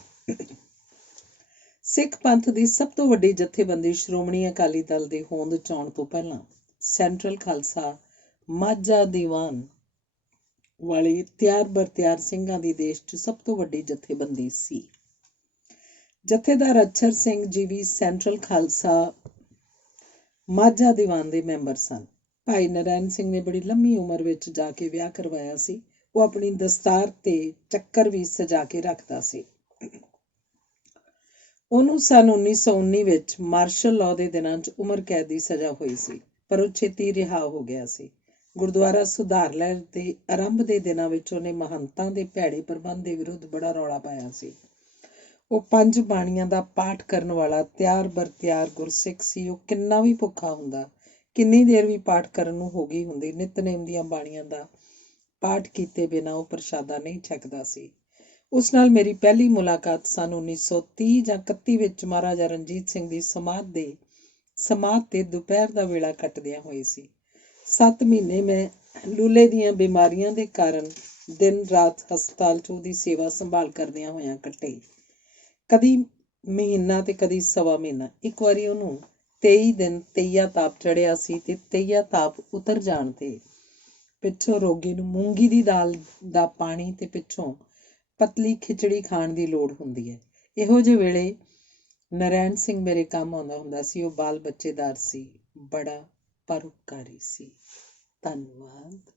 ਸਿੱਖ ਪੰਥ ਦੀ ਸਭ ਤੋਂ ਵੱਡੀ ਜਥੇਬੰਦੀ ਸ਼੍ਰੋਮਣੀ ਅਕਾਲੀ ਦਲ ਦੇ ਹੋਂਦ 'ਚ ਆਉਣ ਤੋਂ ਪਹਿਲਾਂ ਸੈਂਟਰਲ ਖਾਲਸਾ ਮਾਝਾ ਦੀਵਾਨ ਵਾਲੀ ਤਿਆਰ ਬਰ ਤਿਆਰ ਸਿੰਘਾਂ ਦੀ ਦੇਸ਼ 'ਚ ਸਭ ਤੋਂ ਵੱਡੀ ਜਥੇਬੰਦੀ ਸੀ। ਜਥੇਦਾਰ ਅਛਰ ਸਿੰਘ ਜੀ ਵੀ ਸੈਂਟਰਲ ਖਾਲਸਾ ਮਾਝਾ ਦੀਵਾਨ ਦੇ ਮੈਂਬਰ ਸਨ। ਭਾਈ ਨਰੈਣ ਸਿੰਘ ਨੇ ਬੜੀ ਲੰਮੀ ਉਮਰ ਵਿੱਚ ਜਾ ਕੇ ਵਿਆਹ ਕਰਵਾਇਆ ਸੀ। ਉਹ ਆਪਣੀ ਦਸਤਾਰ ਤੇ ਚੱਕਰ ਵੀ ਸਜਾ ਕੇ ਰੱਖਦਾ ਸੀ। ਉਹਨੂੰ ਸੰਨ 1919 ਵਿੱਚ ਮਾਰਸ਼ਲ ਲਾਅ ਦੇ ਦਿਨਾਂ 'ਚ ਉਮਰ ਕੈਦ ਦੀ ਸਜ਼ਾ ਹੋਈ ਸੀ, ਪਰ ਉਹ ਛੇਤੀ ਰਿਹਾ ਹੋ ਗਿਆ ਸੀ। ਗੁਰਦੁਆਰਾ ਸੁਧਾਰ ਲਹਿਰ ਦੇ ਆਰੰਭ ਦੇ ਦਿਨਾਂ ਵਿੱਚ ਉਹਨੇ ਮਹੰਤਾਂ ਦੇ ਭੈੜੇ ਪ੍ਰਬੰਧ ਦੇ ਵਿਰੁੱਧ ਬੜਾ ਰੌਲਾ ਪਾਇਆ ਸੀ। ਉਹ 5 ਬਾਣੀਆਂ ਦਾ ਪਾਠ ਕਰਨ ਵਾਲਾ ਤਿਆਰ ਬਰ ਤਿਆਰ ਗੁਰਸਿੱਖ ਸੀ। ਉਹ ਕਿੰਨਾ ਵੀ ਭੁੱਖਾ ਹੁੰਦਾ, ਕਿੰਨੀ ਦੇਰ ਵੀ ਪਾਠ ਕਰਨ ਨੂੰ ਹੋ ਗਈ ਹੁੰਦੀ, ਨਿਤਨੇਮ ਦੀਆਂ ਬਾਣੀਆਂ ਦਾ ਪਾਠ ਕੀਤੇ ਬਿਨਾਂ ਉਹ ਪ੍ਰਸ਼ਾਦਾ ਨਹੀਂ ਛਕਦਾ ਸੀ। ਉਸ ਨਾਲ ਮੇਰੀ ਪਹਿਲੀ ਮੁਲਾਕਾਤ ਸੰਨ 1930 ਜਾਂ 31 ਵਿੱਚ ਮਹਾਰਾਜਾ ਰਣਜੀਤ ਸਿੰਘ ਦੀ ਸਮਾਧ ਤੇ ਦੁਪਹਿਰ ਦਾ ਵੇਲਾ ਕੱਟਦਿਆਂ ਹੋਈ ਸੀ। 7 ਮਹੀਨੇ ਮੈਂ ਲੂਲੇ ਦੀਆਂ ਬਿਮਾਰੀਆਂ ਦੇ ਕਾਰਨ ਦਿਨ ਰਾਤ ਹਸਪਤਾਲ 'ਚ ਉਹਦੀ ਸੇਵਾ ਸੰਭਾਲ ਕਰਦਿਆਂ ਹੋਇਆਂ ਕੱਟੇ। ਕਦੀ ਮਹੀਨਾ ਤੇ ਕਦੀ ਸਵਾ ਮਹੀਨਾ। ਇੱਕ ਵਾਰੀ ਉਹਨੂੰ 23 ਦਿਨ ਤੇਈਆ ਤਾਪ ਚੜਿਆ ਸੀ ਤੇ ਤੇਈਆ ਤਾਪ ਉਤਰ ਜਾਣ ਤੇ ਪਿੱਛੋਂ ਰੋਗੀ ਨੂੰ ਮੂੰਗੀ ਦੀ ਦਾਲ ਦਾ ਪਾਣੀ ਤੇ ਪਿੱਛੋਂ ਪਤਲੀ ਖਿਚੜੀ ਖਾਣ ਦੀ ਲੋੜ ਹੁੰਦੀ ਹੈ। ਇਹੋ ਜਿਹੇ ਵੇਲੇ ਨਰੈਣ ਸਿੰਘ ਮੇਰੇ ਕੰਮ ਆਉਂਦਾ ਹੁੰਦਾ ਸੀ। ਉਹ ਬਾਲ ਬੱਚੇਦਾਰ ਸੀ, ਬੜਾ ਪਰਉਪਕਾਰੀ ਸੀ। ਧੰਨਵਾਦ।